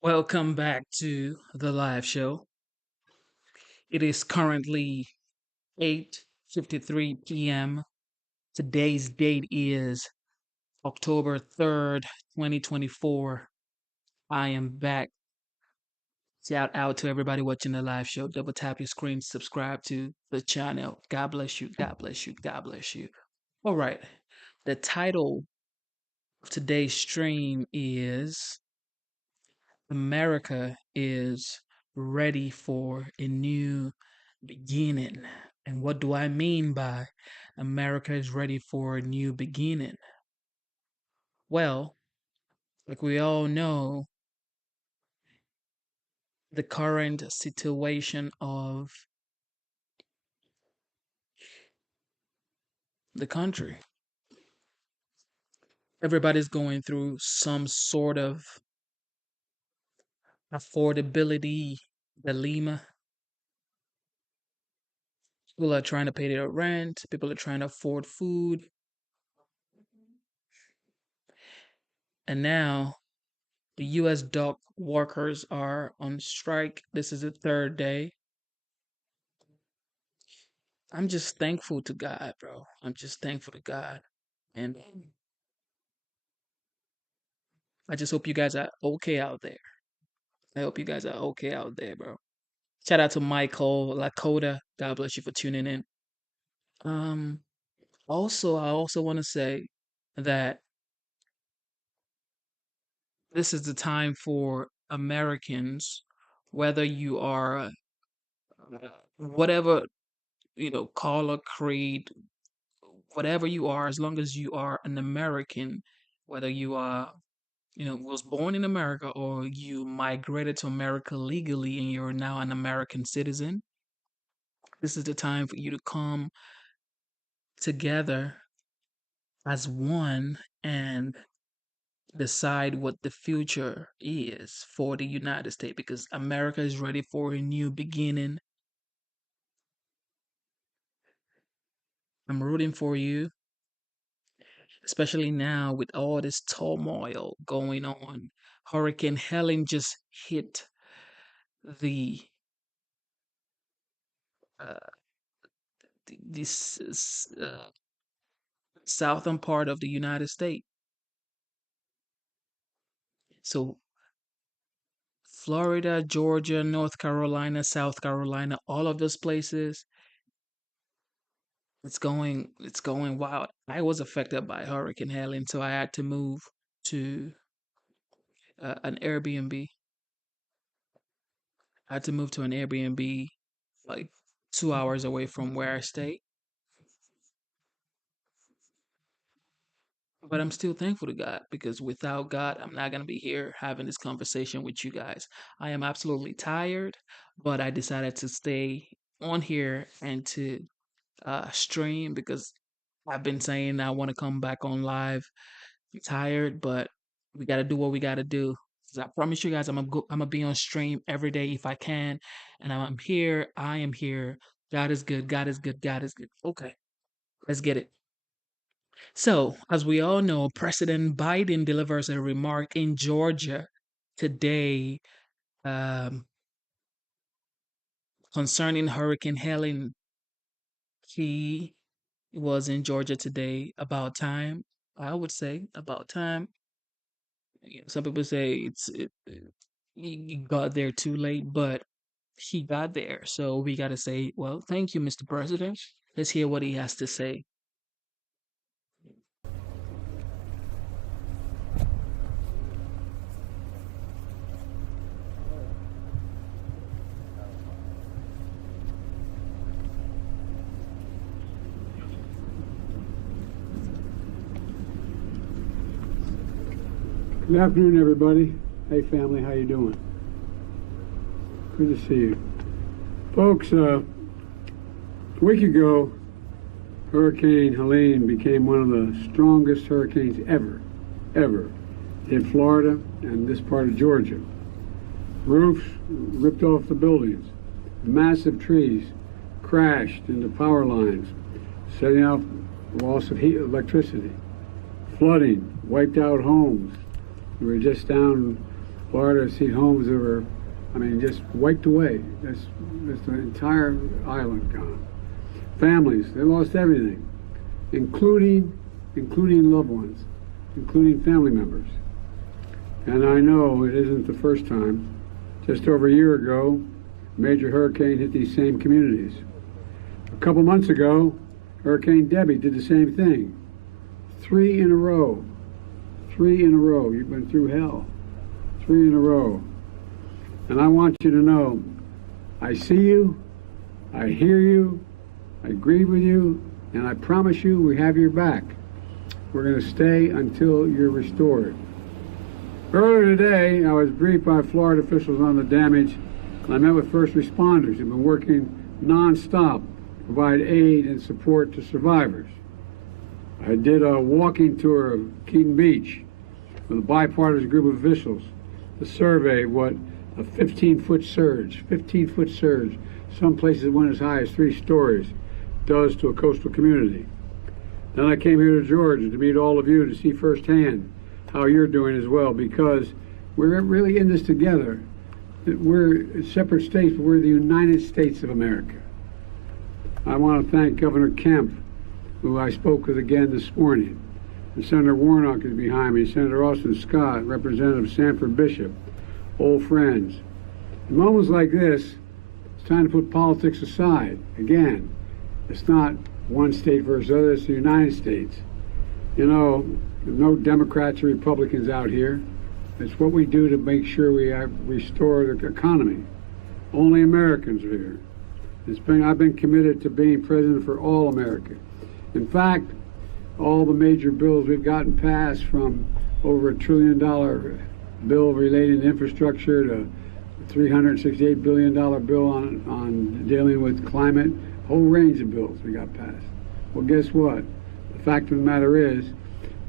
Welcome back to the live show. It is currently 8:53 p.m. Today's date is October 3rd, 2024. I am back. Shout out to everybody watching the live show. Double tap your screen, subscribe to the channel. God bless you. God bless you. God bless you. All right. The title of today's stream is America is ready for a new beginning. And what do I mean by America is ready for a new beginning? Well, like we all know, the current situation of the country. Everybody's going through some sort of affordability dilemma. People are trying to pay their rent, people are trying to afford food. And now the US dock workers are on strike. This is the third day. I'm just thankful to God, bro. I'm just thankful to God. And I just hope you guys are okay out there. I hope you guys are okay out there, bro. Shout out to Michael Lakota. God bless you for tuning in. Um, I also want to say that this is the time for Americans, whether you are whatever, color, creed, whatever you are, as long as you are an American, whether you are was born in America or you migrated to America legally and you're now an American citizen, this is the time for you to come together as one and decide what the future is for the United States because America is ready for a new beginning. I'm rooting for you, especially now with all this turmoil going on. Hurricane Helen just hit the uh, this southern part of the United States. So Florida, Georgia, North Carolina, South Carolina, all of those places, it's going wild. I was affected by Hurricane Helene, so I had to move to an Airbnb. I had to move to an Airbnb like 2 hours away from where I stay. But I'm still thankful to God because without God, I'm not going to be here having this conversation with you guys. I am absolutely tired, but I decided to stay on here and to stream because I've been saying I want to come back on live. I'm tired, but we got to do what we got to do. 'Cause I promise you guys, I'm gonna be on stream every day if I can, and I'm here. I am here. God is good. God is good. God is good. Okay, let's get it. So, as we all know, President Biden delivers a remark in Georgia today um, concerning Hurricane Helene. He was in Georgia today about time. I would say about time. Some people say he got there too late, but he got there. So we got to say, well, thank you, Mr. President. Let's hear what he has to say. Good afternoon, everybody. Hey, family, how you doing? Good to see you. Folks, a week ago, Hurricane Helene became one of the strongest hurricanes ever in Florida and this part of Georgia. Roofs ripped off the buildings. Massive trees crashed into power lines, setting off loss of heat, electricity. Flooding wiped out homes. We were just down Florida has seen homes that were, I mean, just wiped away. Just the entire island gone. Families, they lost everything, including loved ones, including family members. And I know it isn't the first time. Just over a year ago, a major hurricane hit these same communities. A couple months ago, Hurricane Debbie did the same thing. 3 in a row. 3 in a row. You've been through hell. 3 in a row. And I want you to know, I see you, I hear you, I agree with you, and I promise you we have your back. We're going to stay until you're restored. Earlier today, I was briefed by Florida officials on the damage, and I met with first responders who've been working non-stop to provide aid and support to survivors. I did a walking tour of Keaton Beach with a bipartisan group of officials to survey what a 15-foot surge, some places went as high as 3 stories, does to a coastal community. Then I came here to Georgia to meet all of you to see firsthand how you're doing as well, because we're really in this together. We're separate states, but we're the United States of America. I want to thank Governor Kemp, who I spoke with again this morning. And Senator Warnock is behind me, Senator Austin Scott, Representative Sanford Bishop, old friends. In moments like this, it's time to put politics aside. Again, it's not one state versus other, it's the United States. You know, there's no Democrats or Republicans out here. It's what we do to make sure we restore the economy. Only Americans are here. I've been committed to being president for all America. In fact, all the major bills we've gotten passed, from over $1 trillion bill relating to infrastructure to a $368 billion bill on dealing with climate, a whole range of bills we got passed. Well, guess what? The fact of the matter is,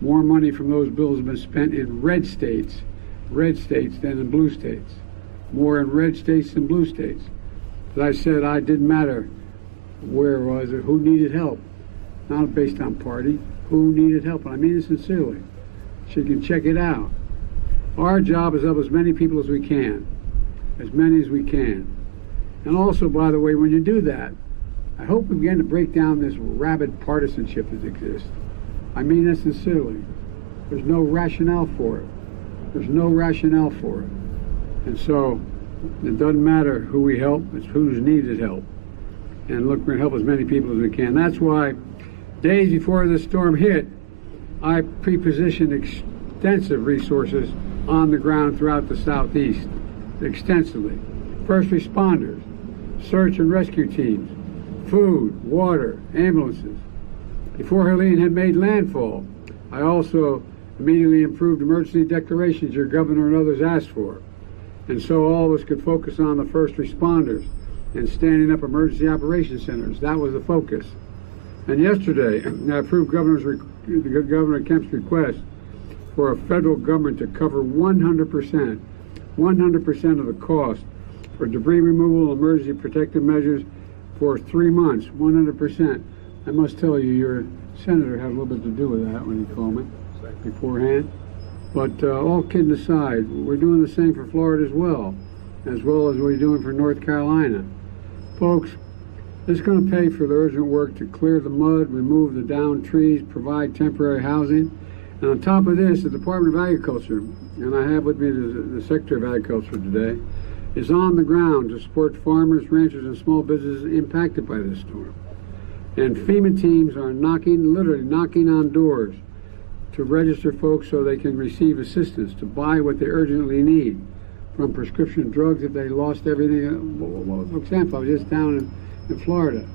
more money from those bills have been spent in red states than in blue states. More in red states than blue states. As I said, it didn't matter where it was or who needed help. Not based on party, who needed help. And I mean it sincerely. So you can check it out. Our job is to help as many people as we can. As many as we can. And also, by the way, when you do that, I hope we begin to break down this rabid partisanship that exists. I mean that sincerely. There's no rationale for it. There's no rationale for it. And so, it doesn't matter who we help, it's who's needed help. And look, we're going to help as many people as we can. That's why, days before the storm hit, I pre-positioned extensive resources on the ground throughout the Southeast, extensively. First responders, search and rescue teams, food, water, ambulances. Before Helene had made landfall, I also immediately improved emergency declarations your governor and others asked for. And so all of us could focus on the first responders and standing up emergency operations centers. That was the focus. And yesterday, I approved Governor Kemp's request for a federal government to cover 100% of the cost for debris removal and emergency protective measures for 3 months, 100%. I must tell you, your senator had a little bit to do with that when he called me beforehand. But all kidding aside, we're doing the same for Florida as well as we're doing for North Carolina. Folks, this is going to pay for the urgent work to clear the mud, remove the downed trees, provide temporary housing. And on top of this, the Department of Agriculture, and I have with me the Secretary of Agriculture today, is on the ground to support farmers, ranchers, and small businesses impacted by this storm. And FEMA teams are literally knocking on doors to register folks so they can receive assistance to buy what they urgently need, from prescription drugs if they lost everything. Well, for example, I was just down in Florida.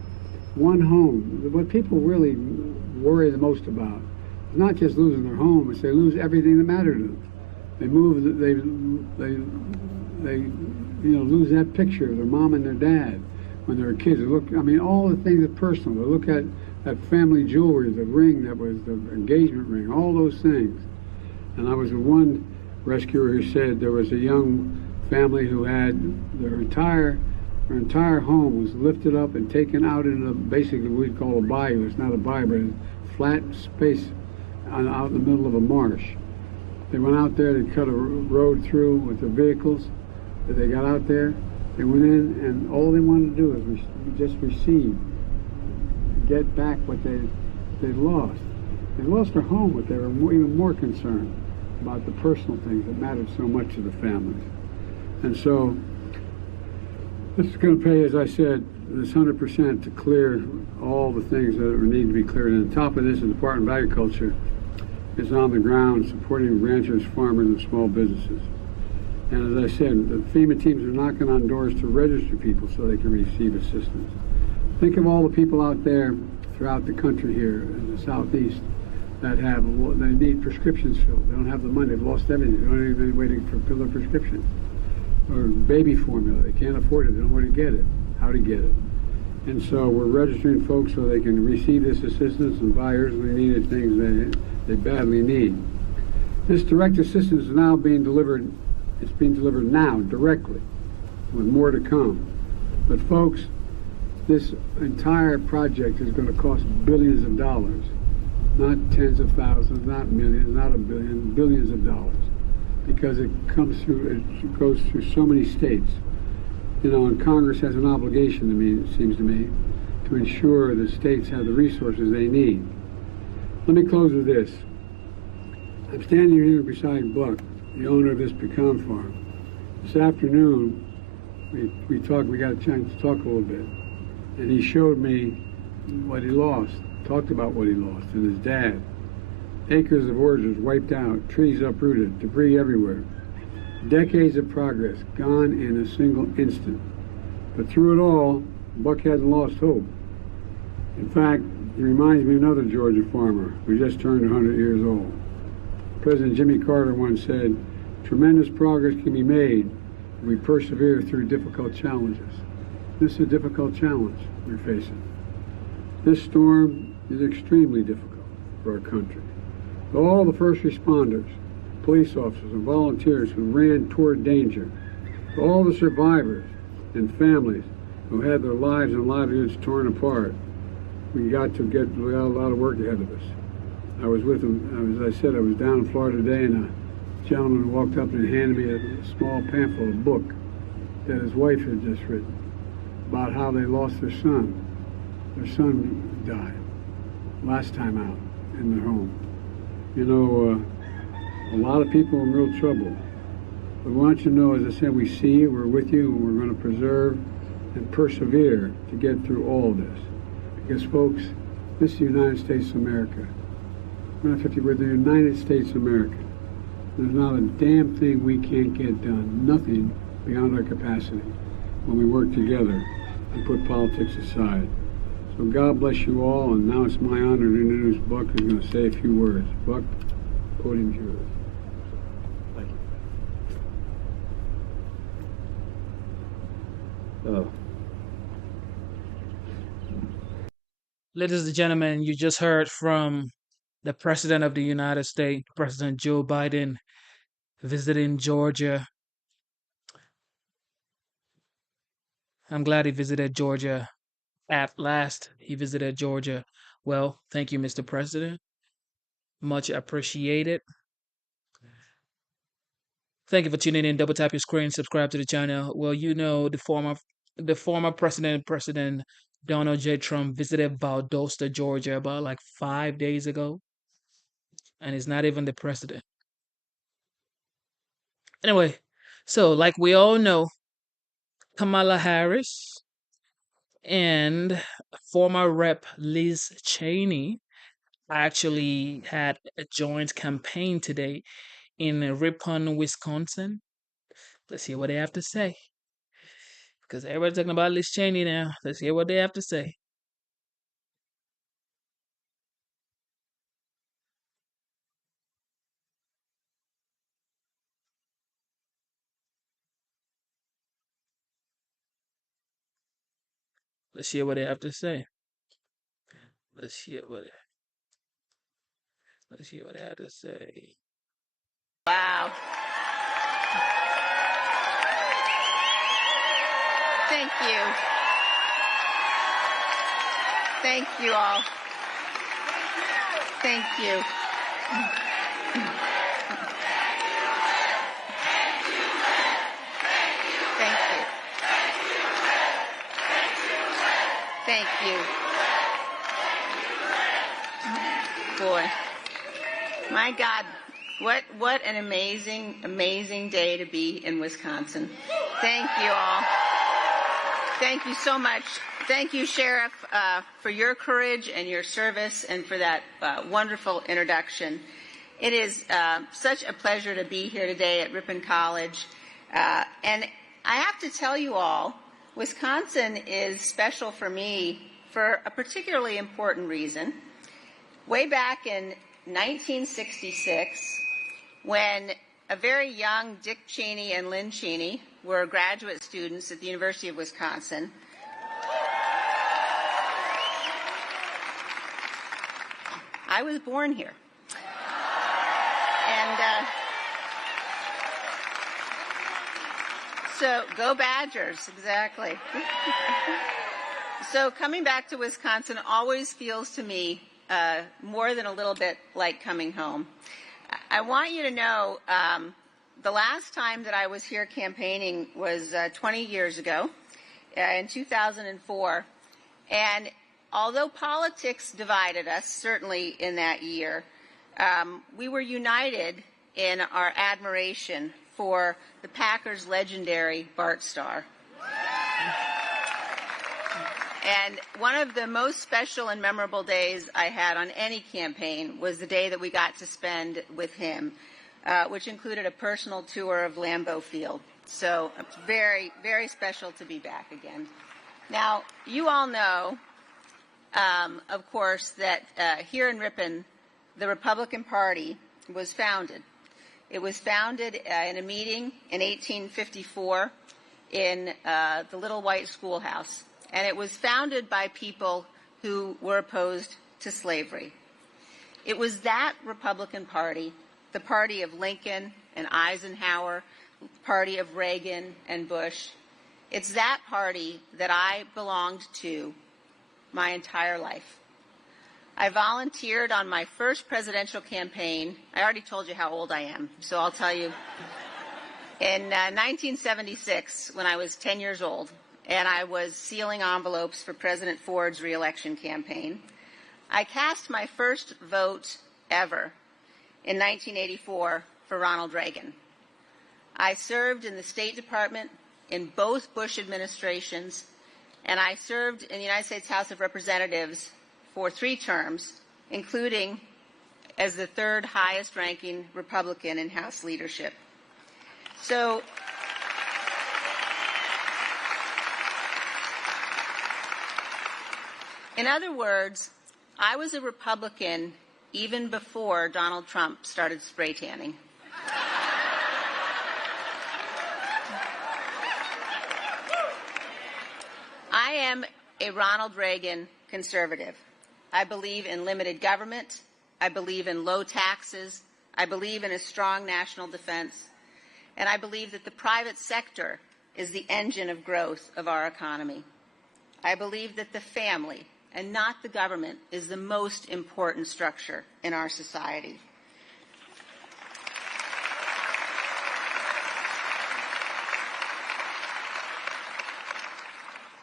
One home, what people really worry the most about is not just losing their home, it's they lose everything that mattered to them. They move, they lose that picture of their mom and their dad when they were kids. They look, I mean, all the things are personal. They look at that family jewelry, the ring that was the engagement ring, all those things. And I was with one rescuer who said there was a young family who had their entire home was lifted up and taken out into basically what we'd call a bayou. It's not a bayou, but a flat space out in the middle of a marsh. They went out there, they cut a road through with the vehicles that they got out there. They went in, and all they wanted to do was just receive, get back what they lost. They lost their home, but they were even more concerned about the personal things that mattered so much to the families. And so this is going to pay, as I said, this 100% to clear all the things that need to be cleared. And on top of this, the Department of Agriculture is on the ground supporting ranchers, farmers, and small businesses. And as I said, the FEMA teams are knocking on doors to register people so they can receive assistance. Think of all the people out there throughout the country here in the Southeast that they need prescriptions filled. They don't have the money. They've lost everything. They don't have any way to fill their prescription. Or baby formula. They can't afford it. They don't know where to get it, how to get it. And so we're registering folks so they can receive this assistance and buy urgently needed things they badly need. This direct assistance is now being delivered. It's being delivered now directly, with more to come. But folks, this entire project is going to cost billions of dollars, not tens of thousands, not millions, not a billion, billions of dollars, because it goes through so many states. You know, and Congress has an obligation to me, it seems to me, to ensure the states have the resources they need. Let me close with this. I'm standing here beside Buck, the owner of this pecan farm. This afternoon, we got a chance to talk a little bit, and he showed me what he lost, talked about what he lost, and his dad. Acres of orchards wiped out, trees uprooted, debris everywhere. Decades of progress gone in a single instant. But through it all, Buck hadn't lost hope. In fact, he reminds me of another Georgia farmer who just turned 100 years old. President Jimmy Carter once said, "Tremendous progress can be made if we persevere through difficult challenges." This is a difficult challenge we're facing. This storm is extremely difficult for our country. All the first responders, police officers, and volunteers who ran toward danger, all the survivors and families who had their lives and livelihoods torn apart, we got a lot of work ahead of us. I was with them, as I said, I was down in Florida today, and a gentleman walked up and handed me a small pamphlet, a book that his wife had just written about how they lost their son. Their son died last time out in their home. You know, a lot of people are in real trouble. But we want you to know, as I said, we see you, we're with you, and we're going to preserve and persevere to get through all of this. Because, folks, this is the United States of America. We're the United States of America. There's not a damn thing we can't get done, nothing beyond our capacity when we work together and put politics aside. So God bless you all, and now it's my honor to introduce Buck, who's going to say a few words. Buck, podium's yours. Thank you. Ladies and gentlemen, you just heard from the President of the United States, President Joe Biden, visiting Georgia. I'm glad he visited Georgia. At last, he visited Georgia. Well, thank you, Mr. President. Much appreciated. Thank you for tuning in. Double tap your screen, subscribe to the channel. Well, you know, the former President Donald J. Trump visited Valdosta, Georgia about like 5 days ago. And he's not even the president. Anyway, so like we all know, Kamala Harris and former Rep. Liz Cheney actually had a joint campaign today in Ripon, Wisconsin. Let's hear what they have to say. Because everybody's talking about Liz Cheney now. Let's hear what they have to say. Let's hear what they have to say. Let's hear what they have to say. Wow. Thank you. Thank you all. Thank you. Thank you. Boy, my God, what an amazing day to be in Wisconsin. Thank you all. Thank you so much. Thank you, Sheriff, for your courage and your service and for that wonderful introduction. It is such a pleasure to be here today at Ripon College. And I have to tell you all, Wisconsin is special for me for a particularly important reason. Way back in 1966, when a very young Dick Cheney and Lynn Cheney were graduate students at the University of Wisconsin, I was born here. And so, go Badgers, exactly. So coming back to Wisconsin always feels to me more than a little bit like coming home. I want you to know the last time that I was here campaigning was 20 years ago, in 2004. And although politics divided us, certainly in that year, we were united in our admiration for the Packers' legendary Bart Starr. And one of the most special and memorable days I had on any campaign was the day that we got to spend with him, which included a personal tour of Lambeau Field. So it's very, very special to be back again. Now, you all know, of course, that here in Ripon, the Republican Party was founded. It was founded in a meeting in 1854 in the Little White Schoolhouse. And it was founded by people who were opposed to slavery. It was that Republican Party, the party of Lincoln and Eisenhower, the party of Reagan and Bush. It's that party that I belonged to my entire life. I volunteered on my first presidential campaign. I already told you how old I am, so I'll tell you. In 1976, when I was 10 years old, and I was sealing envelopes for President Ford's re-election campaign, I cast my first vote ever in 1984 for Ronald Reagan. I served in the State Department in both Bush administrations, and I served in the United States House of Representatives for 3 terms, including as the 3rd highest ranking Republican in House leadership. So, in other words, I was a Republican even before Donald Trump started spray tanning. I am a Ronald Reagan conservative. I believe in limited government. I believe in low taxes. I believe in a strong national defense. And I believe that the private sector is the engine of growth of our economy. I believe that the family, and not the government, is the most important structure in our society.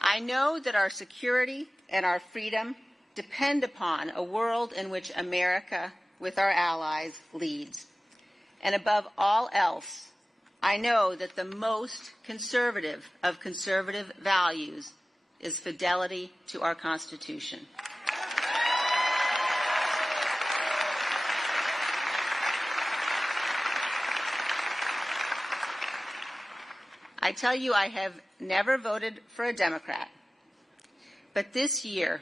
I know that our security and our freedom depend upon a world in which America, with our allies, leads. And above all else, I know that the most conservative of conservative values is fidelity to our Constitution. I tell you, I have never voted for a Democrat, but this year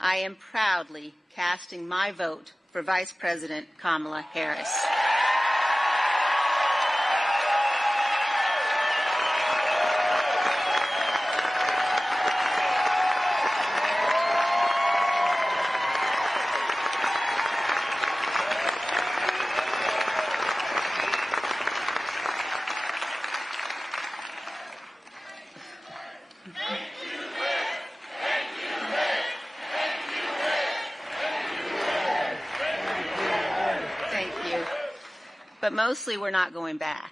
I am proudly casting my vote for Vice President Kamala Harris. But mostly we're not going back.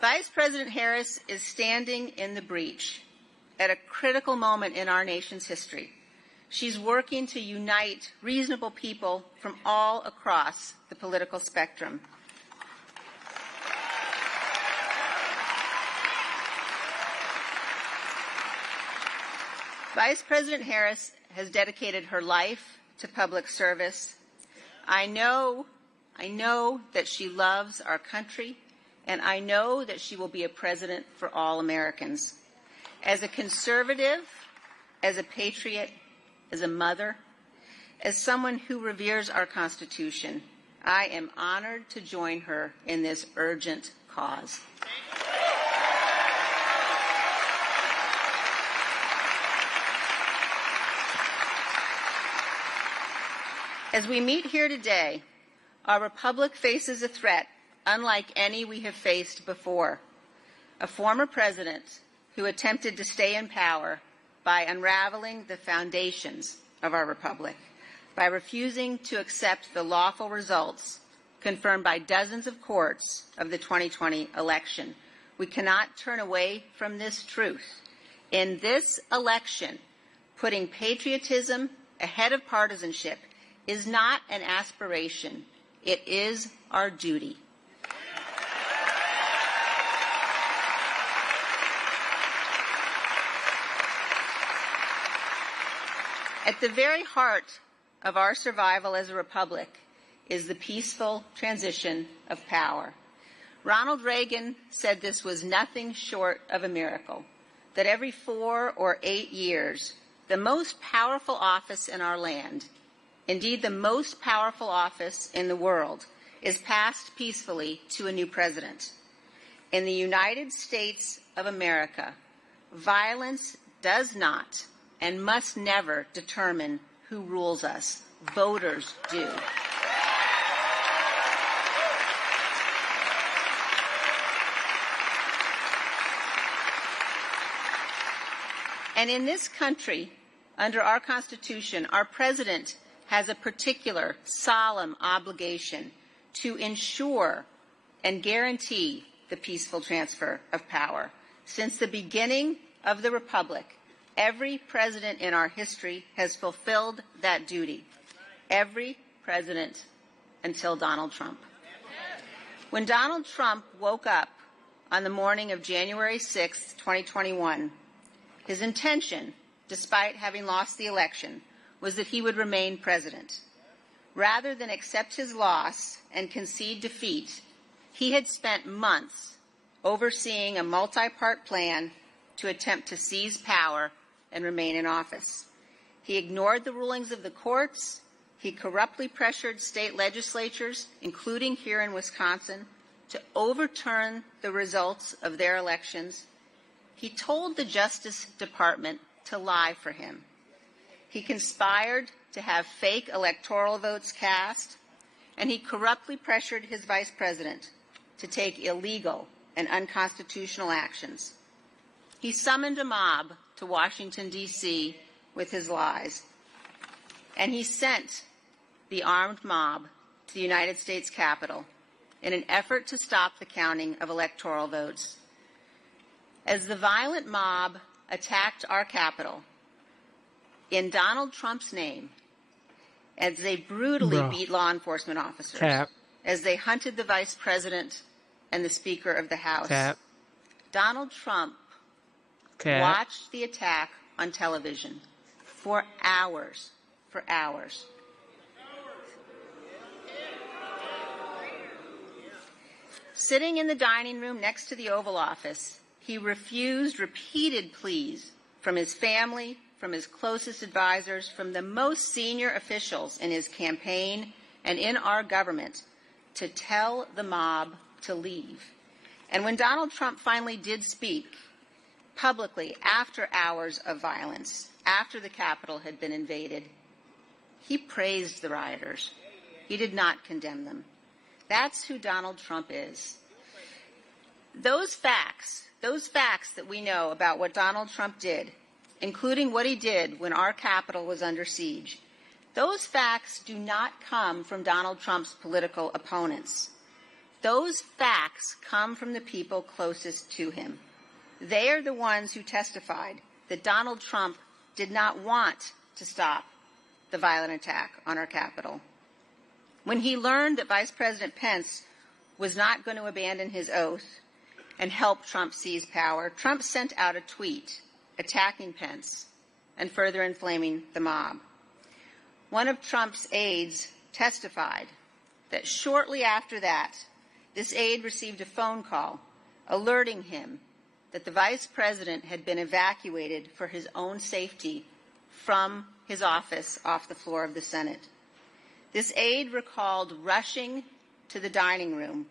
Vice President Harris is standing in the breach at a critical moment in our nation's history. She's working to unite reasonable people from all across the political spectrum. Vice President Harris has dedicated her life to public service. I know that she loves our country, and I know that she will be a president for all Americans. As a conservative, as a patriot, as a mother, as someone who reveres our Constitution, I am honored to join her in this urgent cause. As we meet here today, our republic faces a threat unlike any we have faced before. A former president who attempted to stay in power by unraveling the foundations of our republic, by refusing to accept the lawful results confirmed by dozens of courts of the 2020 election. We cannot turn away from this truth. In this election, putting patriotism ahead of partisanship is not an aspiration. It is our duty. At the very heart of our survival as a republic is the peaceful transition of power. Ronald Reagan said this was nothing short of a miracle, that every 4 or 8 years, the most powerful office in our land, indeed the most powerful office in the world, is passed peacefully to a new president. In the United States of America, violence does not and must never determine who rules us. Voters do. And in this country, under our Constitution, our president has a particular solemn obligation to ensure and guarantee the peaceful transfer of power. Since the beginning of the Republic, every president in our history has fulfilled that duty. Every president until Donald Trump. When Donald Trump woke up on the morning of January 6, 2021, his intention, despite having lost the election, was that he would remain president. Rather than accept his loss and concede defeat, he had spent months overseeing a multi-part plan to attempt to seize power and remain in office. He ignored the rulings of the courts. He corruptly pressured state legislatures, including here in Wisconsin, to overturn the results of their elections. He told the Justice Department to lie for him. He conspired to have fake electoral votes cast, and he corruptly pressured his vice president to take illegal and unconstitutional actions. He summoned a mob to Washington, D.C. with his lies, and he sent the armed mob to the United States Capitol in an effort to stop the counting of electoral votes. As the violent mob attacked our Capitol, in Donald Trump's name, as they brutally beat law enforcement officers, as they hunted the vice president and the Speaker of the House, Donald Trump watched the attack on television for hours, Sitting in the dining room next to the Oval Office, he refused repeated pleas from his family, from his closest advisors, from the most senior officials in his campaign and in our government to tell the mob to leave. And when Donald Trump finally did speak publicly after hours of violence, after the Capitol had been invaded, he praised the rioters. He did not condemn them. That's who Donald Trump is. Those facts that we know about what Donald Trump did, including what he did when our Capitol was under siege, those facts do not come from Donald Trump's political opponents. Those facts come from the people closest to him. They are the ones who testified that Donald Trump did not want to stop the violent attack on our Capitol. When he learned that Vice President Pence was not going to abandon his oath and help Trump seize power, Trump sent out a tweet attacking Pence and further inflaming the mob. One of Trump's aides testified that shortly after that, this aide received a phone call alerting him that the vice president had been evacuated for his own safety from his office off the floor of the Senate. This aide recalled rushing to the dining room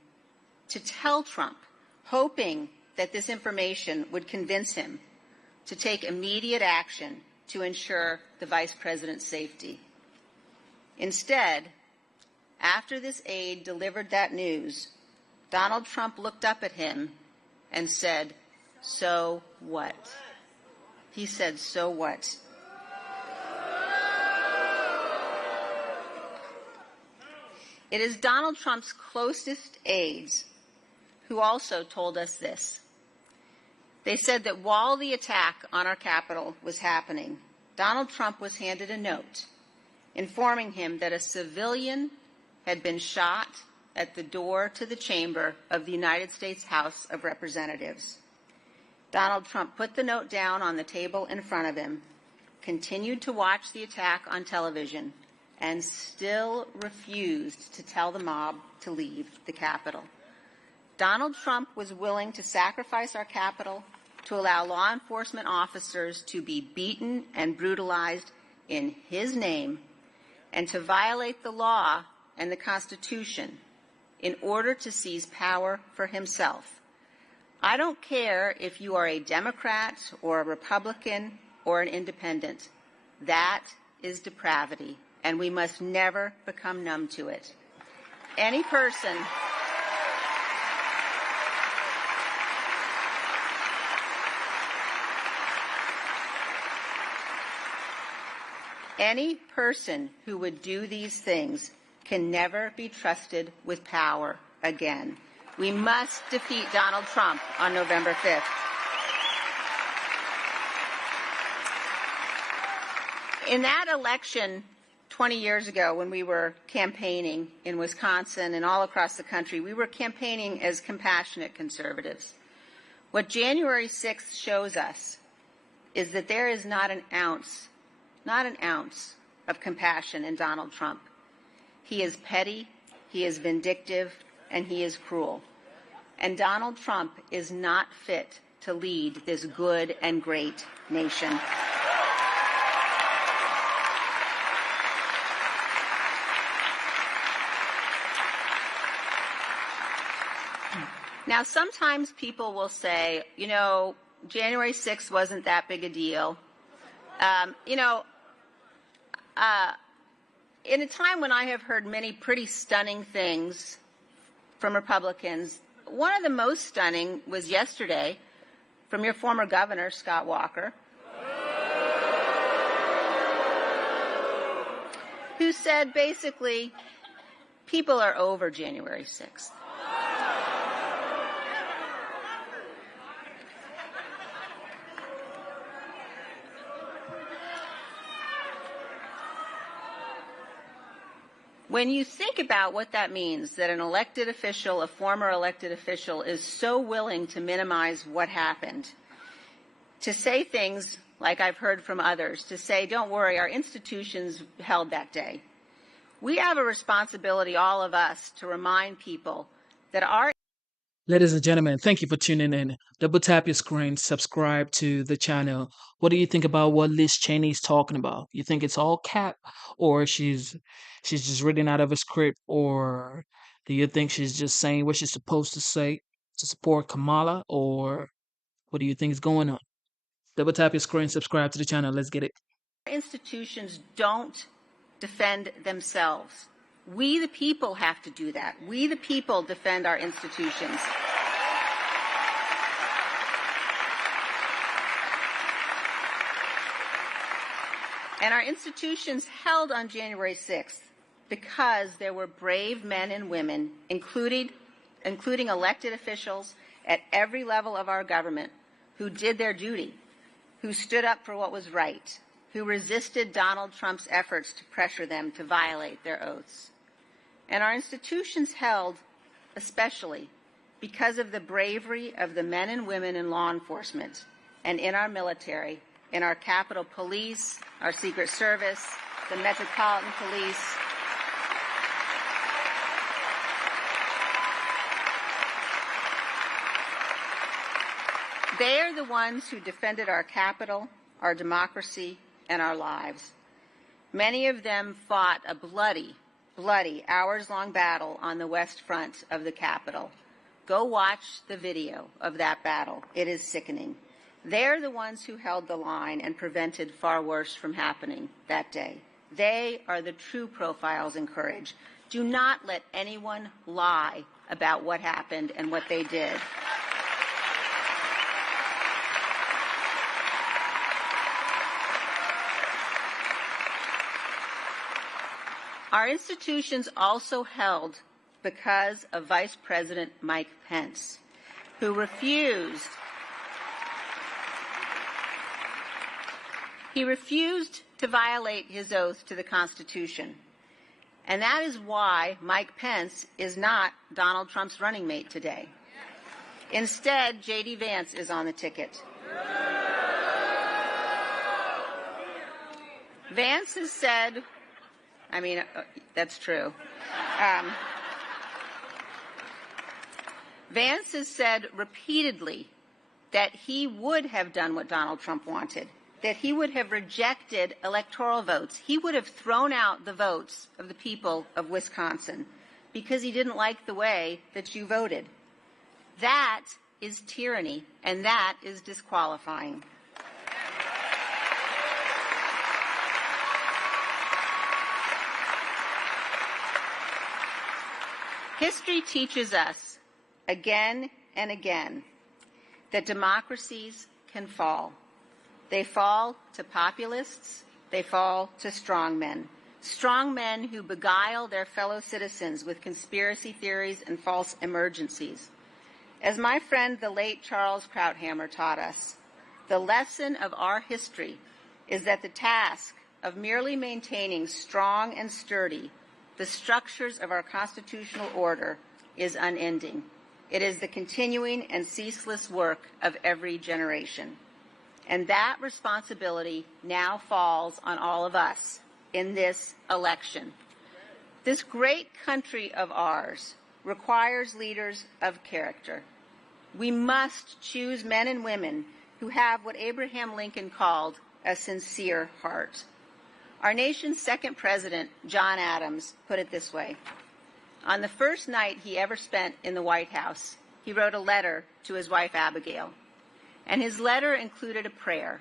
to tell Trump, hoping that this information would convince him to take immediate action to ensure the vice president's safety. Instead, after this aide delivered that news, Donald Trump looked up at him and said, "So what?" He said, "So what?" It is Donald Trump's closest aides who also told us this. They said that while the attack on our Capitol was happening, Donald Trump was handed a note informing him that a civilian had been shot at the door to the chamber of the United States House of Representatives. Donald Trump put the note down on the table in front of him, continued to watch the attack on television, and still refused to tell the mob to leave the Capitol. Donald Trump was willing to sacrifice our Capitol to allow law enforcement officers to be beaten and brutalized in his name and to violate the law and the Constitution in order to seize power for himself. I don't care if you are a Democrat or a Republican or an independent. That is depravity, and we must never become numb to it. Any person who would do these things can never be trusted with power again. We must defeat Donald Trump on November 5th. In that election 20 years ago, when we were campaigning in Wisconsin and all across the country, we were campaigning as compassionate conservatives. What January 6th shows us is that there is not an ounce of compassion in Donald Trump. He is petty, he is vindictive, and he is cruel. And Donald Trump is not fit to lead this good and great nation. Now, sometimes people will say, January 6th wasn't that big a deal. In a time when I have heard many pretty stunning things from Republicans, one of the most stunning was yesterday from your former governor, Scott Walker, who said basically, people are over January 6th. When you think about what that means, that an elected official, a former elected official, is so willing to minimize what happened, to say things like I've heard from others, to say, don't worry, our institutions held that day. We have a responsibility, all of us, to remind people that our Ladies and gentlemen, thank you for tuning in. Double tap your screen, subscribe to the channel. What do you think about what Liz Cheney's talking about? You think it's all cap, or she's just reading out of a script, or do you think she's just saying what she's supposed to say to support Kamala, or what do you think is going on? Double tap your screen, subscribe to the channel. Let's get it. institutions don't defend themselves. We, the people, have to do that. We, the people, defend our institutions. And our institutions held on January 6th because there were brave men and women, including including elected officials at every level of our government, who did their duty, who stood up for what was right, who resisted Donald Trump's efforts to pressure them to violate their oaths. And our institutions held, especially because of the bravery of the men and women in law enforcement and in our military, in our Capitol Police, our Secret Service, the Metropolitan Police. They are the ones who defended our Capitol, our democracy, and our lives. Many of them fought a bloody, hours-long battle on the west front of the Capitol. Go watch the video of that battle. It is sickening. They're the ones who held the line and prevented far worse from happening that day. They are the true profiles in courage. Do not let anyone lie about what happened and what they did. Our institutions also held because of Vice President Mike Pence, who refused to violate his oath to the Constitution. And that is why Mike Pence is not Donald Trump's running mate today. Instead, J.D. Vance is on the ticket. Vance has said, that's true. Vance has said repeatedly that he would have done what Donald Trump wanted, that he would have rejected electoral votes. He would have thrown out the votes of the people of Wisconsin because he didn't like the way that you voted. That is tyranny, and that is disqualifying. History teaches us again and again that democracies can fall. They fall to populists. They fall to strongmen who beguile their fellow citizens with conspiracy theories and false emergencies. As my friend, the late Charles Krauthammer, taught us, the lesson of our history is that the task of merely maintaining strong and sturdy the structures of our constitutional order is unending. It is the continuing and ceaseless work of every generation. And that responsibility now falls on all of us in this election. This great country of ours requires leaders of character. We must choose men and women who have what Abraham Lincoln called a sincere heart. Our nation's second president, John Adams, put it this way. On the first night he ever spent in the White House, he wrote a letter to his wife, Abigail. And his letter included a prayer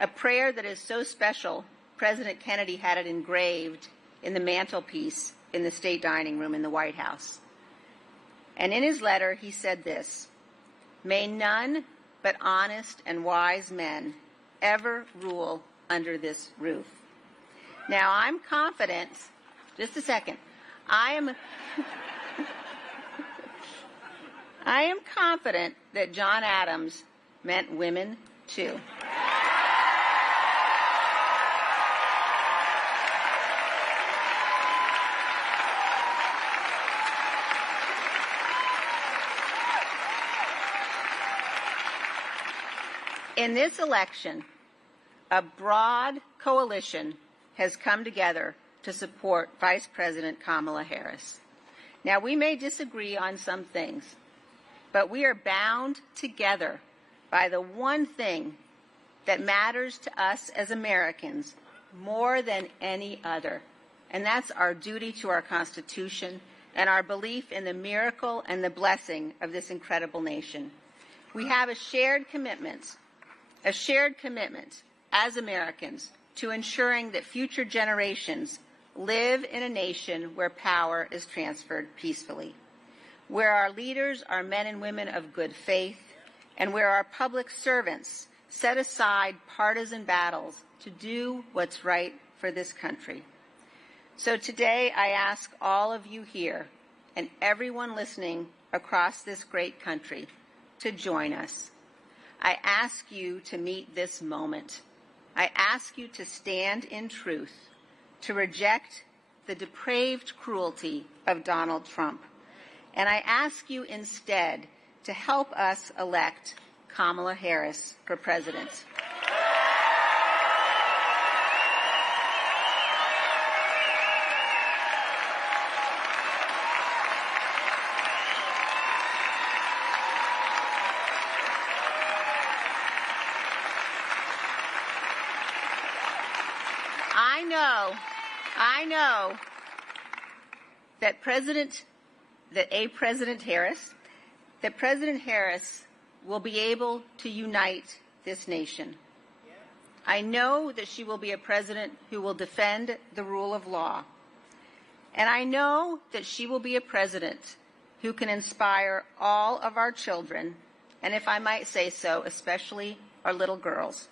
that is so special, President Kennedy had it engraved in the mantelpiece in the state dining room in the White House. And in his letter, he said this, "May none but honest and wise men ever rule under this roof." Now, I'm confident, just a second, I am confident that John Adams meant women too. In this election, a broad coalition has come together to support Vice President Kamala Harris. Now, we may disagree on some things, but we are bound together by the one thing that matters to us as Americans more than any other, and that's our duty to our Constitution and our belief in the miracle and the blessing of this incredible nation. We have a shared commitment as Americans to ensuring that future generations live in a nation where power is transferred peacefully, where our leaders are men and women of good faith, and where our public servants set aside partisan battles to do what's right for this country. So today I ask all of you here and everyone listening across this great country to join us. I ask you to meet this moment. I ask you to stand in truth, to reject the depraved cruelty of Donald Trump. And I ask you instead to help us elect Kamala Harris for president. I know that President Harris will be able to unite this nation. I know that she will be a president who will defend the rule of law. And I know that she will be a president who can inspire all of our children, and if I might say so, especially our little girls.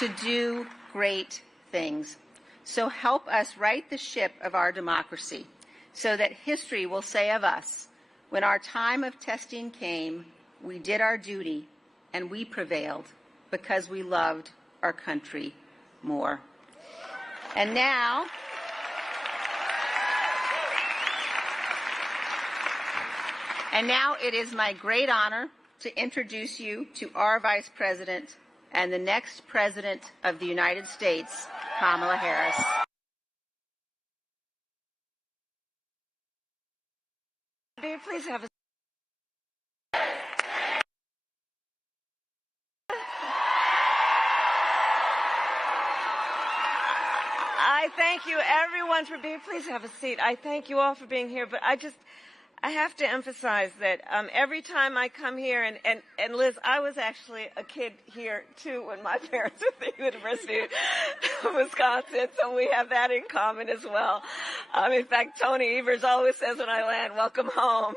To do great things. So help us right the ship of our democracy so that history will say of us, when our time of testing came, we did our duty and we prevailed because we loved our country more. And now, it is my great honor to introduce you to our Vice President and the next President of the United States, Kamala Harris. Please have a I thank you, everyone, for being. Please have a seat. I thank you all for being here, but I have to emphasize that every time I come here, and Liz, I was actually a kid here too when my parents were at the University of Wisconsin, so we have that in common as well. In fact, Tony Evers always says when I land, "Welcome home."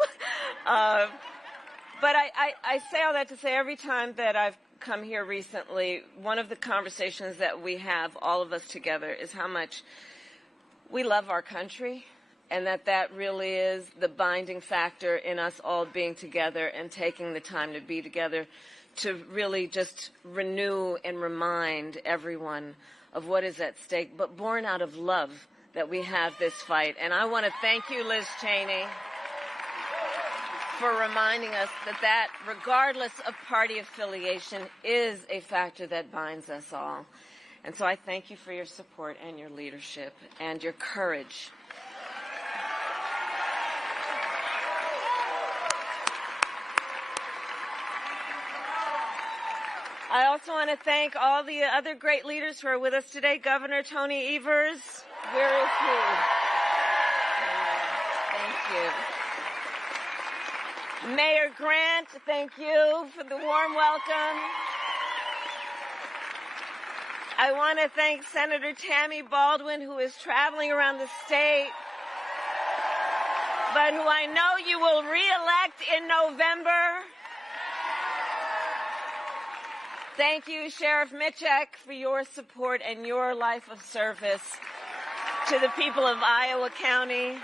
But I say all that to say every time that I've come here recently, one of the conversations that we have, all of us together, is how much we love our country. And that really is the binding factor in us all being together and taking the time to be together to really just renew and remind everyone of what is at stake, but born out of love that we have this fight. And I want to thank you, Liz Cheney, for reminding us that regardless of party affiliation is a factor that binds us all. And so I thank you for your support and your leadership and your courage. I also want to thank all the other great leaders who are with us today. Governor Tony Evers, where is he? Thank you. Mayor Grant, thank you for the warm welcome. I want to thank Senator Tammy Baldwin, who is traveling around the state, but who I know you will re-elect in November. Thank you, Sheriff Mitchek, for your support and your life of service to the people of Iowa County.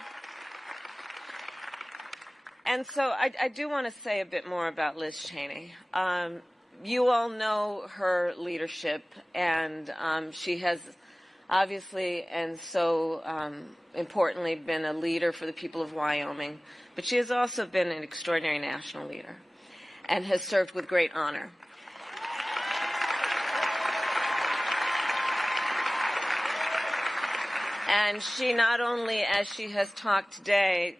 And so I do want to say a bit more about Liz Cheney. You all know her leadership, and she has obviously and so importantly been a leader for the people of Wyoming, but she has also been an extraordinary national leader and has served with great honor. And she not only, as she has talked today,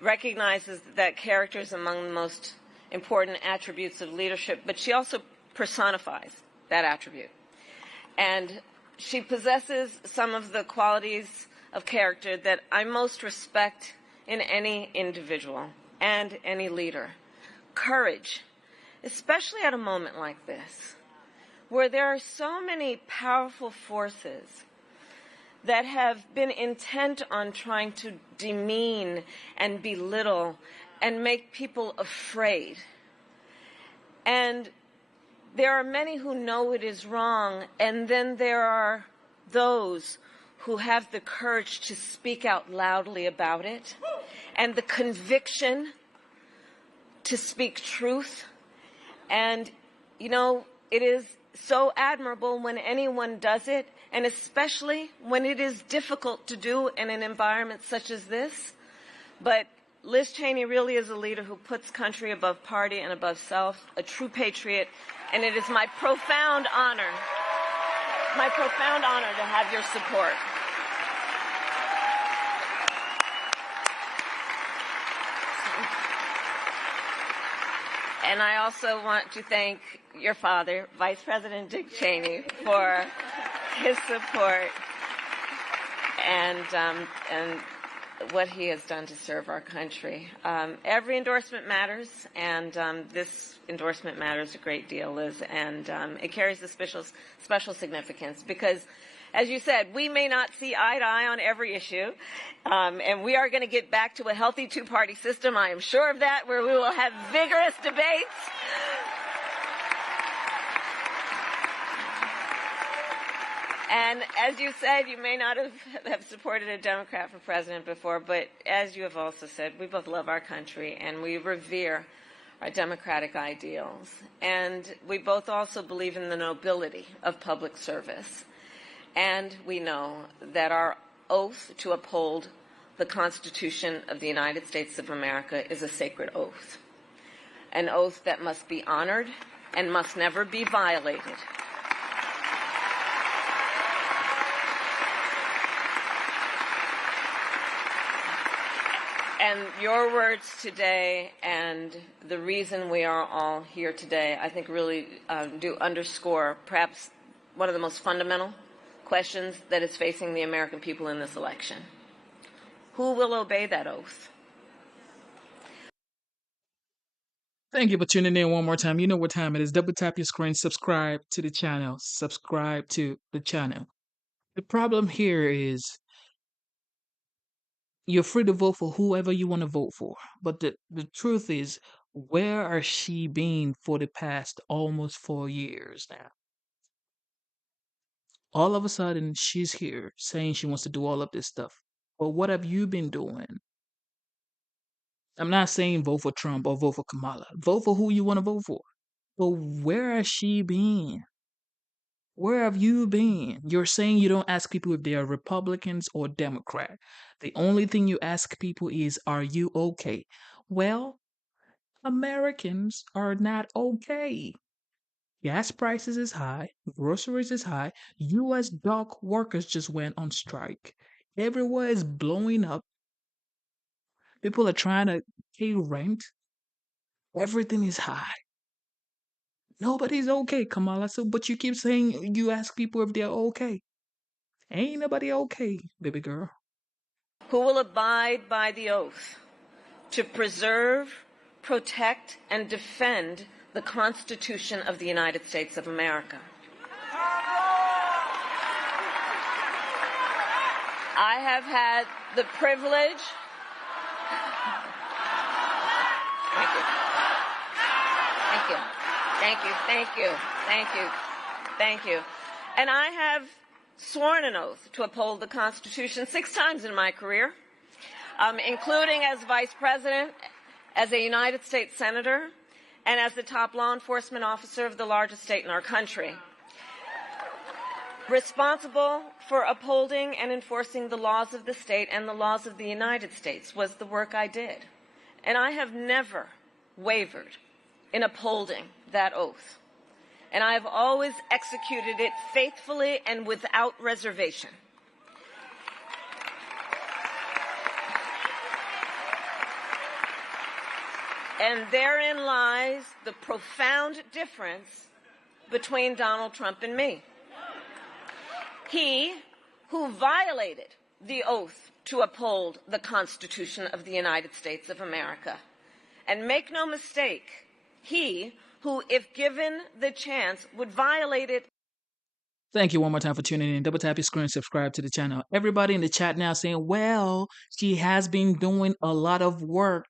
recognizes that character is among the most important attributes of leadership, but she also personifies that attribute. And she possesses some of the qualities of character that I most respect in any individual and any leader. Courage, especially at a moment like this, where there are so many powerful forces that have been intent on trying to demean and belittle and make people afraid. And There are many who know it is wrong, and then there are those who have the courage to speak out loudly about it and the conviction to speak truth. And, you know, it is so admirable when anyone does it, and especially when it is difficult to do in an environment such as this. But Liz Cheney really is a leader who puts country above party and above self, a true patriot, and it is my profound honor to have your support. And I also want to thank your father, Vice President Dick Cheney, for his support and what he has done to serve our country. Every endorsement matters, and this endorsement matters a great deal, Liz, and it carries a special significance because, as you said, we may not see eye to eye on every issue, and we are going to get back to a healthy two-party system, I am sure of that, where we will have vigorous debates. And as you said, you may not have supported a Democrat for president before, but as you have also said, we both love our country and we revere our democratic ideals. And we both also believe in the nobility of public service. And we know that our oath to uphold the Constitution of the United States of America is a sacred oath, an oath that must be honored and must never be violated. And your words today and the reason we are all here today, I think really do underscore perhaps one of the most fundamental questions that is facing the American people in this election. Who will obey that oath? Thank you for tuning in one more time. You know what time it is. Double tap your screen, subscribe to the channel. Subscribe to the channel. The problem here is you're free to vote for whoever you want to vote for. But the truth is, where has she been for the past almost 4 years now? All of a sudden, she's here saying she wants to do all of this stuff. But what have you been doing? I'm not saying vote for Trump or vote for Kamala. Vote for who you want to vote for. But where has she been? Where have you been? You're saying you don't ask people if they are Republicans or Democrat. The only thing you ask people is, are you okay? Well, Americans are not okay. Gas prices is high, groceries is high, US dock workers just went on strike. Everywhere is blowing up. People are trying to pay rent. Everything is high. Nobody's okay, Kamala. So, but you keep saying you ask people if they're okay. Ain't nobody okay, baby girl. Who will abide by the oath to preserve, protect, and defend the Constitution of the United States of America? I have had the privilege. Thank you. Thank you. Thank you. Thank you. Thank you. Thank you. And I have sworn an oath to uphold the Constitution 6 times in my career, including as Vice President, as a United States Senator, and as the top law enforcement officer of the largest state in our country. Responsible for upholding and enforcing the laws of the state and the laws of the United States was the work I did. And I have never wavered in upholding that oath. And I have always executed it faithfully and without reservation. And therein lies the profound difference between Donald Trump and me. He, who violated the oath to uphold the Constitution of the United States of America. And make no mistake, he who, if given the chance, would violate it. Thank you one more time for tuning in. Double tap your screen, subscribe to the channel. Everybody in the chat now saying, well, she has been doing a lot of work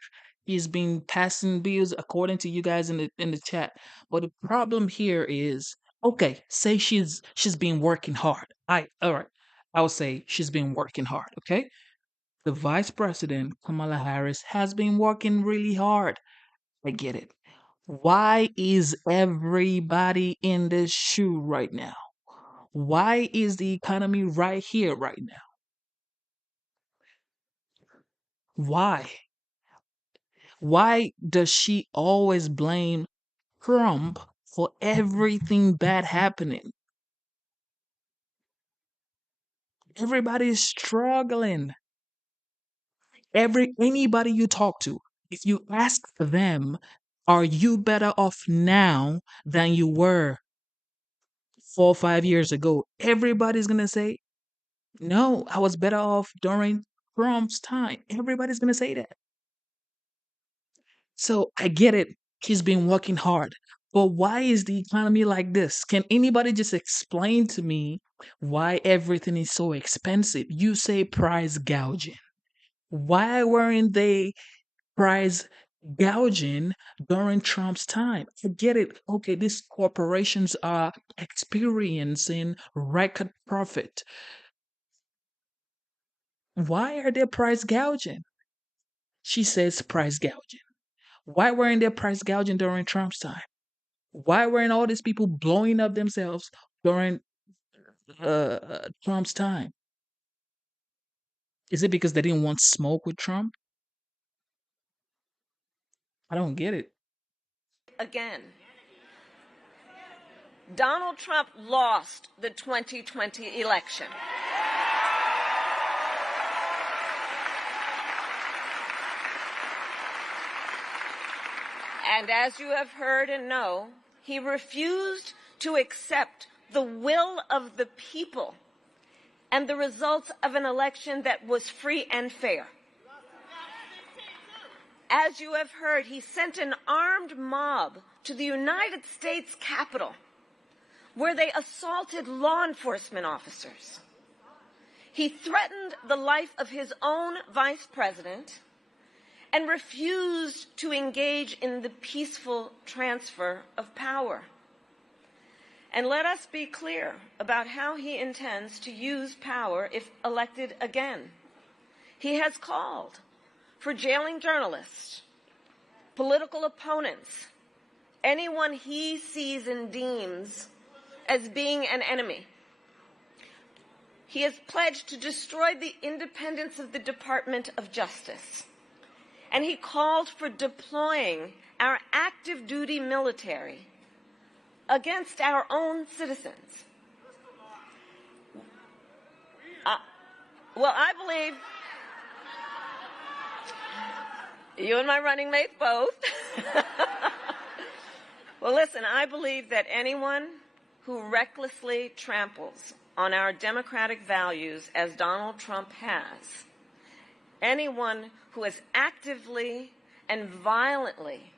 He's been passing bills according to you guys in the chat. But the problem here is, okay, say she's been working hard. All right. I would say she's been working hard, okay? The Vice President, Kamala Harris, has been working really hard. I get it. Why is everybody in this shoe right now? Why is the economy right here right now? Why? Why does she always blame Trump for everything bad happening? Everybody is struggling. Anybody you talk to, if you ask them, are you better off now than you were 4 or 5 years ago? Everybody's gonna say, no, I was better off during Trump's time. Everybody's gonna say that. So I get it. He's been working hard. But why is the economy like this? Can anybody just explain to me why everything is so expensive? You say price gouging. Why weren't they price gouging during Trump's time? I get it. Okay, these corporations are experiencing record profit. Why are they price gouging? She says price gouging. Why weren't they price gouging during Trump's time? Why weren't all these people blowing up themselves during Trump's time? Is it because they didn't want smoke with Trump? I don't get it. Again, Donald Trump lost the 2020 election. And as you have heard and know, he refused to accept the will of the people and the results of an election that was free and fair. As you have heard, he sent an armed mob to the United States Capitol, where they assaulted law enforcement officers. He threatened the life of his own vice president and refused to engage in the peaceful transfer of power. And let us be clear about how he intends to use power if elected again. He has called for jailing journalists, political opponents, anyone he sees and deems as being an enemy. He has pledged to destroy the independence of the Department of Justice. And he called for deploying our active duty military against our own citizens. Well, I believe you and my running mates both. Well, listen, I believe that anyone who recklessly tramples on our democratic values as Donald Trump has, anyone who has actively and violently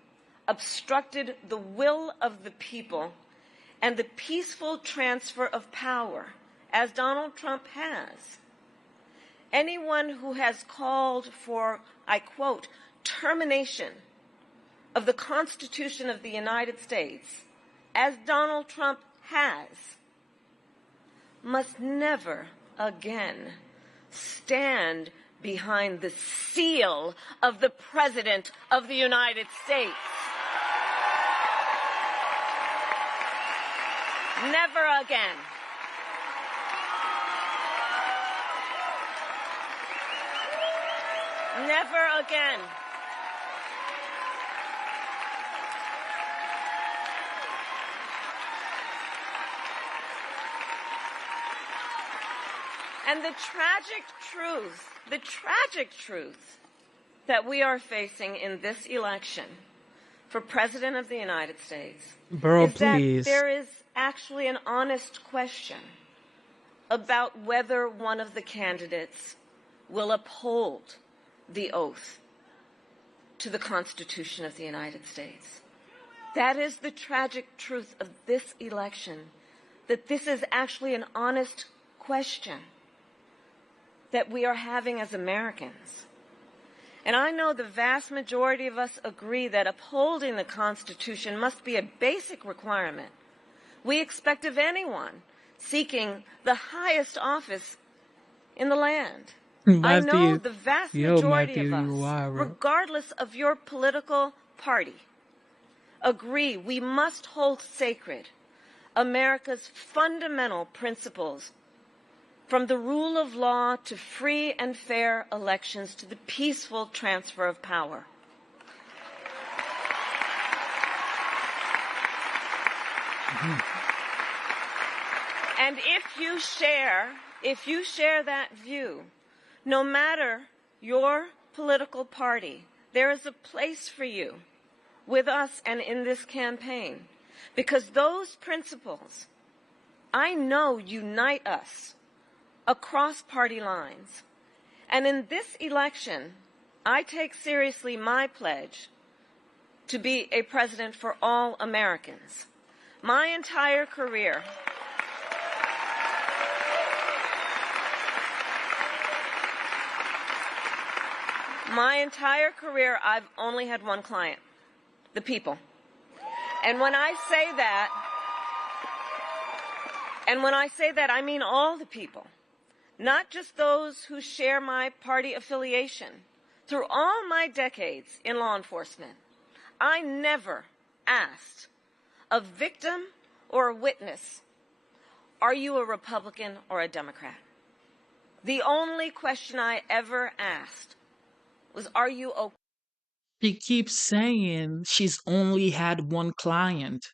obstructed the will of the people and the peaceful transfer of power, as Donald Trump has, anyone who has called for, I quote, termination of the Constitution of the United States, as Donald Trump has, must never again stand behind the seal of the President of the United States. Never again. Never again. And the tragic truth that we are facing in this election for President of the United States is Please. that there is actually an honest question about whether one of the candidates will uphold the oath to the Constitution of the United States. That is the tragic truth of this election, that this is actually an honest question that we are having as Americans. And I know the vast majority of us agree that upholding the Constitution must be a basic requirement we expect of anyone seeking the highest office in the land. I know Matthew, the vast yo, majority Matthew, of you us, wild. regardless of your political party, agree we must hold sacred America's fundamental principles, from the rule of law to free and fair elections to the peaceful transfer of power. And if you share that view, no matter your political party, there is a place for you with us and in this campaign, because those principles, I know, unite us across party lines. And in this election, I take seriously my pledge to be a president for all Americans. My entire career, I've only had one client, the people. And when I say that, I mean all the people, not just those who share my party affiliation. Through all my decades in law enforcement, I never asked a victim or a witness, are you a Republican or a Democrat? The only question I ever asked was, are you okay? She keeps saying she's only had one client,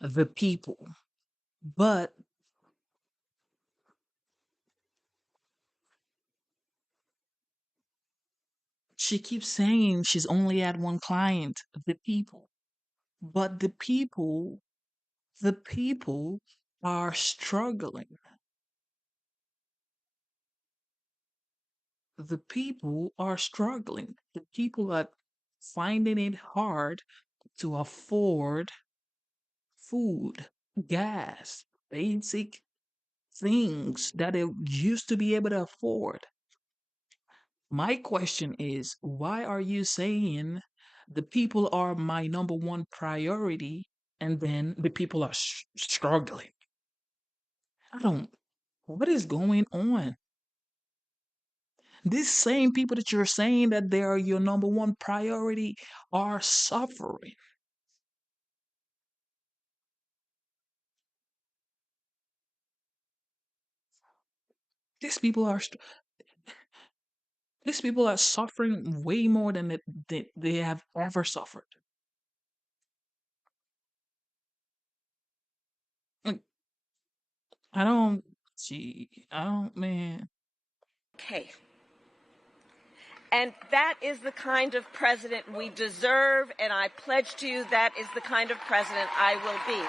the people. But she keeps saying she's only had one client, the people. But the people are struggling. The people are struggling. The people are finding it hard to afford food, gas, basic things that they used to be able to afford. My question is, why are you saying the people are my number one priority and then the people are struggling? I don't, what is going on? These same people that you're saying that they are your number one priority are suffering. These people are these people are suffering way more than they have ever suffered. Like, I don't, man. And that is the kind of president we deserve, and I pledge to you that is the kind of president I will be.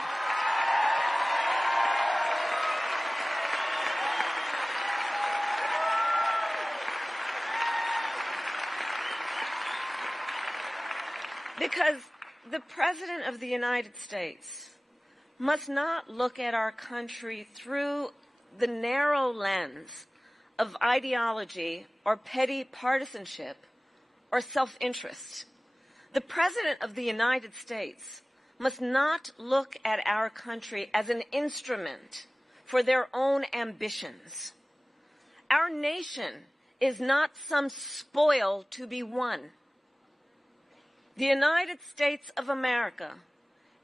Because the President of the United States must not look at our country through the narrow lens of ideology or petty partisanship or self-interest. The President of the United States must not look at our country as an instrument for their own ambitions. Our nation is not some spoil to be won. The United States of America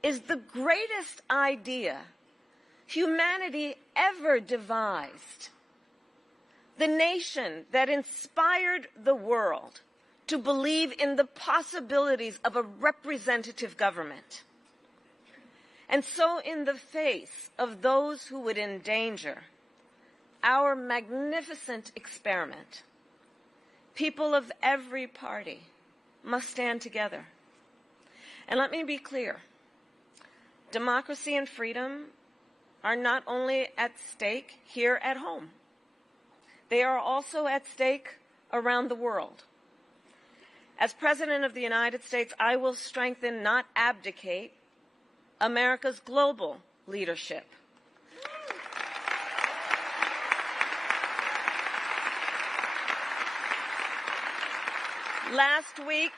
is the greatest idea humanity ever devised. The nation that inspired the world to believe in the possibilities of a representative government. And so, in the face of those who would endanger our magnificent experiment, people of every party must stand together. And let me be clear, democracy and freedom are not only at stake here at home, they are also at stake around the world. As President of the United States, I will strengthen, not abdicate, America's global leadership. Last week,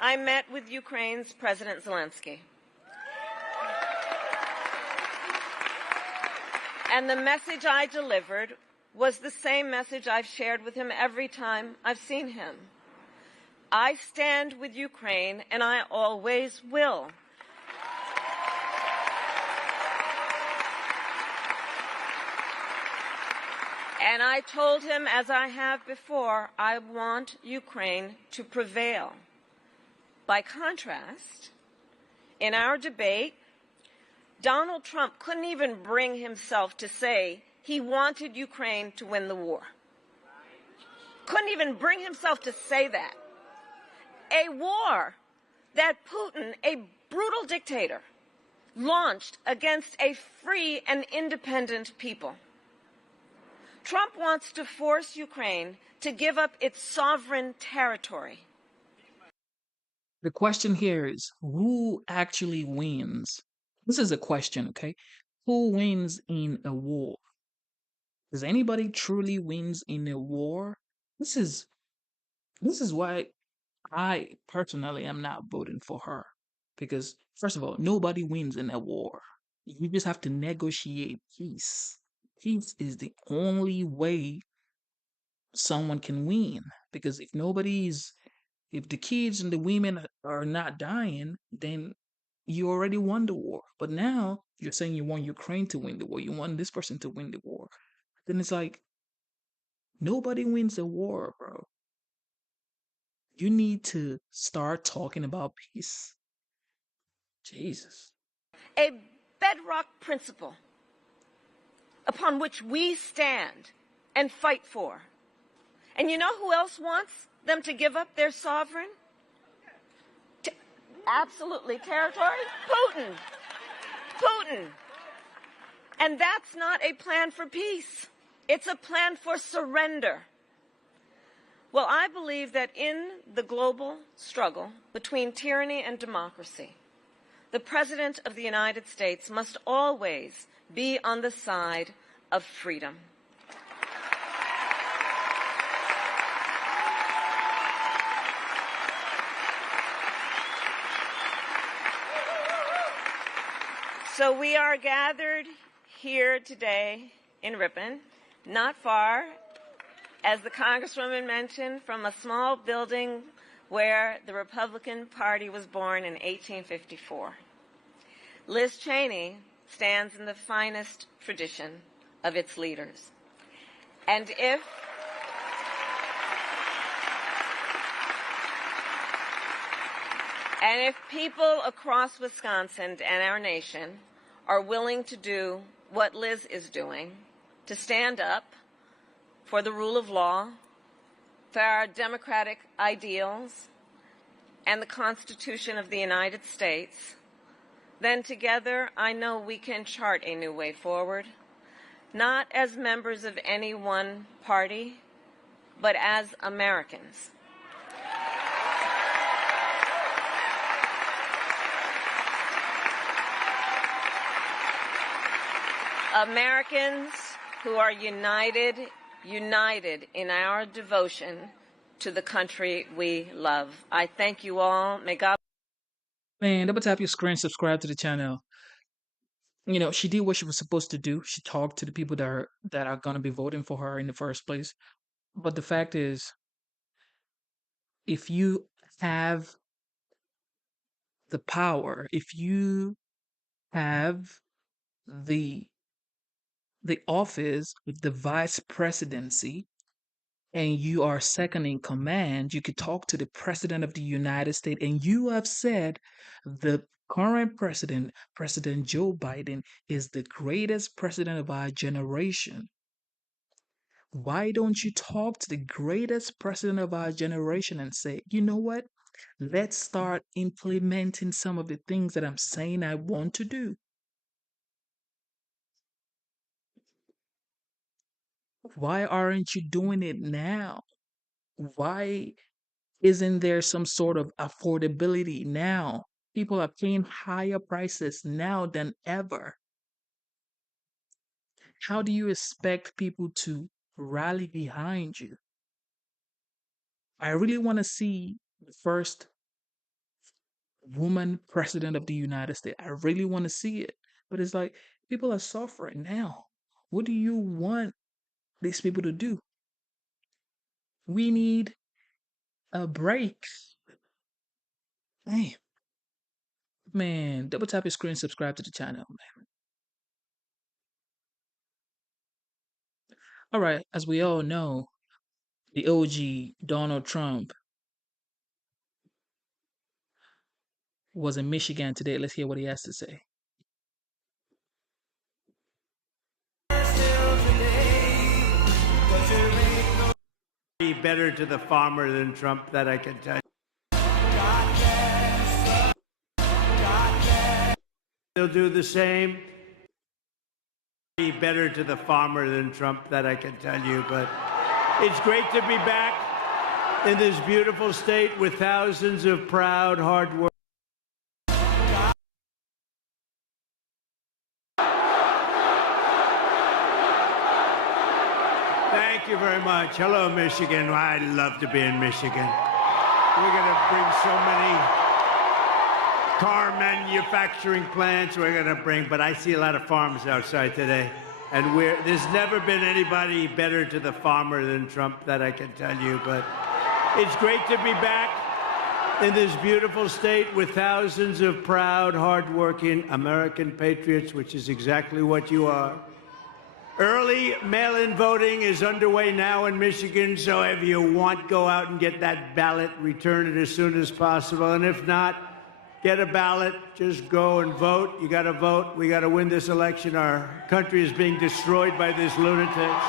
I met with Ukraine's President Zelensky. And the message I delivered was the same message I've shared with him every time I've seen him. I stand with Ukraine, and I always will. And I told him, as I have before, I want Ukraine to prevail. By contrast, in our debate, Donald Trump couldn't even bring himself to say he wanted Ukraine to win the war. Couldn't even bring himself to say that. A war that Putin, a brutal dictator, launched against a free and independent people. Trump wants to force Ukraine to give up its sovereign territory. The question here is who actually wins? This is a question, okay? Who wins in a war? Does anybody truly wins in a war? This is why I personally am not voting for her. Because first of all, nobody wins in a war. You just have to negotiate peace. Peace is the only way someone can win. Because if the kids and the women are not dying, then you already won the war. But now you're saying you want Ukraine to win the war. You want this person to win the war. Then it's like nobody wins a war, bro. You need to start talking about peace. Jesus. A bedrock principle upon which we stand and fight for. And you know who else wants them to give up their sovereign? Absolutely, territory? Putin. Putin. And that's not a plan for peace. It's a plan for surrender. Well, I believe that in the global struggle between tyranny and democracy, the President of the United States must always be on the side of freedom. So we are gathered here today in Ripon, not far, as the Congresswoman mentioned, from a small building where the Republican Party was born in 1854. Liz Cheney stands in the finest tradition of its leaders. And if people across Wisconsin and our nation are willing to do what Liz is doing, to stand up for the rule of law, for our democratic ideals, and the Constitution of the United States, then together I know we can chart a new way forward, not as members of any one party, but as Americans. Americans who are united in our devotion to the country we love. I thank you all. May God. Man, double tap your screen, subscribe to the channel. She did what she was supposed to do. She talked to the people that are gonna be voting for her in the first place. But the fact is, if you have the power, if you have the office with the vice presidency, and you are second in command, you could talk to the president of the United States, and you have said the current president, President Joe Biden, is the greatest president of our generation. Why don't you talk to the greatest president of our generation and say, you know what? Let's start implementing some of the things that I'm saying I want to do. Why aren't you doing it now? Why isn't there some sort of affordability now? People are paying higher prices now than ever. How do you expect people to rally behind you? I really want to see the first woman president of the United States. I really want to see it. But it's like people are suffering now. What do you want these people to do? We need a break. Damn. Man, double tap your screen, subscribe to the channel. All right, as we all know, the OG Donald Trump was in Michigan today. Let's hear what he has to say. Better to the farmer than Trump, that I can tell you. They'll do the same. Better to the farmer than Trump, that I can tell you. But it's great to be back in this beautiful state with thousands of proud, hard work. Thank you very much. Hello, Michigan. I love to be in Michigan. We're going to bring so many car manufacturing plants we're going to bring, but I see a lot of farms outside today. And there's never been anybody better to the farmer than Trump, that I can tell you. But it's great to be back in this beautiful state with thousands of proud, hardworking American patriots, which is exactly what you are. Early mail-in voting is underway now in Michigan, so if you want, go out and get that ballot, return it as soon as possible. And if not, get a ballot, just go and vote. You got to vote. We got to win this election. Our country is being destroyed by these lunatics.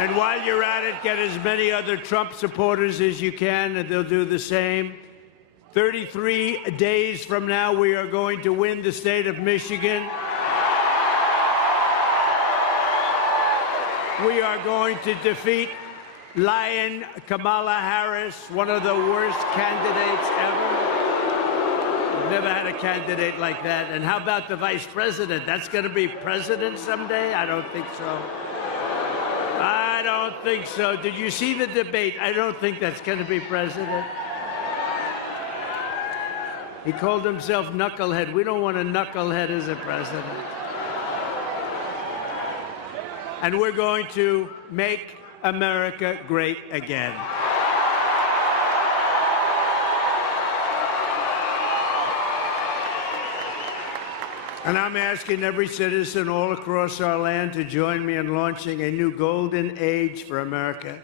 And while you're at it, get as many other Trump supporters as you can, and they'll do the same. 33 days from now, we are going to win the state of Michigan. We are going to defeat Lion Kamala Harris, one of the worst candidates ever. We've never had a candidate like that. And how about the vice president? That's going to be president someday? I don't think so. I don't think so. Did you see the debate? I don't think that's going to be president. He called himself knucklehead. We don't want a knucklehead as a president. And we're going to make America great again. And I'm asking every citizen all across our land to join me in launching a new golden age for America.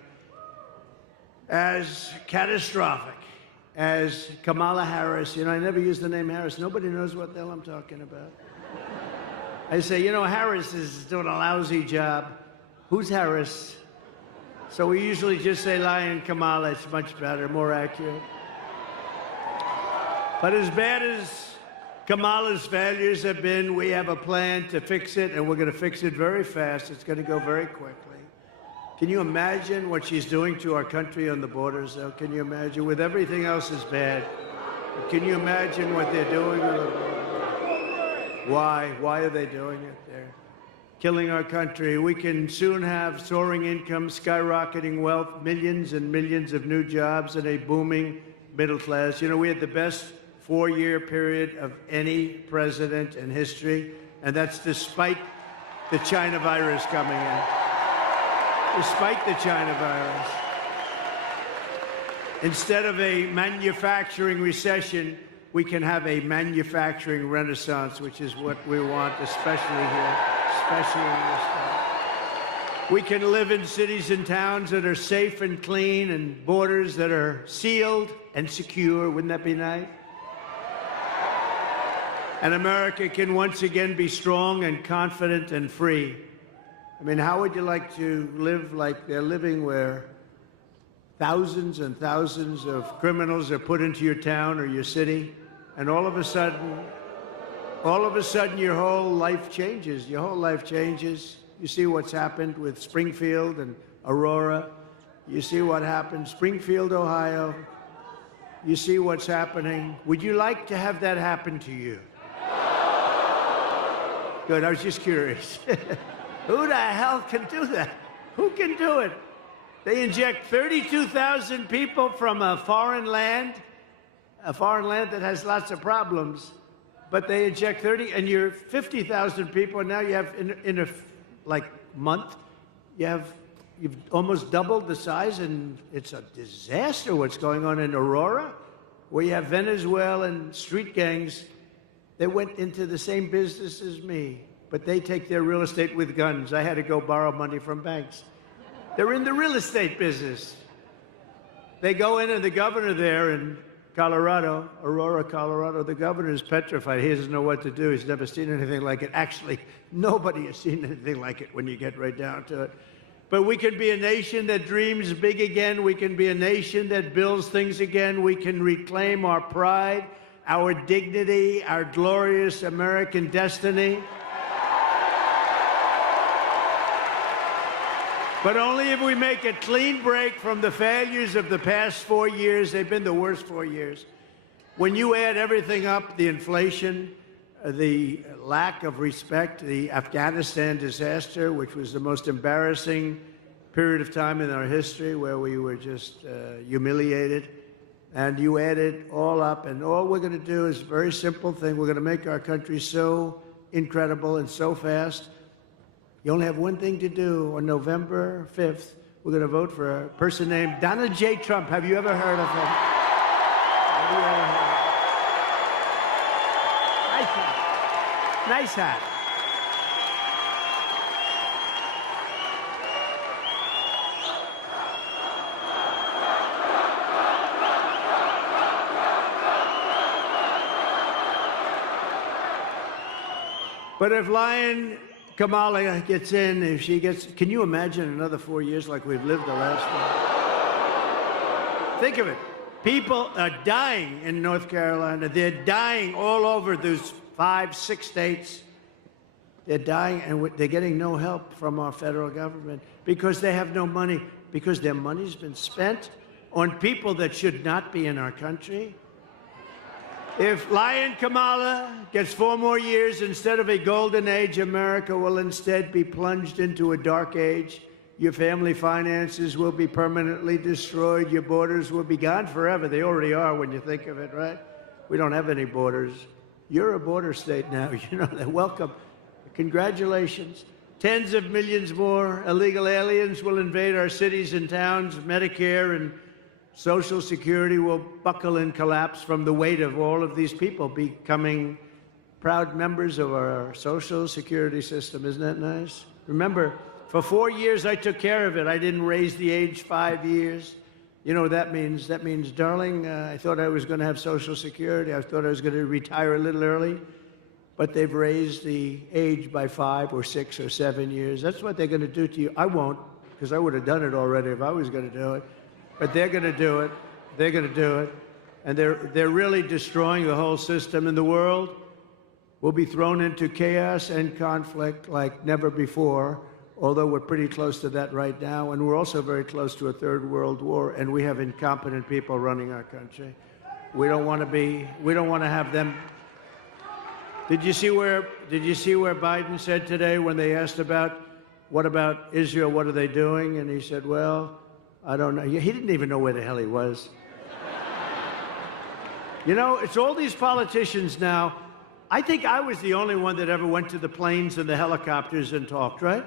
As catastrophic as Kamala Harris, I never use the name Harris. Nobody knows what the hell I'm talking about. I say, Harris is doing a lousy job. Who's Harris? So we usually just say Lion Kamala. It's much better, more accurate. But as bad as Kamala's failures have been, we have a plan to fix it, and we're going to fix it very fast. It's going to go very quickly. Can you imagine what she's doing to our country on the borders, though? Can you imagine? With everything else is bad. Can you imagine what they're doing on the borders? Why? Why are they doing it there? Killing our country. We can soon have soaring incomes, skyrocketing wealth, millions and millions of new jobs, and a booming middle class. We had the best four-year period of any president in history, and that's despite the China virus coming in. Despite the China virus. Instead of a manufacturing recession, we can have a manufacturing renaissance, which is what we want, especially here, especially in this state. We can live in cities and towns that are safe and clean and borders that are sealed and secure. Wouldn't that be nice? And America can once again be strong and confident and free. I mean, how would you like to live like they're living, where thousands and thousands of criminals are put into your town or your city, and all of a sudden your whole life changes. Your whole life changes. You see what's happened with Springfield and Aurora. You see what happened, Springfield, Ohio. You see what's happening. Would you like to have that happen to you? Good, I was just curious. Who the hell can do that? Who can do it? They inject 32,000 people from a foreign land that has lots of problems, but they inject 30, and you're 50,000 people, and now you have, in a month, you've almost doubled the size, and it's a disaster what's going on in Aurora, where you have Venezuelan street gangs. They went into the same business as me, but they take their real estate with guns. I had to go borrow money from banks. They're in the real estate business. They go in, and the governor there in Colorado, Aurora, Colorado, the governor is petrified. He doesn't know what to do. He's never seen anything like it. Actually, nobody has seen anything like it when you get right down to it. But we can be a nation that dreams big again. We can be a nation that builds things again. We can reclaim our pride, our dignity, our glorious American destiny. But only if we make a clean break from the failures of the past 4 years. They've been the worst 4 years. When you add everything up, the inflation, the lack of respect, the Afghanistan disaster, which was the most embarrassing period of time in our history, where we were just humiliated, and you add it all up, and all we're going to do is a very simple thing. We're going to make our country so incredible and so fast. You only have one thing to do. On November 5th, we're going to vote for a person named Donald J. Trump. Have you ever heard of him? Have you ever heard of him? Nice hat. Nice hat. But if Lion Kamala gets in, if she gets, can you imagine another 4 years like we've lived the last one? Think of it. People are dying in North Carolina. They're dying all over those 5, 6 states. They're dying, and they're getting no help from our federal government because they have no money, because their money's been spent on people that should not be in our country. If Lion Kamala gets 4 more years, instead of a golden age, America will instead be plunged into a dark age. Your family finances will be permanently destroyed. Your borders will be gone forever. They already are when you think of it, right? We don't have any borders. You're a border state now. You know that. Welcome. Congratulations. Tens of millions more illegal aliens will invade our cities and towns. Medicare and Social Security will buckle and collapse from the weight of all of these people becoming proud members of our Social Security system. Isn't that nice? Remember, for 4 years, I took care of it. I didn't raise the age 5 years. You know what that means? That means, darling, I thought I was going to have Social Security. I thought I was going to retire a little early. But they've raised the age by 5 or 6 or 7 years. That's what they're going to do to you. I won't, because I would have done it already if I was going to do it. But they're going to do it. They're going to do it. And they're really destroying the whole system. And the world will be thrown into chaos and conflict like never before, although we're pretty close to that right now. And we're also very close to a third world war. And we have incompetent people running our country. We don't want to have them. Did you see where Biden said today when they asked what about Israel, what are they doing? And he said, well, I don't know. He didn't even know where the hell he was. You know, it's all these politicians now. I think I was the only one that ever went to the planes and the helicopters and talked, right?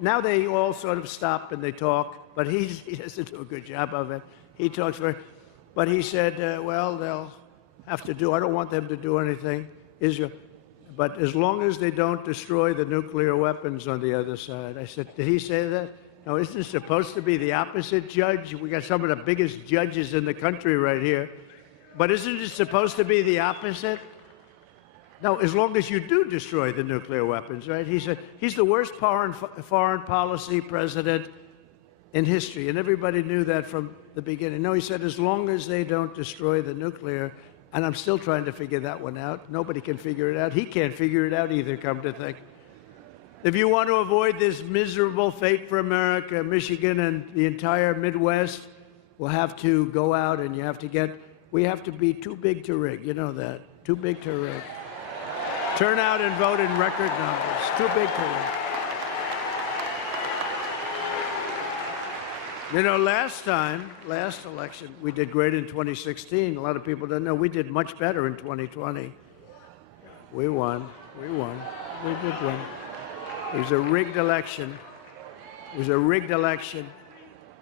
Now they all sort of stop and they talk, but he doesn't do a good job of it. He talks but he said, well, they'll have to do, I don't want them to do anything, Israel. But as long as they don't destroy the nuclear weapons on the other side. I said, did he say that? No, isn't it supposed to be the opposite, Judge? We got some of the biggest judges in the country right here. But isn't it supposed to be the opposite? No, as long as you do destroy the nuclear weapons, right? He said he's the worst foreign policy president in history, and everybody knew that from the beginning. No, he said as long as they don't destroy the nuclear, and I'm still trying to figure that one out. Nobody can figure it out. He can't figure it out either, come to think. If you want to avoid this miserable fate for America, Michigan and the entire Midwest will have to go out and we have to be too big to rig. You know that. Too big to rig. Turn out and vote in record numbers. Too big to rig. You know, last election, we did great in 2016. A lot of people don't know we did much better in 2020. We won. We did win. It was a rigged election. It was a rigged election.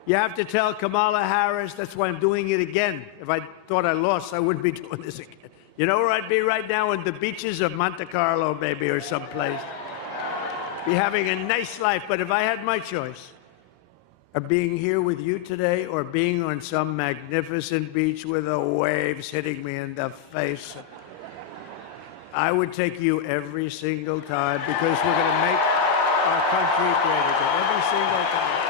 You have to tell Kamala Harris, that's why I'm doing it again. If I thought I lost, I wouldn't be doing this again. You know where I'd be right now? On the beaches of Monte Carlo, maybe, or someplace. Be having a nice life. But if I had my choice of being here with you today or being on some magnificent beach with the waves hitting me in the face, I would take you every single time because we're going to make our country great again. Every single time.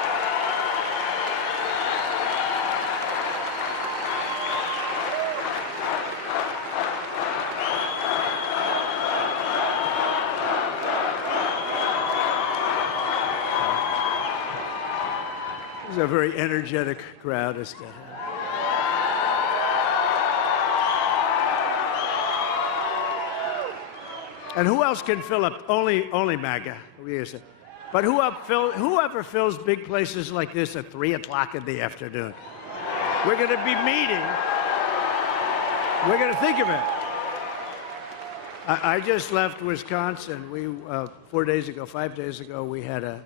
It's a very energetic crowd. And who else can fill up? Only MAGA. But whoever fills big places like this at 3 o'clock in the afternoon? We're going to be meeting. We're going to think of it. I just left Wisconsin. We 5 days ago, we had a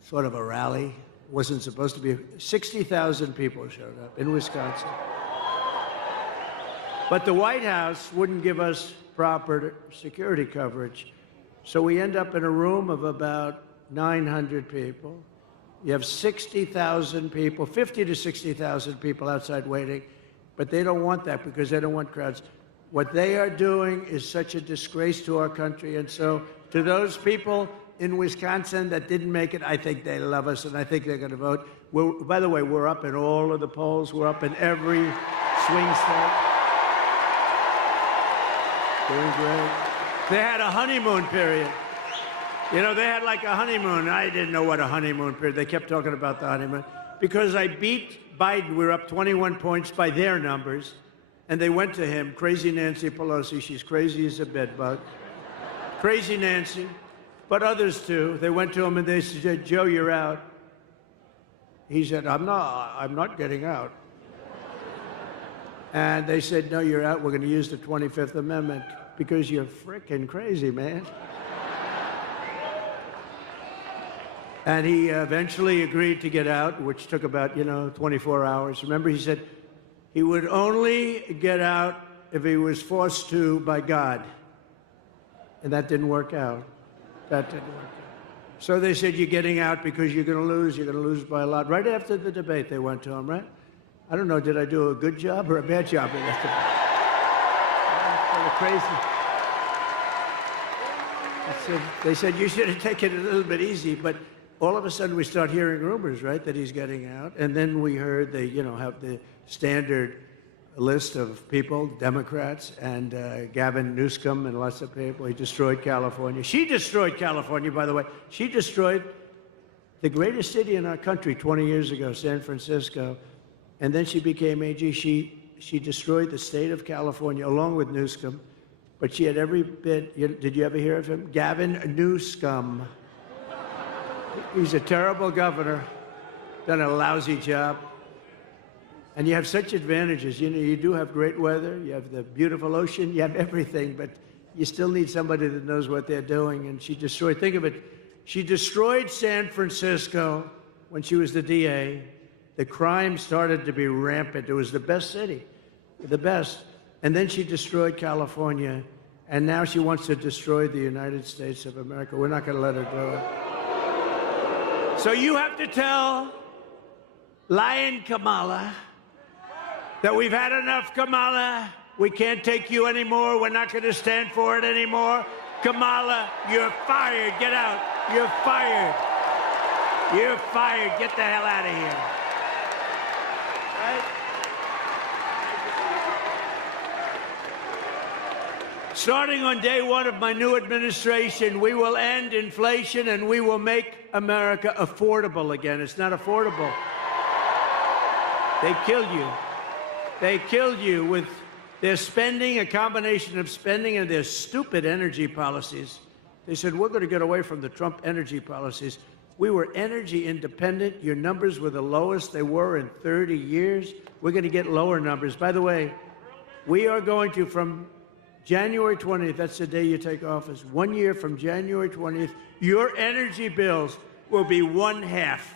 sort of a rally. Wasn't supposed to be. 60,000 people showed up in Wisconsin. But the White House wouldn't give us proper security coverage. So we end up in a room of about 900 people. You have 60,000 people, 50 to 60,000 people outside waiting, but they don't want that because they don't want crowds. What they are doing is such a disgrace to our country. And so to those people in Wisconsin that didn't make it, I think they love us, and I think they're going to vote. By the way, we're up in all of the polls. We're up in every swing state. Doing great. They had a honeymoon period. You know, they had like a honeymoon. I didn't know what a honeymoon period. They kept talking about the honeymoon. Because I beat Biden, we were up 21 points by their numbers, and they went to him, crazy Nancy Pelosi. She's crazy as a bedbug. Crazy Nancy. But others too. They went to him and they said, Joe, you're out. He said, I'm not getting out. And they said, no, you're out. We're going to use the 25th Amendment because you're frickin' crazy, man. And he eventually agreed to get out, which took about, 24 hours. Remember, he said he would only get out if he was forced to by God. And that didn't work out. That didn't work out. So they said, you're getting out because you're going to lose. You're going to lose by a lot. Right after the debate, they went to him, right? I don't know, did I do a good job or a bad job in that debate? Crazy. They said, you should have taken it a little bit easy. But all of a sudden, we start hearing rumors, right, that he's getting out. And then we heard they, have the standard list of people, Democrats, and Gavin Newsom and lots of people. He destroyed California. She destroyed California, by the way. She destroyed the greatest city in our country 20 years ago, San Francisco. And then she became AG. She destroyed the state of California along with Newsom. But she had every bit. Did you ever hear of him? Gavin Newsom. He's a terrible governor. Done a lousy job. And you have such advantages. You do have great weather. You have the beautiful ocean. You have everything. But you still need somebody that knows what they're doing. And she destroyed, think of it, she destroyed San Francisco when she was the DA. The crime started to be rampant. It was the best city, the best. And then she destroyed California. And now she wants to destroy the United States of America. We're not going to let her do it. So you have to tell lying Kamala that we've had enough, Kamala. We can't take you anymore. We're not going to stand for it anymore. Kamala, you're fired. Get out. You're fired. You're fired. Get the hell out of here. Right? Starting on day one of my new administration, we will end inflation and we will make America affordable again. It's not affordable. They killed you. They killed you with their spending, a combination of spending and their stupid energy policies. They said, we're going to get away from the Trump energy policies. We were energy independent. Your numbers were the lowest they were in 30 years. We're going to get lower numbers. By the way, we are going to, from January 20th, that's the day you take office, 1 year from January 20th, your energy bills will be one half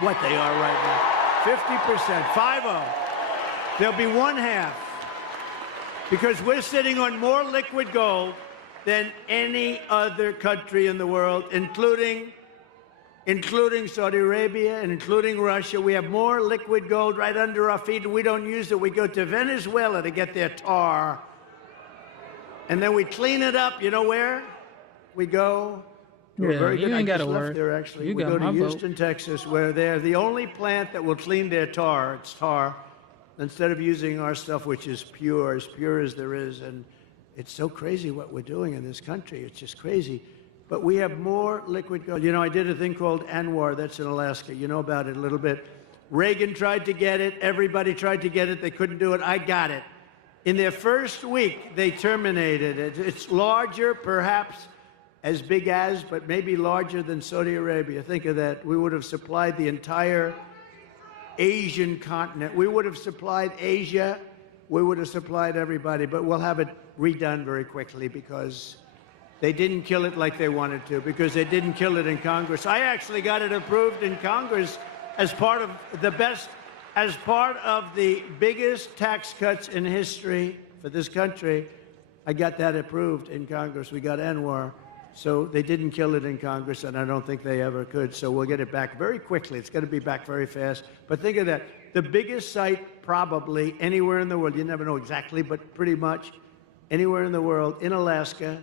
what they are right now. 50%, 50. They'll be one half. Because we're sitting on more liquid gold than any other country in the world, including Saudi Arabia and including Russia. We have more liquid gold right under our feet, and we don't use it. We go to Venezuela to get their tar, and then we clean it up. You know where? We go to a very good, you ain't I got just to left worry. there, actually. You We got go to my vote. Houston, Texas, where they're the only plant that will clean their tar. It's tar. Instead of using our stuff, which is pure as there is. And it's so crazy what we're doing in this country. It's just crazy. But we have more liquid gold. You know, I did a thing called ANWR. That's in Alaska. You know about it a little bit. Reagan tried to get it. Everybody tried to get it. They couldn't do it. I got it. In their first week, they terminated it. It's larger, perhaps as big as, but maybe larger than Saudi Arabia. Think of that. We would have supplied the entire Asian continent. We would have supplied Asia. We would have supplied everybody, but we'll have it redone very quickly because they didn't kill it like they wanted to, because they didn't kill it in Congress. I actually got it approved in Congress as part of the biggest tax cuts in history for this country. I got that approved in Congress. We got ANWR. So they didn't kill it in Congress, and I don't think they ever could. So we'll get it back very quickly. It's going to be back very fast. But think of that. The biggest site probably anywhere in the world, you never know exactly, but pretty much anywhere in the world, in Alaska.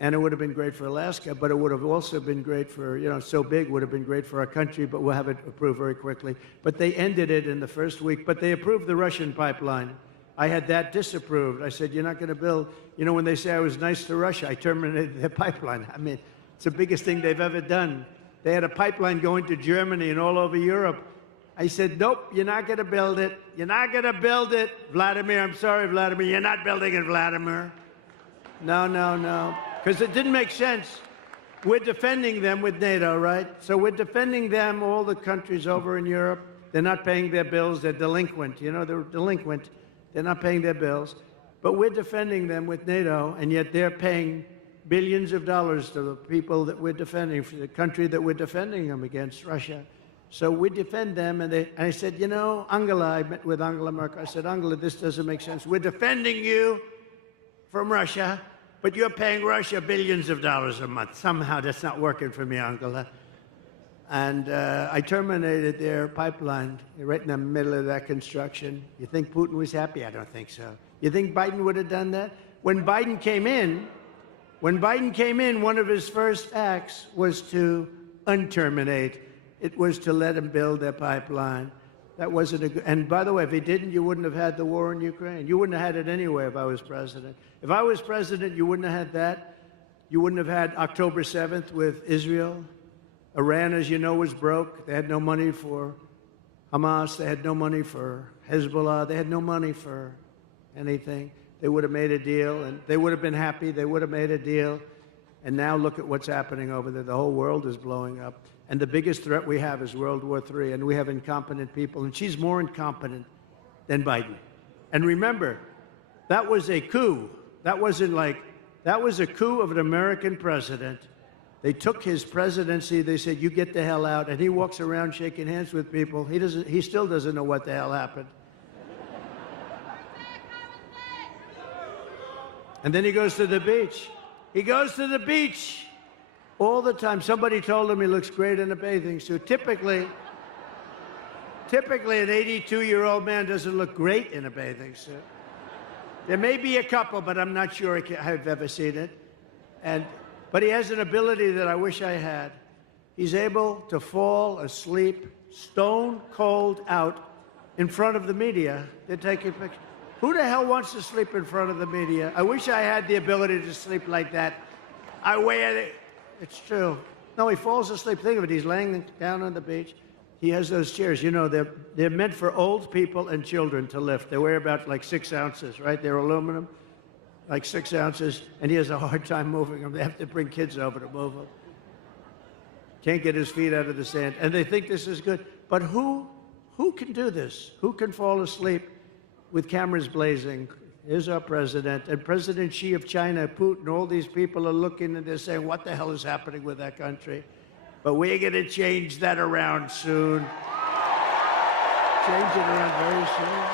And it would have been great for Alaska, but it would have also been great for, so big would have been great for our country, but we'll have it approved very quickly. But they ended it in the first week, but they approved the Russian pipeline. I had that disapproved. I said, you're not going to build, when they say I was nice to Russia, I terminated their pipeline. I mean, it's the biggest thing they've ever done. They had a pipeline going to Germany and all over Europe. I said, nope, you're not going to build it. You're not going to build it. Vladimir, I'm sorry, Vladimir, you're not building it, Vladimir. No. Because it didn't make sense. We're defending them with NATO, right? So we're defending them, all the countries over in Europe. They're not paying their bills. They're delinquent. They're delinquent. They're not paying their bills. But we're defending them with NATO, and yet they're paying billions of dollars to the people that we're defending, for the country that we're defending them against, Russia. So we defend them, and I said, Angela, I met with Angela Merkel. I said, Angela, this doesn't make sense. We're defending you from Russia, but you're paying Russia billions of dollars a month. Somehow that's not working for me, Angela. And I terminated their pipeline right in the middle of that construction. You think Putin was happy? I don't think so. You think Biden would have done that? When Biden came in, one of his first acts was to unterminate. It was to let him build their pipeline. That wasn't a good, and by the way, if he didn't, you wouldn't have had the war in Ukraine. You wouldn't have had it anyway if I was president. If I was president, you wouldn't have had that. You wouldn't have had October 7th with Israel. Iran, as you know, was broke. They had no money for Hamas. They had no money for Hezbollah. They had no money for anything. They would have made a deal, and they would have been happy. They would have made a deal. And now look at what's happening over there. The whole world is blowing up. And the biggest threat we have is World War III, and we have incompetent people. And she's more incompetent than Biden. And remember, that was a coup. That was a coup of an American president. They took his presidency. They said, you get the hell out. And he walks around shaking hands with people. He still doesn't know what the hell happened. And then he goes to the beach. He goes to the beach all the time. Somebody told him he looks great in a bathing suit. Typically, an 82-year-old man doesn't look great in a bathing suit. There may be a couple, but I'm not sure I've ever seen it. But he has an ability that I wish I had. He's able to fall asleep stone cold out in front of the media. They're taking pictures. Who the hell wants to sleep in front of the media? I wish I had the ability to sleep like that. I wear it. It's true. No, he falls asleep. Think of it. He's laying down on the beach. He has those chairs. They're meant for old people and children to lift. They weigh about like 6 ounces, right? They're aluminum, like 6 ounces. And he has a hard time moving them. They have to bring kids over to move them. can't get his feet out of the sand, and they think this is good. But who can do this? Who can fall asleep with cameras blazing? Here's our president, and President Xi of China, Putin, all these people are looking and they're saying, what the hell is happening with that country? But we're going to change that around soon. Change it around very soon.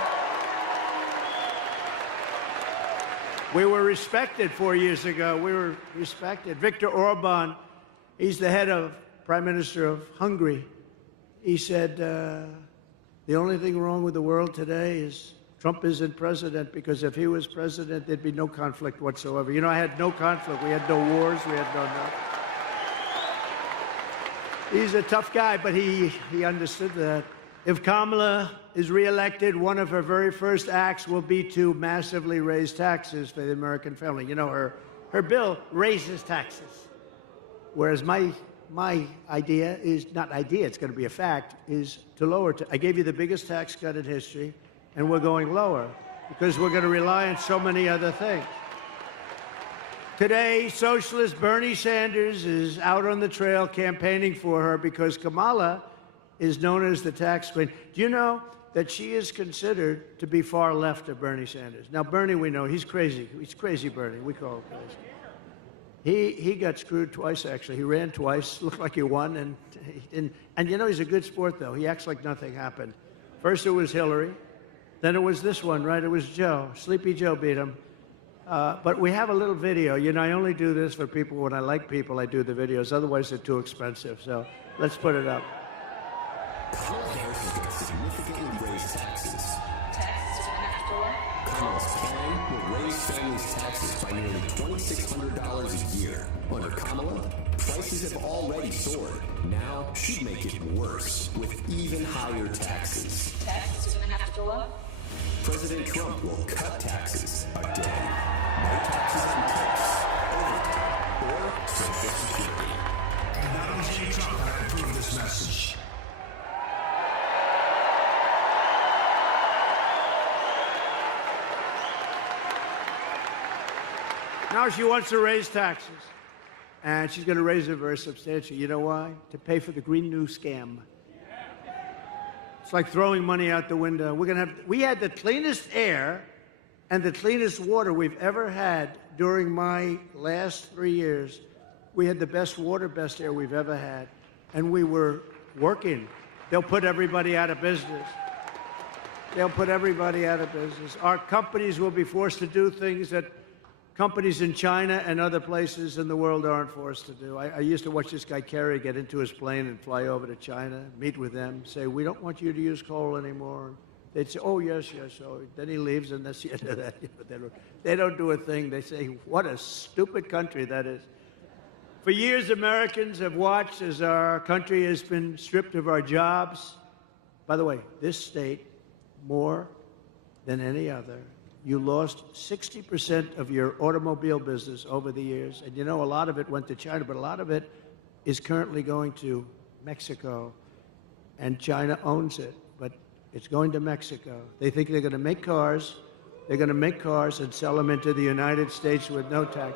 We were respected 4 years ago. We were respected. Viktor Orban, he's the head of Prime Minister of Hungary. He said, the only thing wrong with the world today is Trump isn't president, because if he was president, there'd be no conflict whatsoever. You know, I had no conflict. We had no wars. We had no. He's a tough guy, but he understood that. If Kamala is reelected, one of her very first acts will be to massively raise taxes for the American family. You know, her bill raises taxes, whereas my idea is not idea, it's going to be a fact, is to lower. I gave you the biggest tax cut in history, and we're going lower because we're going to rely on so many other things. Today, socialist Bernie Sanders is out on the trail campaigning for her because Kamala is known as the tax queen. Do you know that she is considered to be far left of Bernie Sanders? Now, Bernie, we know, he's crazy. He's crazy Bernie. We call him crazy. He got screwed twice, actually. He ran twice, looked like he won, and you know, he's a good sport, though. He acts like nothing happened. First it was Hillary, then it was this one, right? It was Joe. Sleepy Joe beat him. But we have a little video. You know, I only do this for people when I like people. I do the videos. Otherwise, they're too expensive. So let's put it up. Kamala Harris is going to significantly raise taxes. Kamala's plan will raise families' taxes by nearly $2,600 a year. Under Kamala, prices have already soared. Now she'd make it worse with even higher taxes. Taxes are going to have to go up. President Trump will cut taxes again. No taxes on tips, overtime, or Social Security. And not only King Trump have approved this message. Now she wants to raise taxes, and she's going to raise it very substantially. You know why? To pay for the Green New Scam. It's like throwing money out the window. We had the cleanest air and the cleanest water we've ever had during my last 3 years. We had the best water, best air we've ever had, and we were working. They'll put everybody out of business. They'll put everybody out of business. Our companies will be forced to do things that companies in China and other places in the world aren't forced to do. I used to watch this guy Kerry get into his plane and fly over to China, meet with them, say, we don't want you to use coal anymore. They'd say, oh, yes, yes. So then he leaves, and that's the end of that. They don't do a thing. They say, what a stupid country that is. For years, Americans have watched as our country has been stripped of our jobs. By the way, this state, more than any other, you lost 60% of your automobile business over the years. And you know, a lot of it went to China, but a lot of it is currently going to Mexico. And China owns it, but it's going to Mexico. They think they're going to make cars. They're going to make cars and sell them into the United States with no tax.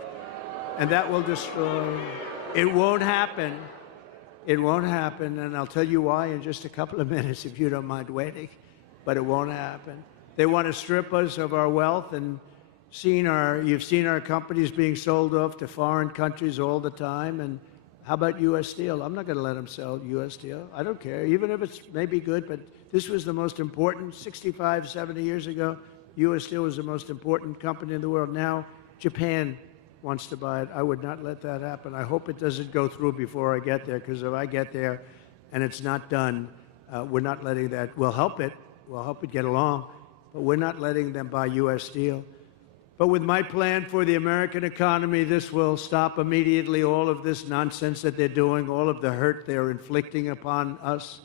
And that will destroy. It won't happen. It won't happen. And I'll tell you why in just a couple of minutes if you don't mind waiting. But it won't happen. They want to strip us of our wealth, and you've seen our companies being sold off to foreign countries all the time. And how about U.S. Steel? I'm not going to let them sell U.S. Steel. I don't care, even if it's maybe good, but this was the most important. 65, 70 years ago, U.S. Steel was the most important company in the world. Now, Japan wants to buy it. I would not let that happen. I hope it doesn't go through before I get there, because if I get there and it's not done, we're not letting that. We'll help it. We'll help it get along. But we're not letting them buy U.S. Steel. But with my plan for the American economy, this will stop immediately all of this nonsense that they're doing, all of the hurt they're inflicting upon us.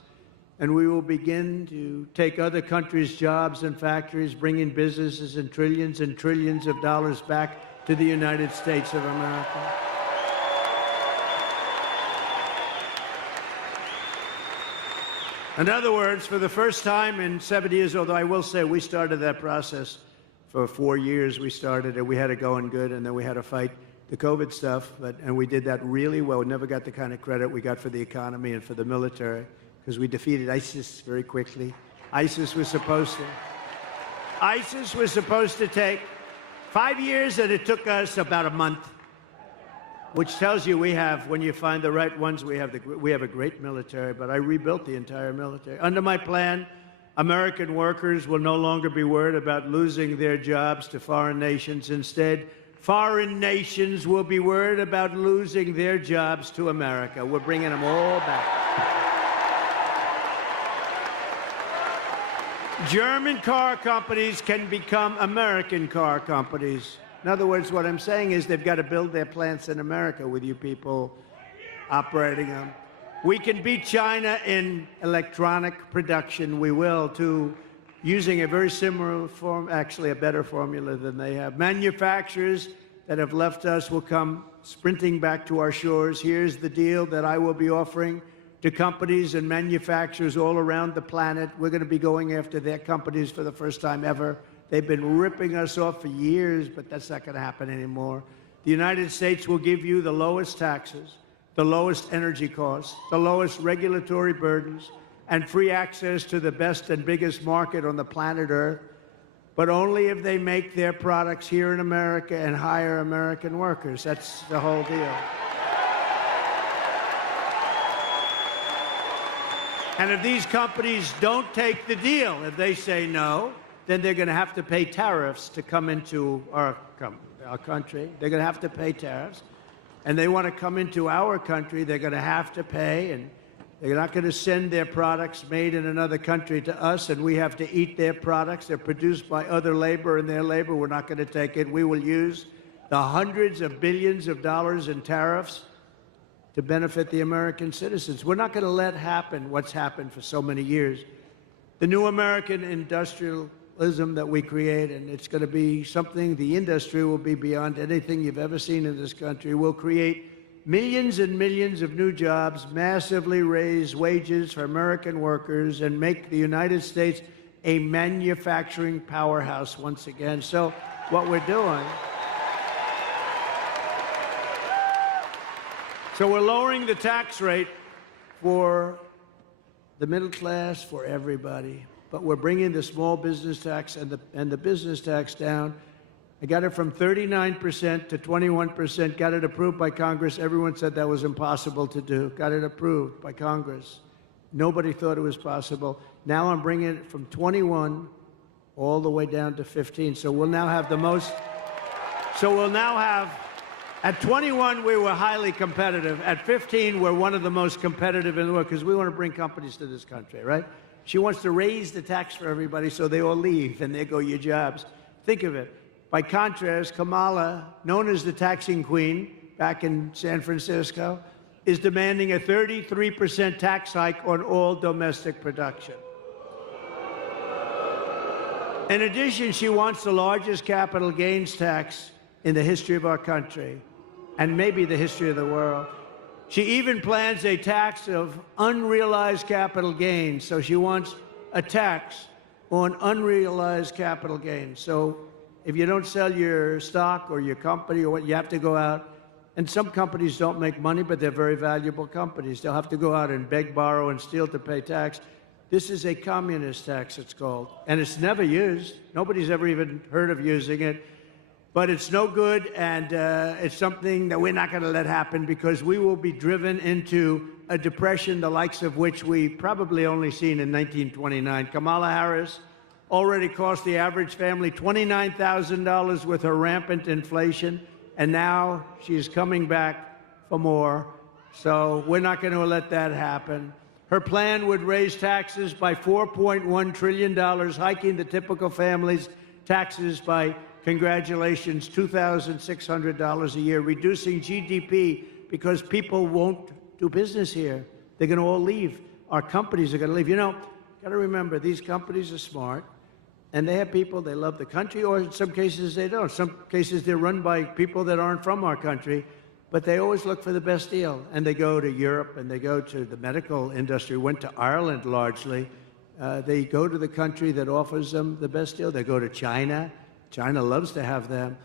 And we will begin to take other countries' jobs and factories, bringing businesses and trillions of dollars back to the United States of America. In other words, for the first time in 70 years, although I will say we started that process for 4 years, we started it, we had it going good, and then we had a fight the COVID stuff, and we did that really well. We never got the kind of credit we got for the economy and for the military because we defeated ISIS very quickly. ISIS was supposed to take 5 years, and it took us about a month, which tells you we have, when you find the right ones, we have a great military, but I rebuilt the entire military. Under my plan, American workers will no longer be worried about losing their jobs to foreign nations. Instead, foreign nations will be worried about losing their jobs to America. We're bringing them all back. German car companies can become American car companies. In other words, what I'm saying is they've got to build their plants in America with you people operating them. We can beat China in electronic production. We will, too, using a very similar form, actually a better formula than they have. Manufacturers that have left us will come sprinting back to our shores. Here's the deal that I will be offering to companies and manufacturers all around the planet. We're going to be going after their companies for the first time ever. They've been ripping us off for years, but that's not going to happen anymore. The United States will give you the lowest taxes, the lowest energy costs, the lowest regulatory burdens, and free access to the best and biggest market on the planet Earth, but only if they make their products here in America and hire American workers. That's the whole deal. And if these companies don't take the deal, if they say no, then they're going to have to pay tariffs to come into our country. They're going to have to pay tariffs. And they want to come into our country, they're going to have to pay, and they're not going to send their products made in another country to us, and we have to eat their products. They're produced by other labor, and their labor, we're not going to take it. We will use the hundreds of billions of dollars in tariffs to benefit the American citizens. We're not going to let happen what's happened for so many years. The new American industrialism that we create, and it's going to be something, the industry will be beyond anything you've ever seen in this country. We'll create millions and millions of new jobs, massively raise wages for American workers, and make the United States a manufacturing powerhouse once again. So what we're doing, so we're lowering the tax rate for the middle class, for everybody. But we're bringing the small business tax and the business tax down. I got it from 39% to 21%, got it approved by Congress. Everyone said that was impossible to do. Got it approved by Congress. Nobody thought it was possible. Now I'm bringing it from 21 all the way down to 15. So we'll now have the most, at 21, we were highly competitive. At 15, we're one of the most competitive in the world because we want to bring companies to this country, right? She wants to raise the tax for everybody so they all leave and there go your jobs. Think of it. By contrast, Kamala, known as the taxing queen back in San Francisco, is demanding a 33% tax hike on all domestic production. In addition, she wants the largest capital gains tax in the history of our country, and maybe the history of the world. She even plans a tax of unrealized capital gains. So she wants a tax on unrealized capital gains. So if you don't sell your stock or your company or what, you have to go out. And some companies don't make money, but they're very valuable companies. They'll have to go out and beg, borrow, and steal to pay tax. This is a communist tax, it's called. And it's never used. Nobody's ever even heard of using it. But it's no good, and it's something that we're not going to let happen because we will be driven into a depression the likes of which we probably only seen in 1929. Kamala Harris already cost the average family $29,000 with her rampant inflation, and now she's coming back for more. So we're not going to let that happen. Her plan would raise taxes by $4.1 trillion, hiking the typical family's taxes by, congratulations, $2,600 a year, reducing GDP because people won't do business here. They're going to all leave. Our companies are going to leave. You know, got to remember, these companies are smart, and they have people, they love the country, or in some cases they don't. Some cases they're run by people that aren't from our country, but they always look for the best deal. And they go to Europe, and they go to the medical industry, went to Ireland largely. They go to the country that offers them the best deal. They go to China. China loves to have them.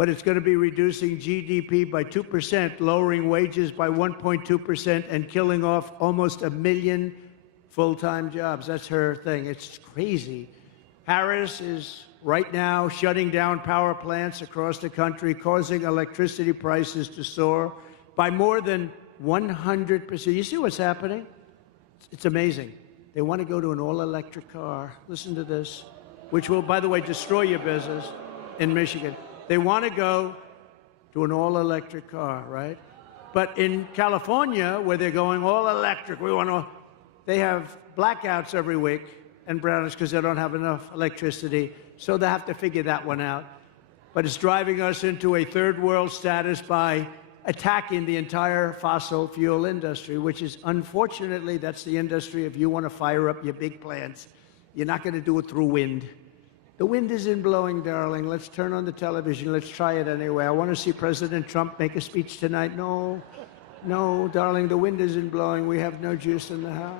but it's going to be reducing GDP by 2%, lowering wages by 1.2%, and killing off almost 1 million full-time jobs. That's her thing. It's crazy. Harris is right now shutting down power plants across the country, causing electricity prices to soar by more than 100%. You see what's happening? It's amazing. They want to go to an all-electric car. Listen to this, which will, by the way, destroy your business in Michigan. They want to go to an all-electric car, right? But in California, where they're going all-electric, they have blackouts every week and brownouts because they don't have enough electricity. So they have to figure that one out. But it's driving us into a third world status by attacking the entire fossil fuel industry, which is, unfortunately, that's the industry. If you want to fire up your big plants, you're not going to do it through wind. The wind isn't blowing, darling. Let's turn on the television. Let's try it anyway. I want to see President Trump make a speech tonight. No, darling, the wind isn't blowing. We have no juice in the house.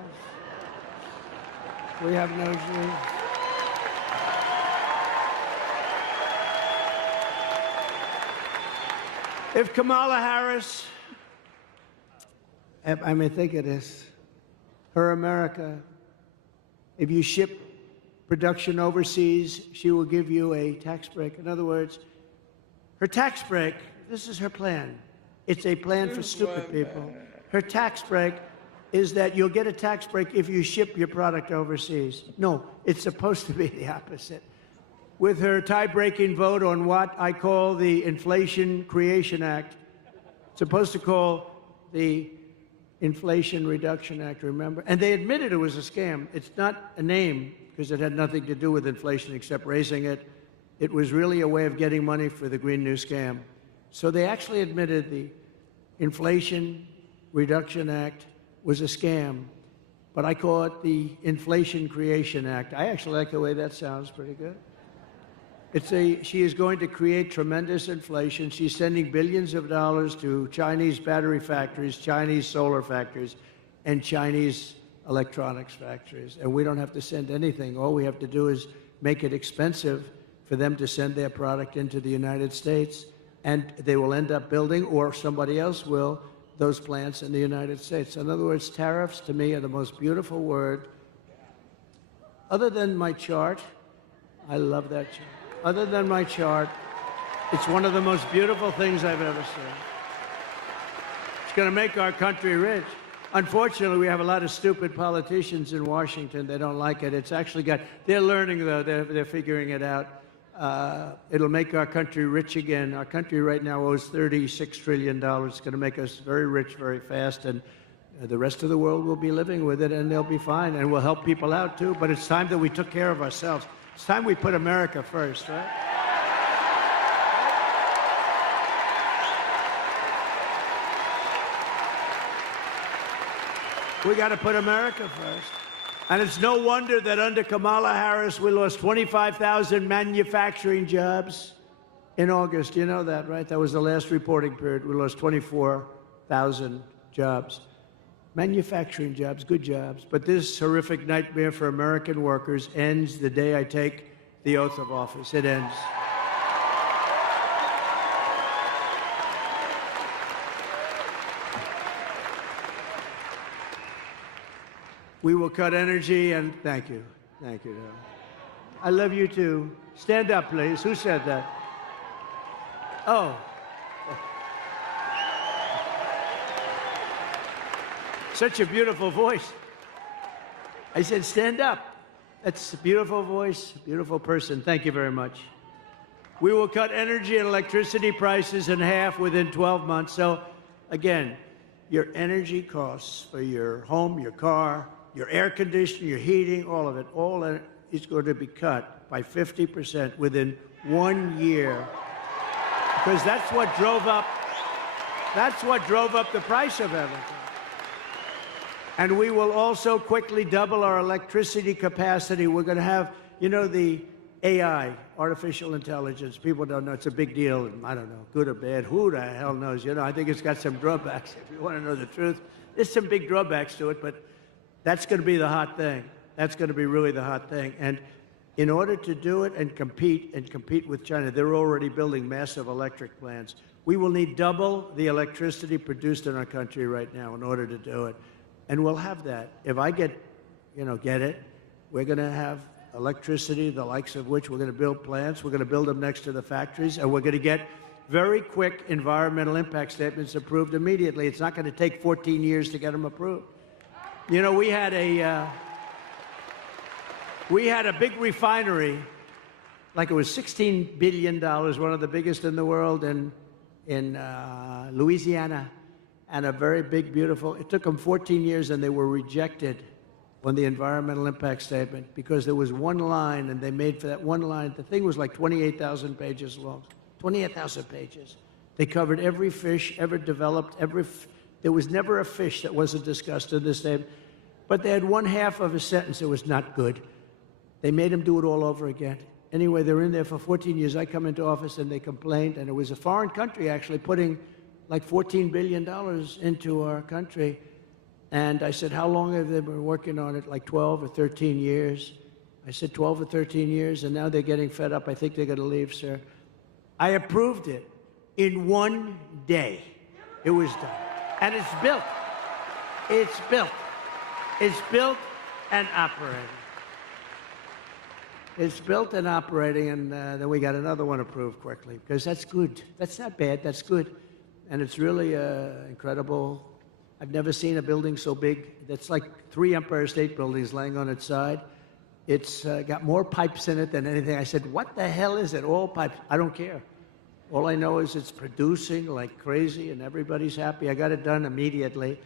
We have no juice. If Kamala Harris, I mean, think of this, her America, if you ship production overseas, she will give you a tax break. In other words, her tax break, this is her plan. It's a plan for stupid people. Her tax break is that you'll get a tax break if you ship your product overseas. No, it's supposed to be the opposite. With her tie-breaking vote on what I call the Inflation Creation Act, supposed to call the Inflation Reduction Act, remember? And they admitted it was a scam. It's not a name because it had nothing to do with inflation except raising it. It was really a way of getting money for the Green New Scam. So they actually admitted the Inflation Reduction Act was a scam, but I call it the Inflation Creation Act. I actually like the way that sounds pretty good. She is going to create tremendous inflation. She's sending billions of dollars to Chinese battery factories, Chinese solar factories, and Chinese electronics factories. And we don't have to send anything. All we have to do is make it expensive for them to send their product into the United States. And they will end up building, or somebody else will, those plants in the United States. In other words, tariffs to me are the most beautiful word. Other than my chart, I love that chart. Other than my chart, it's one of the most beautiful things I've ever seen. It's going to make our country rich. Unfortunately, we have a lot of stupid politicians in Washington. They don't like it. It's actually they're learning, though. They're figuring it out. It'll make our country rich again. Our country right now owes $36 trillion. It's going to make us very rich very fast, and the rest of the world will be living with it, and they'll be fine, and we'll help people out, too. But it's time that we took care of ourselves. It's time we put America first, right? We got to put America first. And it's no wonder that under Kamala Harris, we lost 25,000 manufacturing jobs in August. You know that, right? That was the last reporting period. We lost 24,000 jobs. Manufacturing jobs, good jobs. But this horrific nightmare for American workers ends the day I take the oath of office. It ends. We will cut energy and thank you. Thank you. I love you too. Stand up, please. Who said that? Oh. Such a beautiful voice. I said, stand up. That's a beautiful voice, beautiful person. Thank you very much. We will cut energy and electricity prices in half within 12 months. So, again, your energy costs for your home, your car, your air conditioning, your heating, all of it, all is going to be cut by 50% within 1 year. Because that's what drove up the price of everything. And we will also quickly double our electricity capacity. We're going to have, the AI, artificial intelligence. People don't know. It's a big deal. And I don't know, good or bad. Who the hell knows? I think it's got some drawbacks. If you want to know the truth, there's some big drawbacks to it, but that's going to be the hot thing. That's going to be really the hot thing. And In order to do it and compete with China, they're already building massive electric plants. We will need double the electricity produced in our country right now in order to do it. And we'll have that. If I get it, we're going to have electricity, the likes of which we're going to build plants. We're going to build them next to the factories, and we're going to get very quick environmental impact statements approved immediately. It's not going to take 14 years to get them approved. You know, we had a big refinery, like it was $16 billion, one of the biggest in the world in Louisiana, and a very big, beautiful. It took them 14 years, and they were rejected on the environmental impact statement because there was one line, and they made for that one line. The thing was like 28,000 pages long. 28,000 pages. They covered every fish ever developed. There was never a fish that wasn't discussed in this statement. But they had one half of a sentence that was not good. They made them do it all over again. Anyway, they're in there for 14 years. I come into office and they complained, and it was a foreign country actually putting like $14 billion into our country. And I said, how long have they been working on it? Like 12 or 13 years. I said 12 or 13 years, and now they're getting fed up. I think they're going to leave, sir. I approved it in one day. It was done. And it's built. It's built. It's built and operating. It's built and operating, and then we got another one approved quickly, because that's good. That's not bad. That's good. And it's really incredible. I've never seen a building so big. That's like 3 Empire State Buildings laying on its side. It's got more pipes in it than anything. I said, what the hell is it? All pipes. I don't care. All I know is it's producing like crazy, and everybody's happy. I got it done immediately.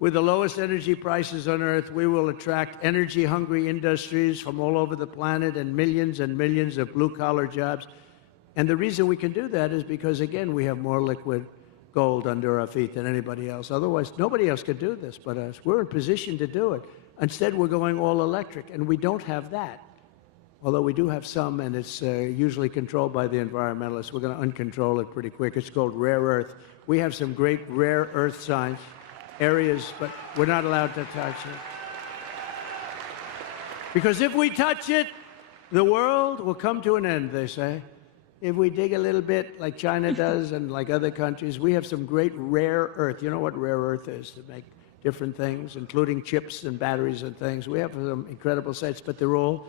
With the lowest energy prices on Earth, we will attract energy-hungry industries from all over the planet and millions of blue-collar jobs. And the reason we can do that is because, again, we have more liquid gold under our feet than anybody else. Otherwise, nobody else could do this but us. We're in position to do it. Instead, we're going all electric, and we don't have that. Although we do have some, and it's usually controlled by the environmentalists. We're going to uncontrol it pretty quick. It's called rare earth. We have some great rare earth science areas, but we're not allowed to touch it. Because if we touch it, the world will come to an end, they say. If we dig a little bit like China does and like other countries, we have some great rare earth. You know what rare earth is? To make different things, including chips and batteries and things. We have some incredible sites, but they're all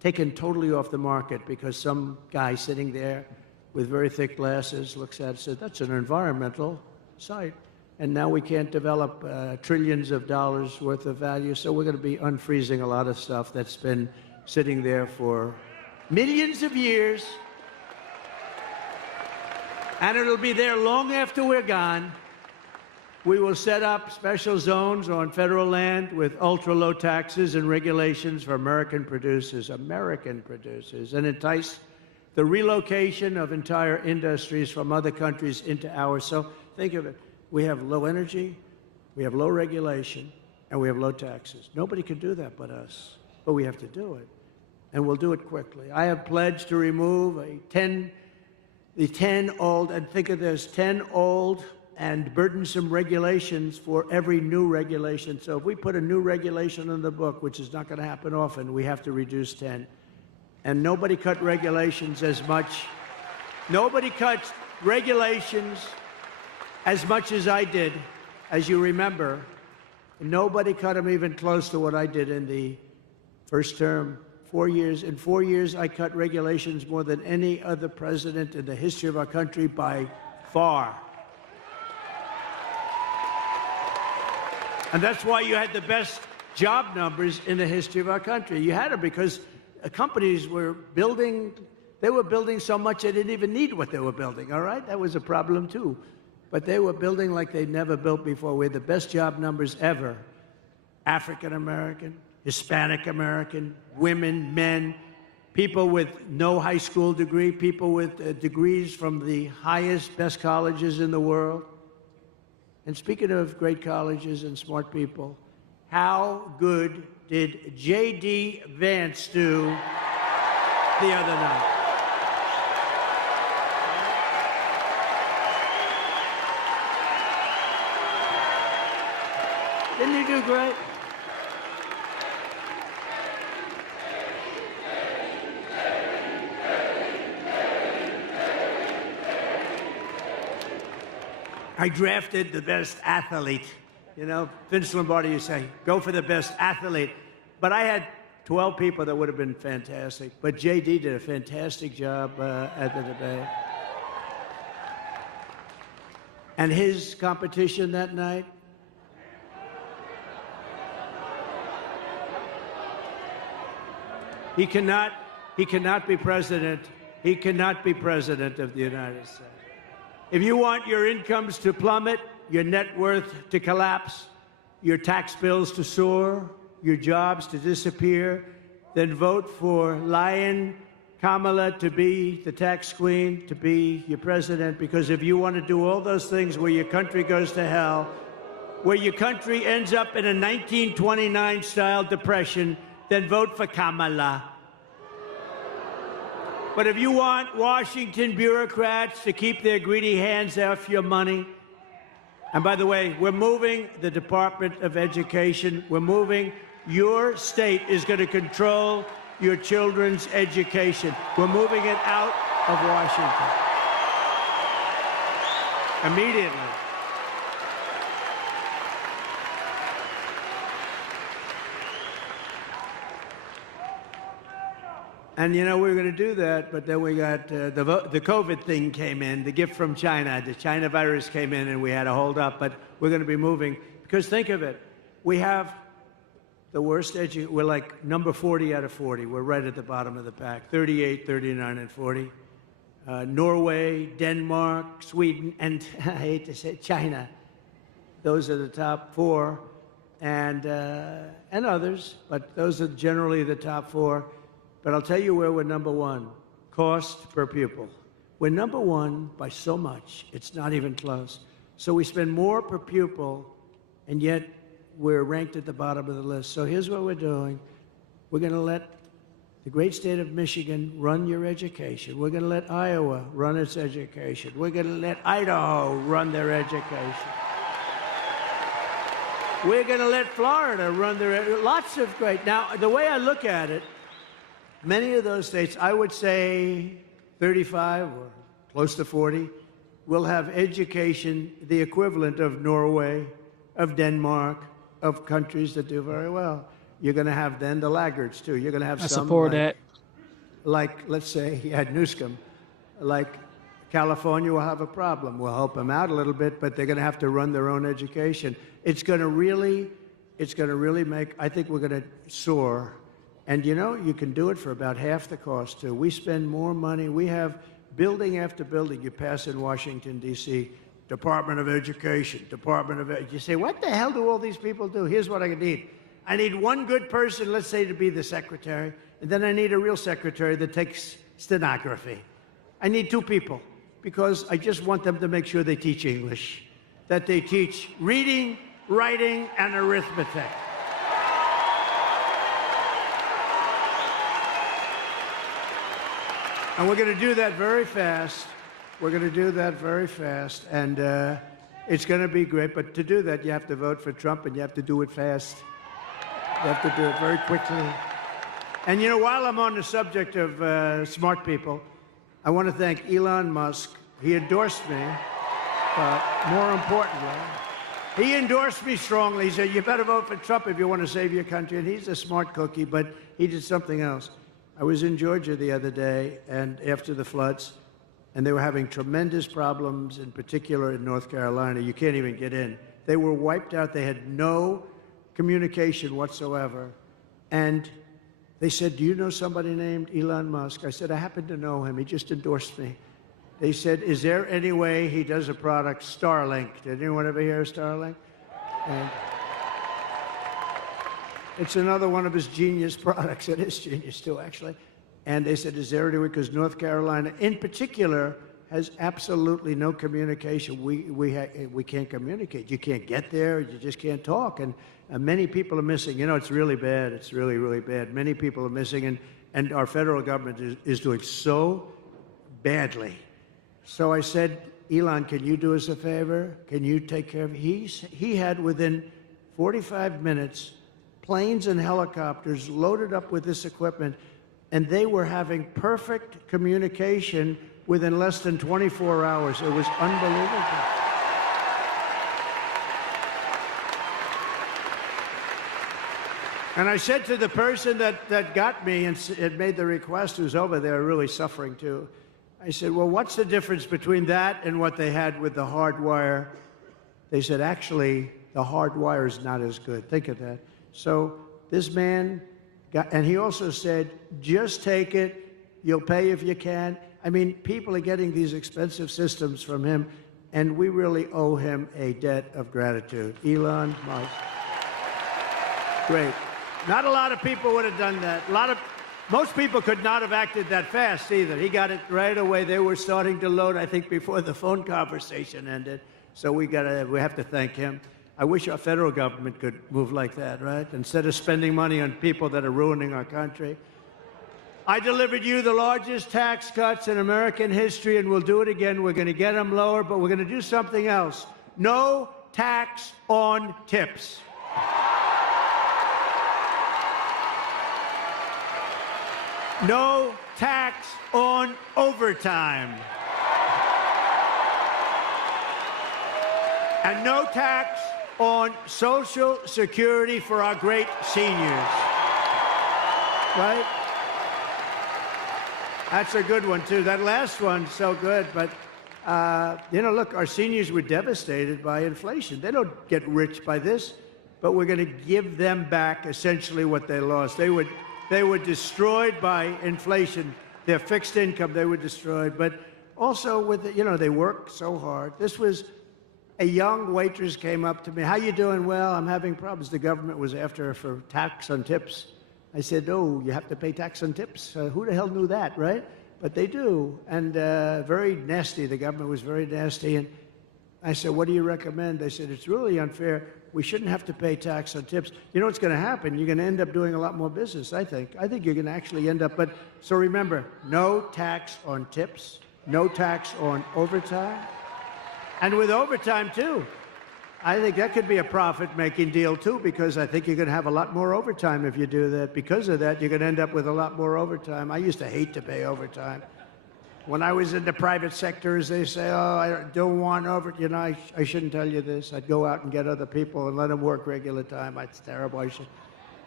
taken totally off the market because some guy sitting there with very thick glasses looks at it and says, that's an environmental site. And now we can't develop trillions of dollars worth of value, so we're going to be unfreezing a lot of stuff that's been sitting there for millions of years. And it'll be there long after we're gone. We will set up special zones on federal land with ultra-low taxes and regulations for American producers, and entice the relocation of entire industries from other countries into ours. So think of it. We have low energy, we have low regulation, and we have low taxes. Nobody can do that but us, but we have to do it, and we'll do it quickly. I have pledged to remove the 10 old, and think of this, 10 old and burdensome regulations for every new regulation. So if we put a new regulation in the book, which is not going to happen often, we have to reduce 10. And nobody cut regulations as much. Nobody cut regulations as much as I did, as you remember. Nobody cut them even close to what I did in the first term. 4 years. In 4 years, I cut regulations more than any other president in the history of our country by far. And that's why you had the best job numbers in the history of our country. You had them because companies were building, they were building so much they didn't even need what they were building, all right? That was a problem too. But they were building like they'd never built before. We had the best job numbers ever. African American, Hispanic American, women, men, people with no high school degree, people with degrees from the highest, best colleges in the world. And speaking of great colleges and smart people, how good did J.D. Vance do the other night? Didn't he do great? I drafted the best athlete. You know, Vince Lombardi, you say, go for the best athlete. But I had 12 people that would have been fantastic. But JD did a fantastic job at the debate. And his competition that night, he cannot be president. He cannot be president of the United States. If you want your incomes to plummet, your net worth to collapse, your tax bills to soar, your jobs to disappear, then vote for Lion Kamala to be the tax queen, to be your president, because if you want to do all those things where your country goes to hell, where your country ends up in a 1929-style depression, then vote for Kamala. But if you want Washington bureaucrats to keep their greedy hands off your money, and by the way, we're moving the Department of Education, we're moving, your state is going to control your children's education. We're moving it out of Washington. Immediately. And, you know, we were going to do that, but then we got the COVID thing came in, the gift from China. The China virus came in, and we had to hold up. But we're going to be moving. Because think of it. We have the worst we're like number 40 out of 40. We're right at the bottom of the pack, 38, 39, and 40. Norway, Denmark, Sweden, and I hate to say China. Those are the top four, and others, but those are generally the top four. But I'll tell you where we're number one, cost per pupil. We're number one by so much, it's not even close. So we spend more per pupil, and yet we're ranked at the bottom of the list. So here's what we're doing. We're going to let the great state of Michigan run your education. We're going to let Iowa run its education. We're going to let Idaho run their education. We're going to let Florida run their, lots of great. Now, the way I look at it, many of those states, I would say 35 or close to 40, will have education the equivalent of Norway, of Denmark, of countries that do very well. You're going to have then the laggards, too. You're going to have some support that. Like, let's say, he had Newscomb. Like, California will have a problem. We'll help them out a little bit, but they're going to have to run their own education. It's going to really make, I think we're going to soar. And, you know, you can do it for about half the cost, too. We spend more money. We have building after building you pass in Washington, D.C., Department of Education, Department of Education. You say, what the hell do all these people do? Here's what I need. I need one good person, let's say, to be the secretary, and then I need a real secretary that takes stenography. I need two people, because I just want them to make sure they teach English, that they teach reading, writing, and arithmetic. And we're going to do that very fast. We're going to do that very fast, and it's going to be great. But to do that, you have to vote for Trump, and you have to do it fast. You have to do it very quickly. And, you know, while I'm on the subject of smart people, I want to thank Elon Musk. He endorsed me, but more importantly, he endorsed me strongly. He said, you better vote for Trump if you want to save your country. And he's a smart cookie, but he did something else. I was in Georgia the other day, and after the floods, and they were having tremendous problems, in particular in North Carolina. You can't even get in. They were wiped out. They had no communication whatsoever. And they said, do you know somebody named Elon Musk? I said, I happen to know him. He just endorsed me. They said, is there any way he does a product, Starlink? Did anyone ever hear of Starlink? And it's another one of his genius products. It is genius, too, actually. And they said, is there any way? Because North Carolina, in particular, has absolutely no communication. We can't communicate. You can't get there. You just can't talk. And many people are missing. You know, it's really bad. It's really, really bad. Many people are missing, and our federal government is doing so badly. So I said, Elon, can you do us a favor? Can you take care of it? He had, within 45 minutes, planes and helicopters loaded up with this equipment, and they were having perfect communication within less than 24 hours. It was unbelievable. And I said to the person that got me and made the request, who's over there really suffering too, I said, well, what's the difference between that and what they had with the hard wire? They said, actually, the hard wire is not as good. Think of that. So this man got, and he also said, just take it. You'll pay if you can. I mean, people are getting these expensive systems from him, and we really owe him a debt of gratitude. Elon Musk. Great. Not a lot of people would have done that. Most people could not have acted that fast either. He got it right away. They were starting to load, I think, before the phone conversation ended. So we have to thank him. I wish our federal government could move like that, right? Instead of spending money on people that are ruining our country. I delivered you the largest tax cuts in American history, and we'll do it again. We're going to get them lower, but we're going to do something else. No tax on tips. No tax on overtime. And no tax on Social Security for our great seniors. Right? That's a good one, too. That last one's so good. But, look, our seniors were devastated by inflation. They don't get rich by this, but we're going to give them back essentially what they lost. They were destroyed by inflation. Their fixed income, they were destroyed. But also, they work so hard. This was a young waitress came up to me. How you doing? Well, I'm having problems. The government was after her for tax on tips. I said, oh, you have to pay tax on tips? Who the hell knew that, right? But they do. And very nasty. The government was very nasty. And I said, what do you recommend? They said, it's really unfair. We shouldn't have to pay tax on tips. You know what's going to happen? You're going to end up doing a lot more business, I think. I think you're going to actually end up. But so remember, no tax on tips, no tax on overtime. And with overtime, too. I think that could be a profit-making deal, too, because I think you're going to have a lot more overtime if you do that. Because of that, you're going to end up with a lot more overtime. I used to hate to pay overtime. When I was in the private sector, as they say, oh, I don't want overtime. I shouldn't tell you this. I'd go out and get other people and let them work regular time. It's terrible.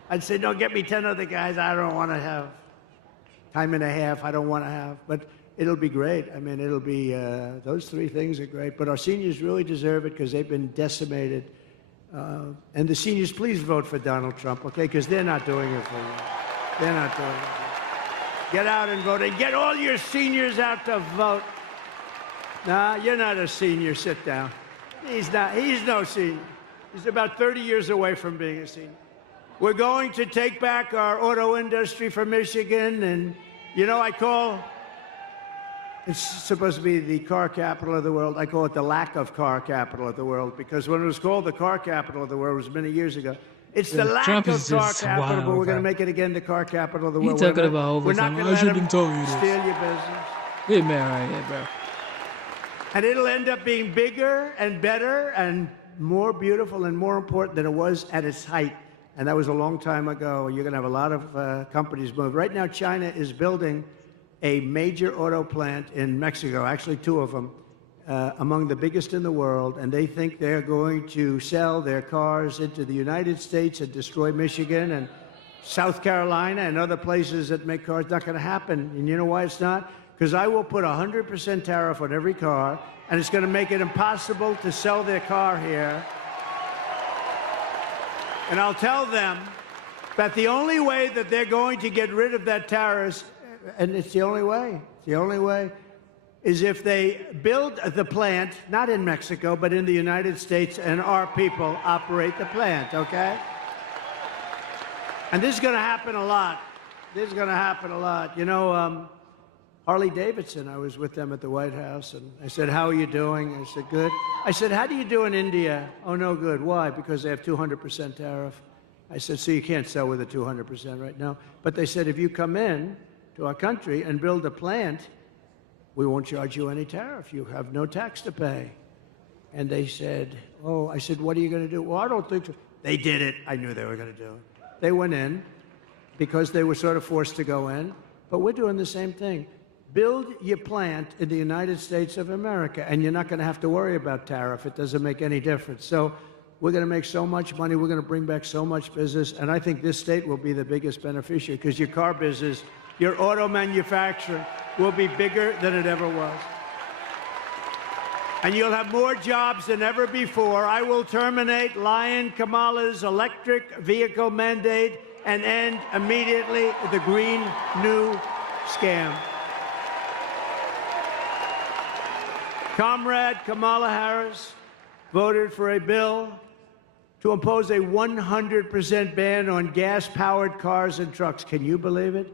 I'd say, no, get me 10 other guys. I don't want to have time and a half. I don't want to have. But it'll be great. I mean, it'll be, those three things are great. But our seniors really deserve it because they've been decimated. And the seniors, please vote for Donald Trump, okay? Because they're not doing it for you. They're not doing it. Get out and vote. And get all your seniors out to vote. Nah, you're not a senior. Sit down. He's not. He's no senior. He's about 30 years away from being a senior. We're going to take back our auto industry from Michigan. And, it's supposed to be the car capital of the world. I call it the lack of car capital of the world because when it was called the car capital of the world, it was many years ago. It's the lack Trump of is car just capital, wild, but we're going to bro. make it again the car capital of the He world. talking about We're not overtime. going I to should let have been telling you this. steal your business. Hey, man, right here, bro. And it'll end up being bigger and better and more beautiful and more important than it was at its height. And that was a long time ago. You're going to have a lot of companies move. Right now, China is building a major auto plant in Mexico, actually two of them, among the biggest in the world, and they think they're going to sell their cars into the United States and destroy Michigan and South Carolina and other places that make cars. Not going to happen. And you know why it's not? Because I will put 100% tariff on every car, and it's going to make it impossible to sell their car here. And I'll tell them that the only way that they're going to get rid of that tariff, and it's the only way, is if they build the plant, not in Mexico, but in the United States, and our people operate the plant, okay? And this is going to happen a lot. Harley Davidson, I was with them at the White House, and I said, how are you doing? I said, good. I said, how do you do in India? Oh, no good. Why? Because they have 200% tariff. I said, so you can't sell with a 200% right now. But they said, if you come in to our country and build a plant, we won't charge you any tariff. You have no tax to pay. And they said, oh, I said, what are you going to do? Well, I don't think so. They did it. I knew they were going to do it. They went in because they were sort of forced to go in. But we're doing the same thing. Build your plant in the United States of America, and you're not going to have to worry about tariff. It doesn't make any difference. So We're going to make so much money. We're going to bring back so much business. And I think this state will be the biggest beneficiary because your car business, your auto manufacturing will be bigger than it ever was. And you'll have more jobs than ever before. I will terminate Lion Kamala's electric vehicle mandate and end immediately the Green New scam. Comrade Kamala Harris voted for a bill to impose a 100% ban on gas-powered cars and trucks. Can you believe it?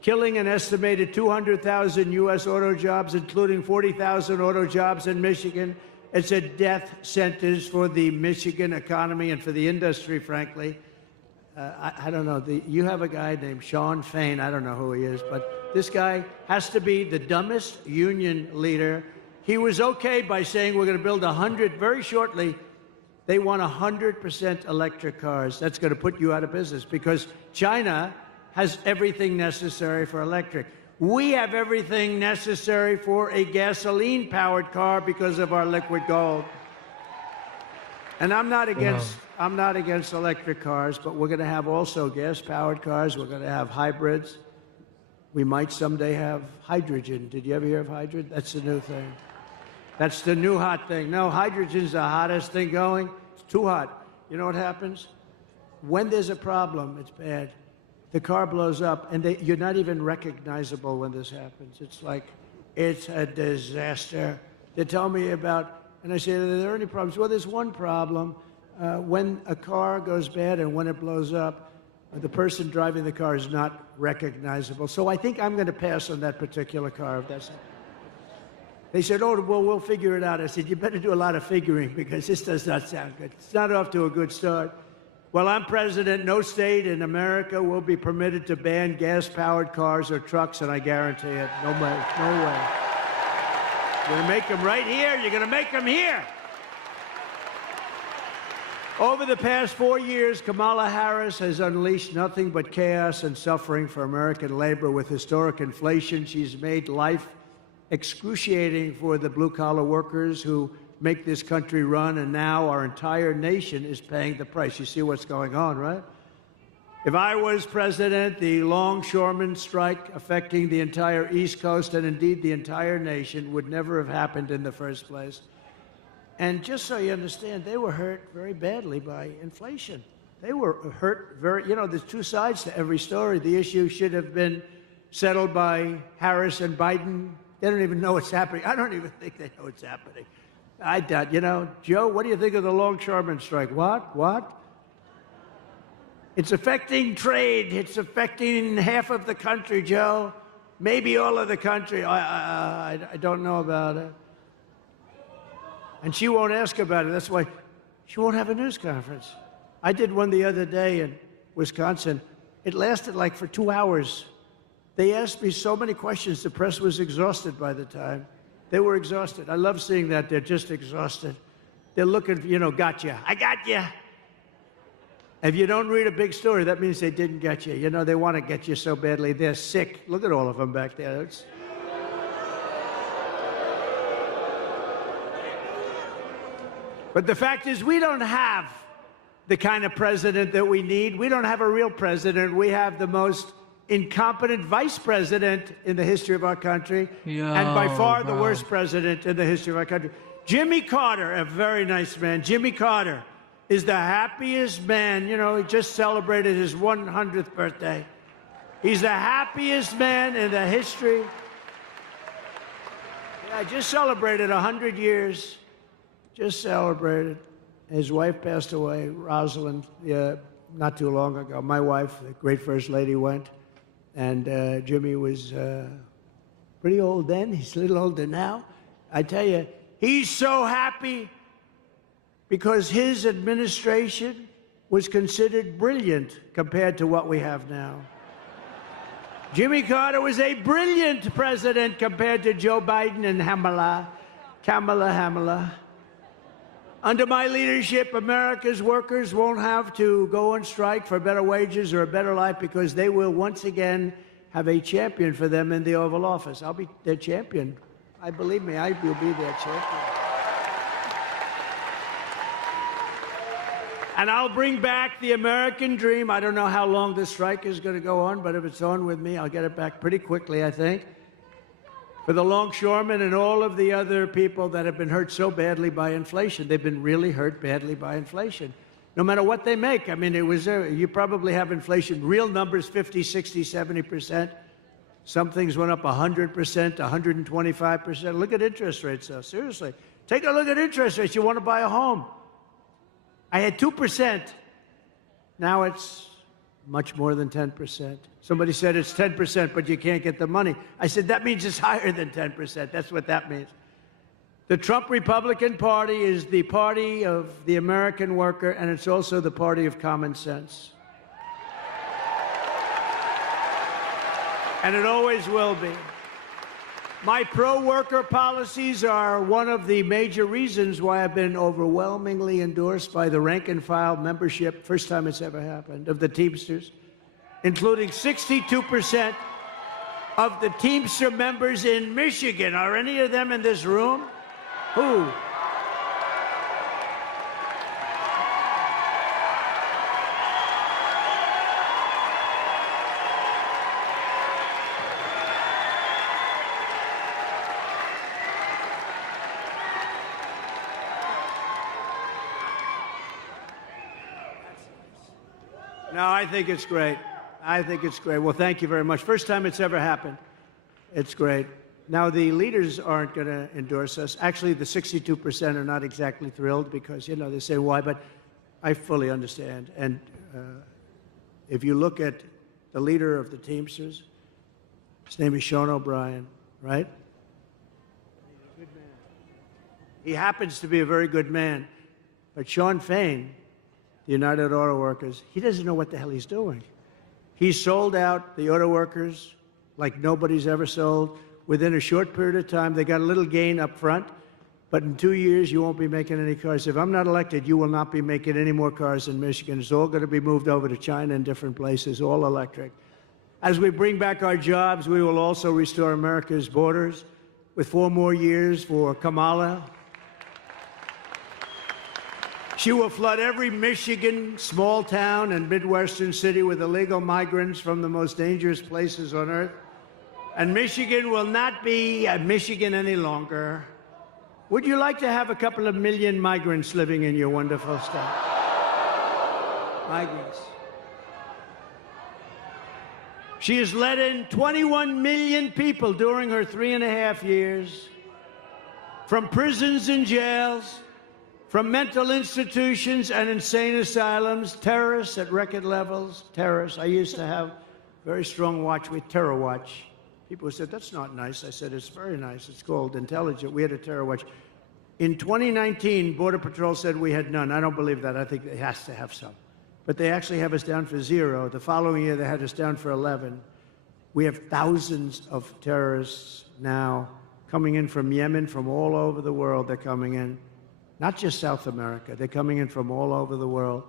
Killing an estimated 200,000 U.S. auto jobs, including 40,000 auto jobs in Michigan. It's a death sentence for the Michigan economy and for the industry, frankly. I don't know. You have a guy named Sean Fain. I don't know who he is, but this guy has to be the dumbest union leader. He was okay by saying we're going to build 100 very shortly. They want 100% electric cars. That's going to put you out of business because China has everything necessary for electric. We have everything necessary for a gasoline-powered car because of our liquid gold. And I'm not against electric cars, but we're going to have also gas-powered cars. We're going to have hybrids. We might someday have hydrogen. Did you ever hear of hydrogen? That's the new thing. That's the new hot thing. No, hydrogen's the hottest thing going. It's too hot. You know what happens? When there's a problem, it's bad. The car blows up, and you're not even recognizable when this happens. It's like, it's a disaster. They tell me about, and I say, are there any problems? Well, there's one problem. When a car goes bad and when it blows up, the person driving the car is not recognizable. So I think I'm going to pass on that particular car. If that's not. They said, oh, well, we'll figure it out. I said, you better do a lot of figuring because this does not sound good. It's not off to a good start. While I'm president, no state in America will be permitted to ban gas-powered cars or trucks, and I guarantee it. No way. No way. You're going to make them right here. You're going to make them here. Over the past 4 years, Kamala Harris has unleashed nothing but chaos and suffering for American labor. With historic inflation, she's made life excruciating for the blue-collar workers who make this country run, and now our entire nation is paying the price. You see what's going on, right? If I was president, the longshoremen strike affecting the entire East Coast and indeed the entire nation would never have happened in the first place. And just so you understand, they were hurt very badly by inflation. They were hurt very, there's two sides to every story. The issue should have been settled by Harris and Biden. They don't even know what's happening. I don't even think they know what's happening. I doubt, Joe, what do you think of the longshoremen strike? What? It's affecting trade. It's affecting half of the country, Joe. Maybe all of the country. I don't know about it. And she won't ask about it. That's why she won't have a news conference. I did one the other day in Wisconsin. It lasted like for 2 hours. They asked me so many questions, the press was exhausted by the time. They were exhausted. I love seeing that. They're just exhausted. They're looking, gotcha. I got you. If you don't read a big story, that means they didn't get you. They want to get you so badly. They're sick. Look at all of them back there. But the fact is, we don't have the kind of president that we need. We don't have a real president. We have the most incompetent vice president in the history of our country, and by far the worst president in the history of our country. Jimmy Carter, a very nice man. Jimmy Carter is the happiest man. He just celebrated his 100th birthday. He's the happiest man in the history. Yeah, just celebrated 100 years. Just celebrated. His wife passed away, Rosalind, not too long ago. My wife, the great First Lady, went. And Jimmy was pretty old then. He's a little older now. I tell you, he's so happy because his administration was considered brilliant compared to what we have now. Jimmy Carter was a brilliant president compared to Joe Biden and Kamala. Under my leadership, America's workers won't have to go on strike for better wages or a better life because they will once again have a champion for them in the Oval Office. I'll be their champion. Believe me, I will be their champion. And I'll bring back the American dream. I don't know how long this strike is going to go on, but if it's on with me, I'll get it back pretty quickly, I think. For the longshoremen and all of the other people that have been hurt so badly by inflation. They've been really hurt badly by inflation. No matter what they make. I mean, you probably have inflation, real numbers, 50, 60, 70%. Some things went up 100%, 125%. Look at interest rates, though. Seriously. Take a look at interest rates. You want to buy a home. I had 2%. Now it's much more than 10%. Somebody said it's 10%, but you can't get the money. I said, that means it's higher than 10%. That's what that means. The Trump Republican Party is the party of the American worker, and it's also the party of common sense. And it always will be. My pro-worker policies are one of the major reasons why I've been overwhelmingly endorsed by the rank-and-file membership, first time it's ever happened, of the Teamsters, including 62% of the Teamster members in Michigan. Are any of them in this room? Who? No, I think it's great. I think it's great. Well, thank you very much. First time it's ever happened. It's great. Now, the leaders aren't going to endorse us. Actually, the 62% are not exactly thrilled because, you know, they say why, but I fully understand. And if you look at the leader of the Teamsters, his name is Sean O'Brien, right? He's a good man. He happens to be a very good man. But Sean Fain, the United Auto Workers, he doesn't know what the hell he's doing. He sold out the auto workers like nobody's ever sold. Within a short period of time, they got a little gain up front, but in 2 years, you won't be making any cars. If I'm not elected, you will not be making any more cars in Michigan. It's all going to be moved over to China and different places, all electric. As we bring back our jobs, we will also restore America's borders with 4 more years for Kamala. She will flood every Michigan small town and Midwestern city with illegal migrants from the most dangerous places on earth. And Michigan will not be Michigan any longer. Would you like to have a couple of million migrants living in your wonderful state? Migrants. She has let in 21 million people during her 3.5 years from prisons and jails, from mental institutions and insane asylums, terrorists at record levels, terrorists. I used to have a very strong watch with Terror Watch. People said, that's not nice. I said, it's very nice. It's called Intelligent. We had a Terror Watch. In 2019, Border Patrol said we had none. I don't believe that. I think it has to have some. But they actually have us down for 0. The following year, they had us down for 11. We have thousands of terrorists now coming in from Yemen, from all over the world. They're coming in. Not just South America. They're coming in from all over the world.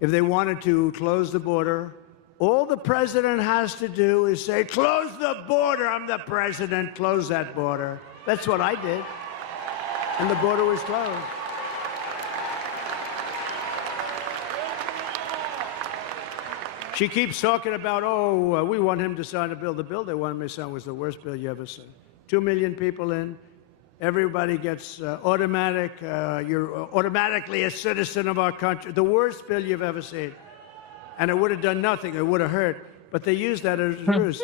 If they wanted to close the border, all the president has to do is say, close the border. I'm the president. Close that border. That's what I did. And the border was closed. She keeps talking about, we want him to sign a bill. The bill they wanted me to sign was the worst bill you ever seen. 2 million people in. Everybody gets you're automatically a citizen of our country. The worst bill you've ever seen. And it would have done nothing. It would have hurt. But they use that as a ruse.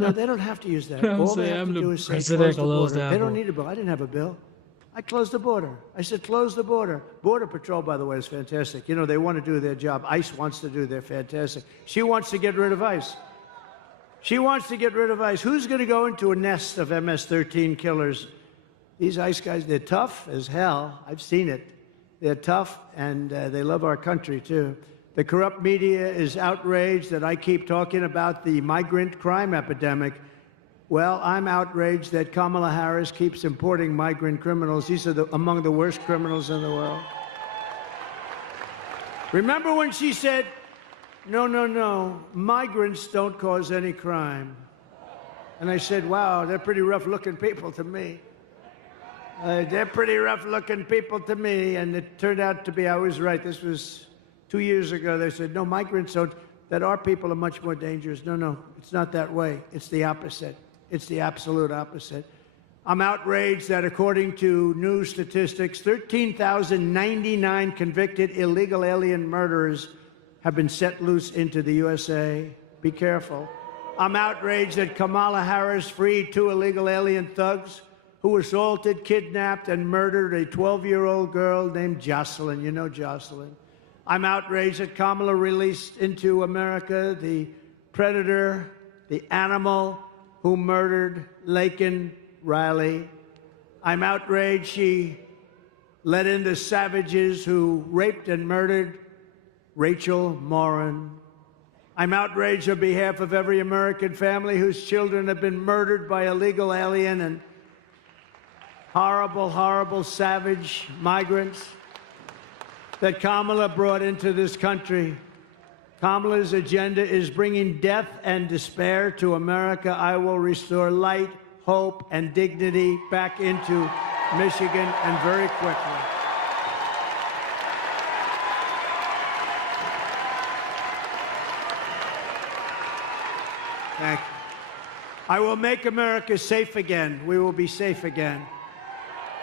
No, they don't have to use that. All they have to do is say, close the border. They don't need a bill. I didn't have a bill. I closed the border. I said, close the border. Border Patrol, by the way, is fantastic. You know, they want to do their job. ICE wants to do their fantastic. She wants to get rid of ICE. She wants to get rid of ICE. Who's going to go into a nest of MS-13 killers? These ICE guys, they're tough as hell. I've seen it. They're tough, and they love our country, too. The corrupt media is outraged that I keep talking about the migrant crime epidemic. Well, I'm outraged that Kamala Harris keeps importing migrant criminals. These are among the worst criminals in the world. Remember when she said, no, migrants don't cause any crime. And I said, wow, they're pretty rough-looking people to me. They're pretty rough-looking people to me, and it turned out to be I was right. This was 2 years ago, they said, no, migrants don't, that our people are much more dangerous. No, no, it's not that way. It's the opposite. It's the absolute opposite. I'm outraged that according to new statistics, 13,099 convicted illegal alien murderers have been set loose into the USA. Be careful. I'm outraged that Kamala Harris freed 2 illegal alien thugs who assaulted, kidnapped, and murdered a 12-year-old girl named Jocelyn. You know Jocelyn. I'm outraged that Kamala released into America the predator, the animal who murdered Laken Riley. I'm outraged she let in the savages who raped and murdered Rachel Morin. I'm outraged on behalf of every American family whose children have been murdered by illegal alien and horrible, horrible, savage migrants that Kamala brought into this country. Kamala's agenda is bringing death and despair to America. I will restore light, hope, and dignity back into Michigan, and very quickly. Thank you. I will make America safe again. We will be safe again.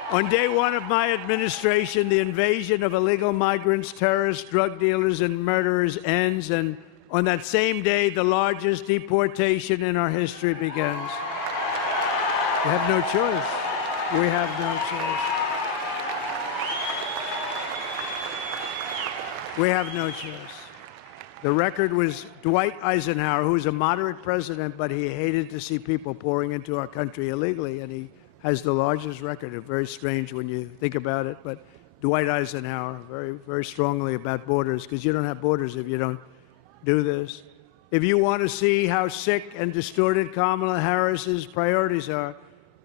On day one of my administration, the invasion of illegal migrants, terrorists, drug dealers, and murderers ends, and on that same day, the largest deportation in our history begins. We have no choice. We have no choice. We have no choice. The record was Dwight Eisenhower, who was a moderate president, but he hated to see people pouring into our country illegally, and he has the largest record. It's very strange when you think about it, but Dwight Eisenhower, very, very strongly about borders, because you don't have borders if you don't do this. If you want to see how sick and distorted Kamala Harris's priorities are,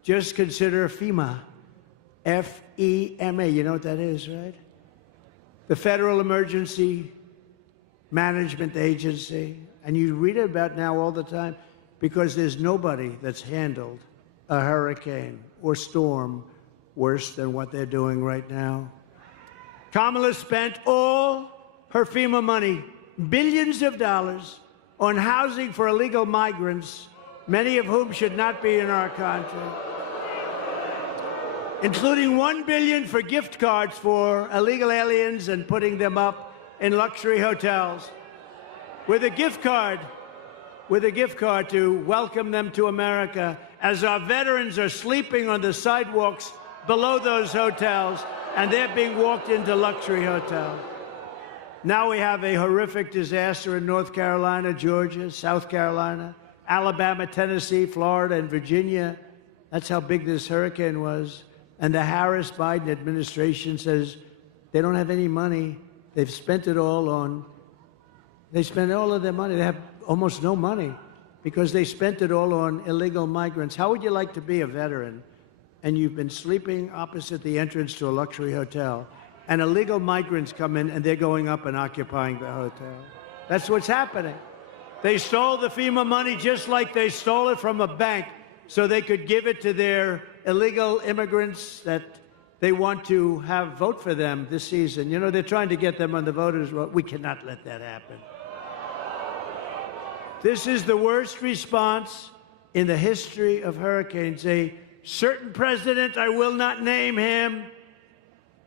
just consider FEMA, F-E-M-A. You know what that is, right? The Federal Emergency Management Agency. And you read about now all the time because there's nobody that's handled a hurricane or storm worse than what they're doing right now. Kamala spent all her FEMA money, billions of dollars, on housing for illegal migrants, many of whom should not be in our country, including $1 billion for gift cards for illegal aliens and putting them up in luxury hotels with a gift card to welcome them to America as our veterans are sleeping on the sidewalks below those hotels and they're being walked into luxury hotels. Now we have a horrific disaster in North Carolina, Georgia, South Carolina, Alabama, Tennessee, Florida, and Virginia. That's how big this hurricane was. And the Harris-Biden administration says they don't have any money. They've spent it all on, they spent all of their money. They have almost no money because they spent it all on illegal migrants. How would you like to be a veteran and you've been sleeping opposite the entrance to a luxury hotel and illegal migrants come in and they're going up and occupying the hotel? That's what's happening. They stole the FEMA money just like they stole it from a bank so they could give it to their illegal immigrants that they want to have vote for them this season. You know, they're trying to get them on the voters' roll. We cannot let that happen. This is the worst response in the history of hurricanes. A certain president, I will not name him,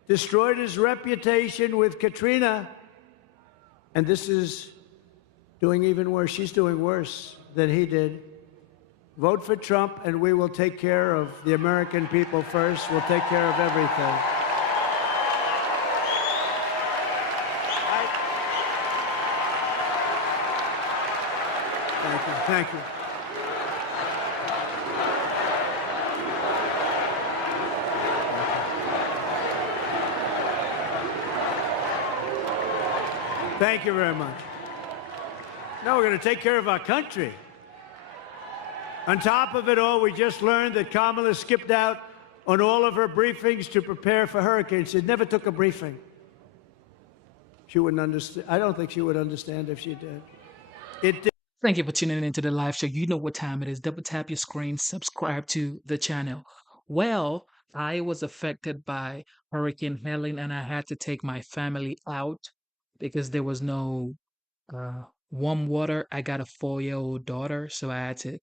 destroyed his reputation with Katrina. And this is doing even worse. She's doing worse than he did. Vote for Trump, and we will take care of the American people first. We'll take care of everything. Thank you. Thank you. Thank you very much. Now we're going to take care of our country. On top of it all, we just learned that Kamala skipped out on all of her briefings to prepare for hurricanes. She never took a briefing. She wouldn't understand. I don't think she would understand if she did. It did. Thank you for tuning into the live show. You know what time it is. Double tap your screen, subscribe to the channel. Well, I was affected by Hurricane Helene and I had to take my family out because there was no warm water. I got a 4-year-old daughter, so I had to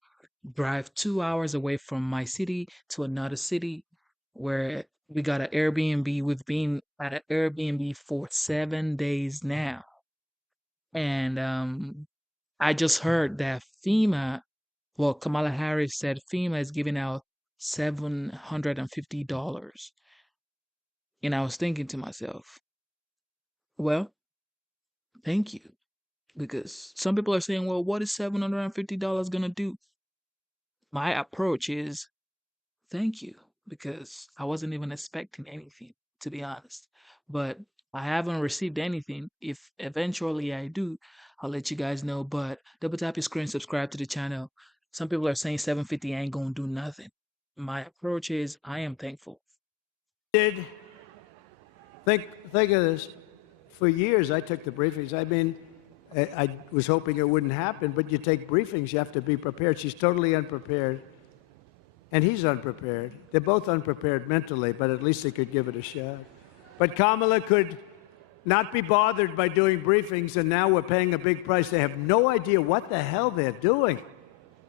drive 2 hours away from my city to another city where we got an Airbnb. We've been at an Airbnb for 7 days now. And I just heard that FEMA, well, Kamala Harris said FEMA is giving out $750. And I was thinking to myself, well, thank you. Because some people are saying, well, what is $750 going to do? My approach is thank you, because I wasn't even expecting anything, to be honest. But I haven't received anything. If eventually I do, I'll let you guys know. But double tap your screen, subscribe to the channel. Some people are saying 750 ain't gonna do nothing. My approach is I am thankful. Did think of this. For years, I took the briefings. I mean, I was hoping it wouldn't happen, but you take briefings, you have to be prepared. She's totally unprepared, and he's unprepared. They're both unprepared mentally, but at least they could give it a shot. But Kamala could not be bothered by doing briefings, and now we're paying a big price. They have no idea what the hell they're doing.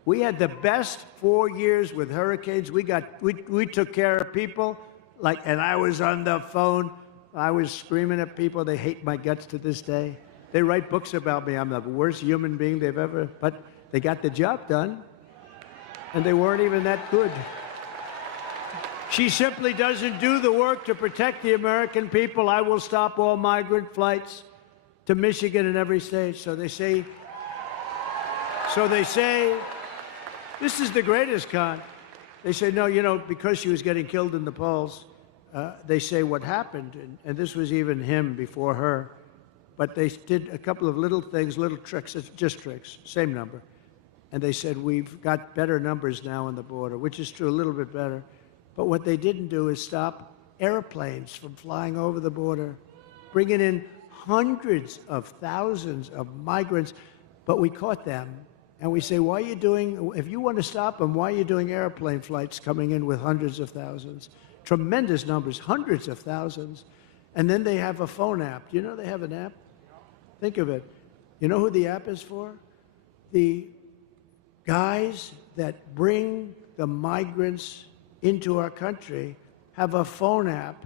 We had the best 4 years with hurricanes. We took care of people, and I was on the phone. I was screaming at people. They hate my guts to this day. They write books about me. I'm the worst human being they've ever, but they got the job done, and they weren't even that good. She simply doesn't do the work to protect the American people. I will stop all migrant flights to Michigan and every state. So they say, this is the greatest con. They say, no, because she was getting killed in the polls, they say what happened, and this was even him before her, but they did a couple of little things, little tricks, it's just tricks, same number. And they said, we've got better numbers now on the border, which is true, a little bit better. But what they didn't do is stop airplanes from flying over the border, bringing in hundreds of thousands of migrants, but we caught them. And we say, why are you doing, if you want to stop them, why are you doing airplane flights coming in with hundreds of thousands? Tremendous numbers, hundreds of thousands. And then they have a phone app. Do you know they have an app? Think of it. You know who the app is for? The guys that bring the migrants into our country have a phone app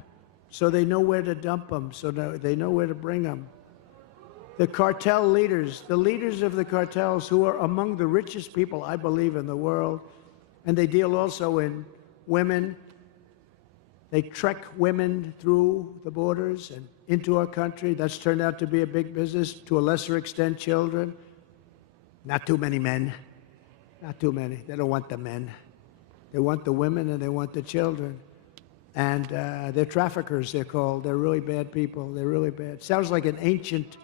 so they know where to dump them, so they know where to bring them. The cartel leaders, the leaders of the cartels who are among the richest people, I believe, in the world, and they deal also in women. They trek women through the borders and into our country. That's turned out to be a big business, to a lesser extent, children. Not too many men. Not too many. They don't want the men. They want the women and they want the children. And they're traffickers, they're called. They're really bad people. They're really bad. It sounds like an ancient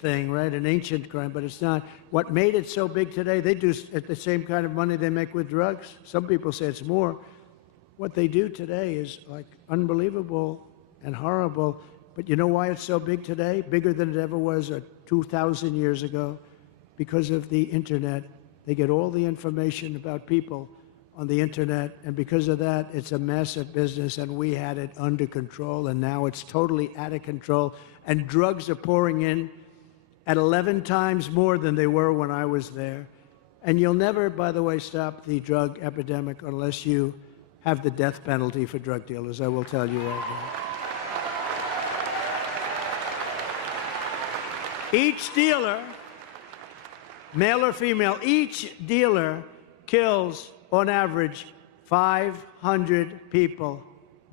thing, right? An ancient crime, but it's not. What made it so big today, they do at the same kind of money they make with drugs. Some people say it's more. What they do today is like unbelievable and horrible. But you know why it's so big today? Bigger than it ever was 2,000 years ago? Because of the internet. They get all the information about people on the internet, and because of that, it's a massive business, and we had it under control, and now it's totally out of control, and drugs are pouring in at 11 times more than they were when I was there. And you'll never, by the way, stop the drug epidemic unless you have the death penalty for drug dealers, I will tell you right now. Each dealer, male or female, each dealer kills, on average, 500 people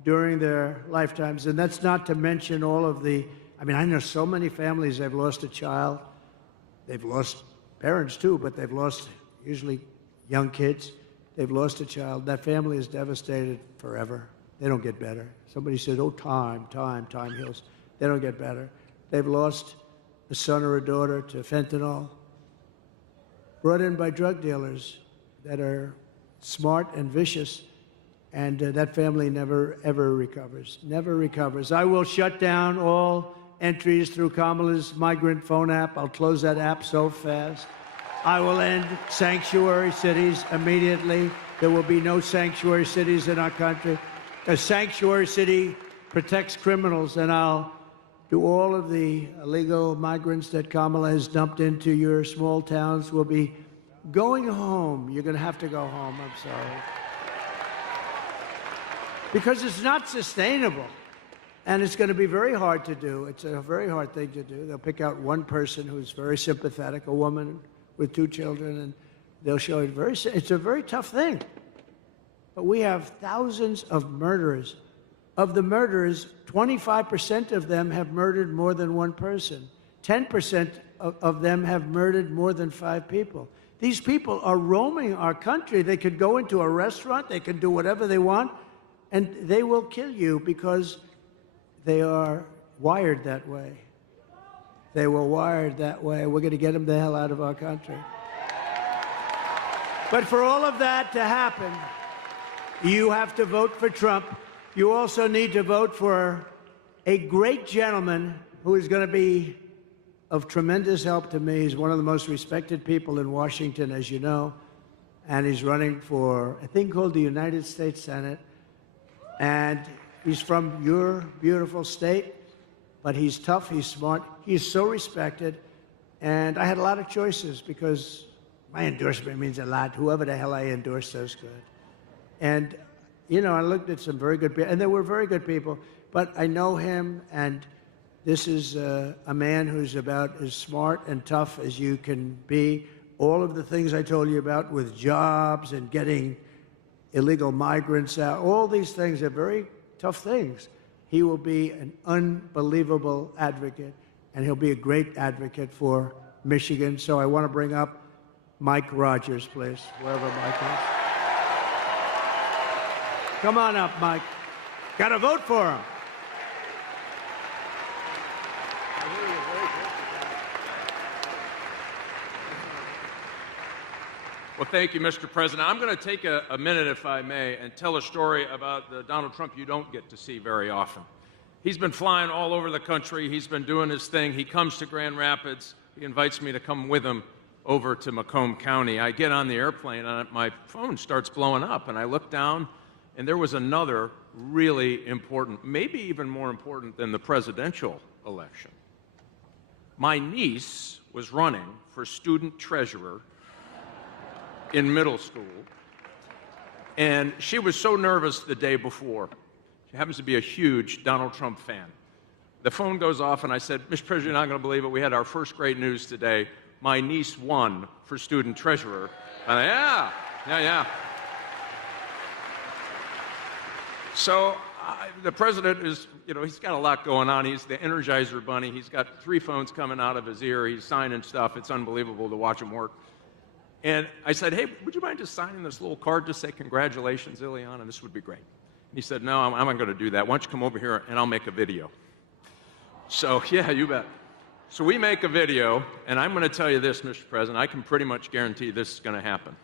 during their lifetimes. And that's not to mention all of the, I mean, I know so many families, they've lost a child. They've lost parents too, but they've lost usually young kids. They've lost a child. That family is devastated forever. They don't get better. Somebody said, oh, time heals. They don't get better. They've lost a son or a daughter to fentanyl, brought in by drug dealers that are smart and vicious, and that family never, ever recovers. Never recovers. I will shut down all entries through Kamala's migrant phone app. I'll close that app so fast. I will end sanctuary cities immediately. There will be no sanctuary cities in our country. A sanctuary city protects criminals, and I'll to all of the illegal migrants that Kamala has dumped into your small towns will be going home. You're going to have to go home. I'm sorry. Because it's not sustainable. And it's going to be very hard to do. It's a very hard thing to do. They'll pick out one person who's very sympathetic, a woman with 2 children, and they'll show it it's a very tough thing. But we have thousands of murderers. Of the murderers, 25% of them have murdered more than one person. 10% of them have murdered more than 5 people. These people are roaming our country. They could go into a restaurant, they can do whatever they want, and they will kill you because they are wired that way. They were wired that way. We're going to get them the hell out of our country. But for all of that to happen, you have to vote for Trump. You also need to vote for a great gentleman who is going to be of tremendous help to me. He's one of the most respected people in Washington, as you know, and he's running for a thing called the United States Senate. And he's from your beautiful state, but he's tough, he's smart, he's so respected. And I had a lot of choices because my endorsement means a lot. Whoever the hell I endorse does good. And, you know, I looked at some very good people, and they were very good people, but I know him, and this is a man who's about as smart and tough as you can be. All of the things I told you about with jobs and getting illegal migrants out, all these things are very tough things. He will be an unbelievable advocate, and he'll be a great advocate for Michigan. So I want to bring up Mike Rogers, please, wherever Mike is. Come on up, Mike. Got to vote for him. Well, thank you, Mr. President. I'm going to take a minute, if I may, and tell a story about the Donald Trump you don't get to see very often. He's been flying all over the country. He's been doing his thing. He comes to Grand Rapids. He invites me to come with him over to Macomb County. I get on the airplane, and my phone starts blowing up, and I look down, and there was another really important, maybe even more important than the presidential election. My niece was running for student treasurer in middle school, and she was so nervous the day before. She happens to be a huge Donald Trump fan. The phone goes off, and I said, Mr. President, you're not going to believe it. We had our first great news today. My niece won for student treasurer. And yeah. So the president is, you know, he's got a lot going on. He's the Energizer Bunny. He's got 3 phones coming out of his ear. He's signing stuff. It's unbelievable to watch him work. And I said, hey, would you mind just signing this little card, just say congratulations, Ileana? This would be great. And he said, no, I'm not going to do that. Why don't you come over here and I'll make a video. So, yeah, you bet. So we make a video, and I'm going to tell you this, Mr. President, I can pretty much guarantee this is going to happen.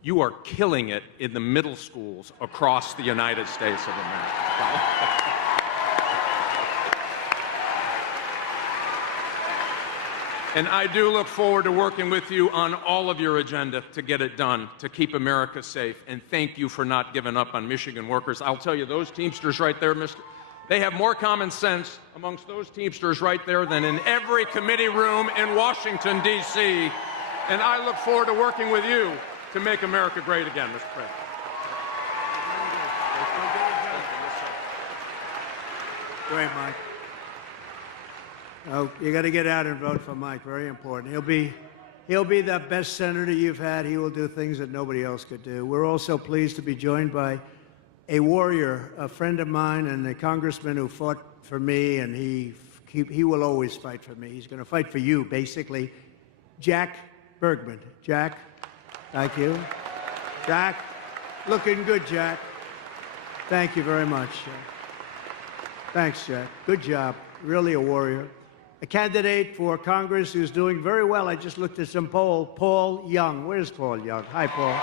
You are killing it in the middle schools across the United States of America. And I do look forward to working with you on all of your agenda to get it done, to keep America safe. And thank you for not giving up on Michigan workers. I'll tell you, those Teamsters right there, they have more common sense amongst those Teamsters right there than in every committee room in Washington, D.C. And I look forward to working with you to make America great again, Mr. President. Great, Mike. Oh, you got to get out and vote for Mike. Very important. He'll be the best senator you've had. He will do things that nobody else could do. We're also pleased to be joined by a warrior, a friend of mine, and a congressman who fought for me, and he will always fight for me. He's going to fight for you, basically. Jack Bergman. Jack, thank you. Jack, looking good, Jack. Thank you very much. Thanks, Jack. Good job. Really a warrior. A candidate for Congress who's doing very well. I just looked at some poll. Paul Young. Where's Paul Young? Hi, Paul.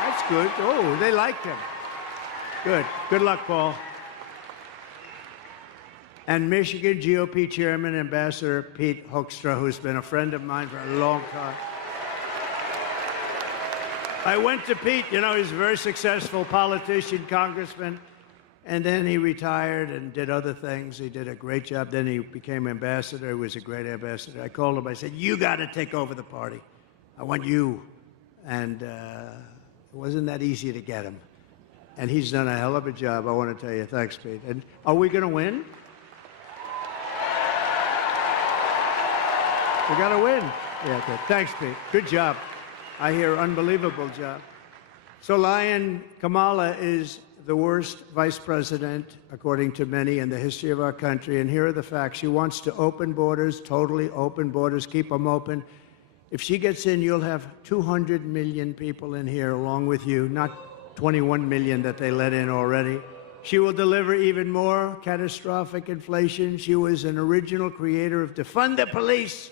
That's good. Oh, they liked him. Good. Good luck, Paul. And Michigan GOP Chairman, Ambassador Pete Hoekstra, who's been a friend of mine for a long time. I went to Pete. You know, he's a very successful politician, congressman. And then he retired and did other things. He did a great job. Then he became ambassador. He was a great ambassador. I called him. I said, you got to take over the party. I want you. And it wasn't that easy to get him. And he's done a hell of a job. I want to tell you. Thanks, Pete. And are we going to win? We got to win. Yeah, good. Thanks, Pete. Good job. I hear unbelievable job. So Lion Kamala is the worst vice president, according to many, in the history of our country. And here are the facts. She wants to open borders, totally open borders, keep them open. If she gets in, you'll have 200 million people in here along with you, not 21 million that they let in already. She will deliver even more catastrophic inflation. She was an original creator of defund the police.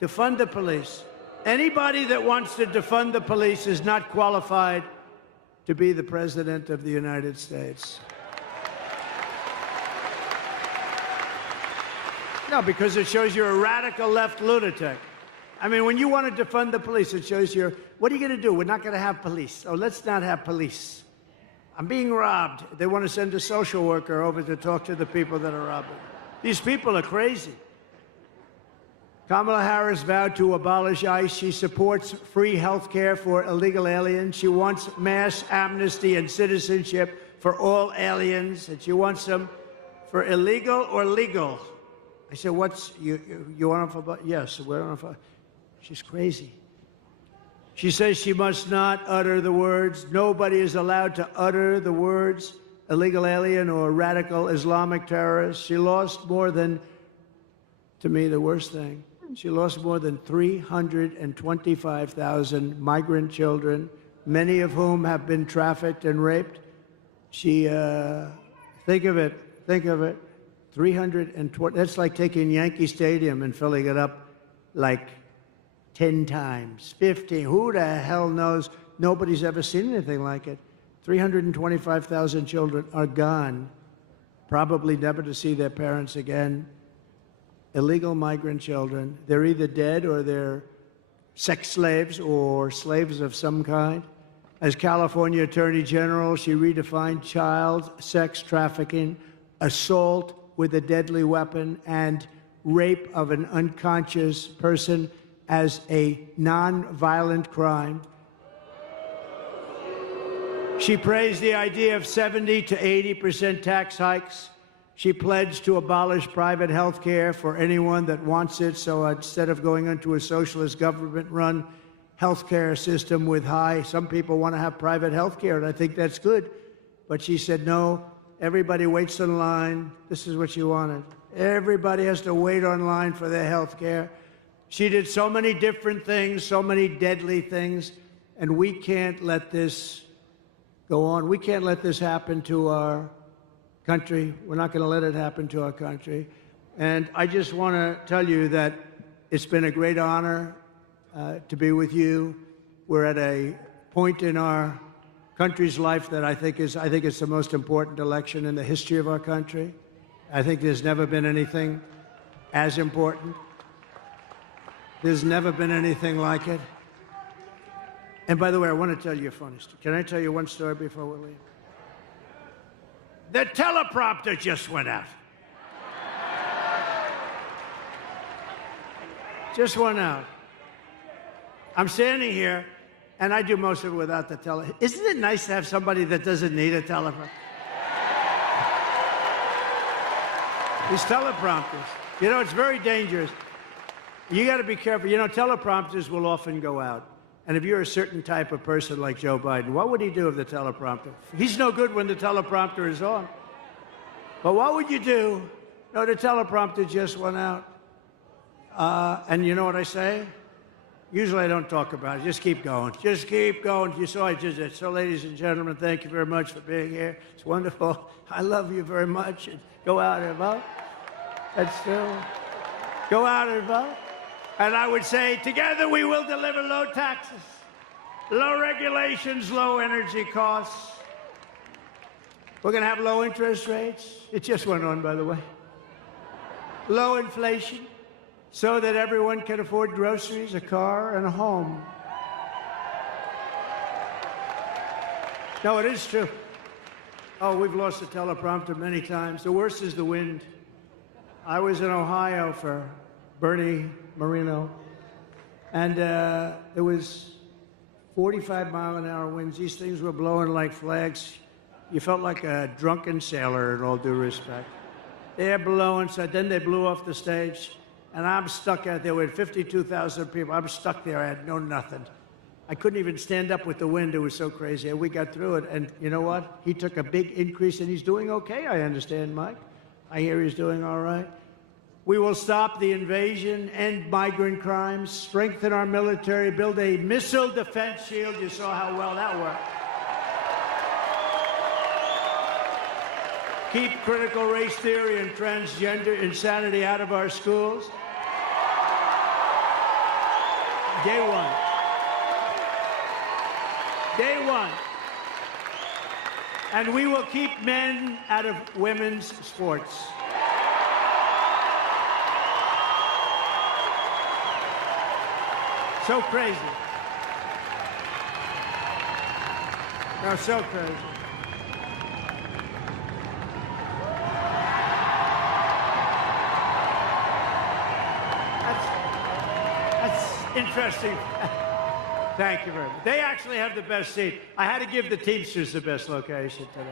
Defund the police. Anybody that wants to defund the police is not qualified to be the President of the United States. No, because it shows you're a radical left lunatic. I mean, when you want to defund the police, it shows you're, what are you going to do? We're not going to have police. Oh, let's not have police. I'm being robbed. They want to send a social worker over to talk to the people that are robbing. These people are crazy. Kamala Harris vowed to abolish ICE. She supports free health care for illegal aliens. She wants mass amnesty and citizenship for all aliens. And she wants them for illegal or legal. I said, what's, you want them for, yes, we're on for. She's crazy. She says she must not utter the words. Nobody is allowed to utter the words illegal alien or radical Islamic terrorist. She lost more than, to me, the worst thing. She lost more than 325,000 migrant children, many of whom have been trafficked and raped. She, think of it, 320, that's like taking Yankee Stadium and filling it up like 10 times, 50. Who the hell knows? Nobody's ever seen anything like it. 325,000 children are gone, probably never to see their parents again. Illegal migrant children. They're either dead or they're sex slaves or slaves of some kind. As California Attorney General, she redefined child sex trafficking, assault with a deadly weapon, and rape of an unconscious person as a non-violent crime. She praised the idea of 70 to 80% tax hikes. She pledged to abolish private health care for anyone that wants it. So instead of going into a socialist government-run health care system with some people want to have private health care, and I think that's good. But she said, no, everybody waits in line. This is what she wanted. Everybody has to wait online for their health care. She did so many different things, so many deadly things, and we can't let this go on. We can't let this happen to our country. We're not going to let it happen to our country. And I just want to tell you that it's been a great honor to be with you. We're at a point in our country's life that I think it's the most important election in the history of our country. I think there's never been anything as important. There's never been anything like it. And by the way, I want to tell you a funny story. Can I tell you one story before we leave? The teleprompter just went out. Just went out. I'm standing here, and I do most of it without the tele. Isn't it nice to have somebody that doesn't need a teleprompter? These teleprompters. You know, it's very dangerous. You got to be careful. You know, teleprompters will often go out. And if you're a certain type of person like Joe Biden, what would he do with the teleprompter? He's no good when the teleprompter is on. But what would you do? No, the teleprompter just went out. And you know what I say? Usually I don't talk about it. Just keep going. Just keep going. You saw I just did. So, ladies and gentlemen, thank you very much for being here. It's wonderful. I love you very much. And go out and vote. And still, go out and vote. And I would say, together we will deliver low taxes, low regulations, low energy costs. We're going to have low interest rates. It just went on, by the way. Low inflation, so that everyone can afford groceries, a car, and a home. No, it is true. Oh, we've lost the teleprompter many times. The worst is the wind. I was in Ohio for Bernie Marino, and it was 45-mile-an-hour winds. These things were blowing like flags. You felt like a drunken sailor, in all due respect. They're blowing, so then they blew off the stage, and I'm stuck out there with 52,000 people. I'm stuck there. I had no nothing. I couldn't even stand up with the wind. It was so crazy. And we got through it, and you know what? He took a big increase, and he's doing okay, I understand, Mike. I hear he's doing all right. We will stop the invasion, end migrant crimes, strengthen our military, build a missile defense shield. You saw how well that worked. Keep critical race theory and transgender insanity out of our schools. Day one. Day one. And we will keep men out of women's sports. So crazy. No, so crazy. That's interesting. Thank you very much. They actually have the best seat. I had to give the Teamsters the best location today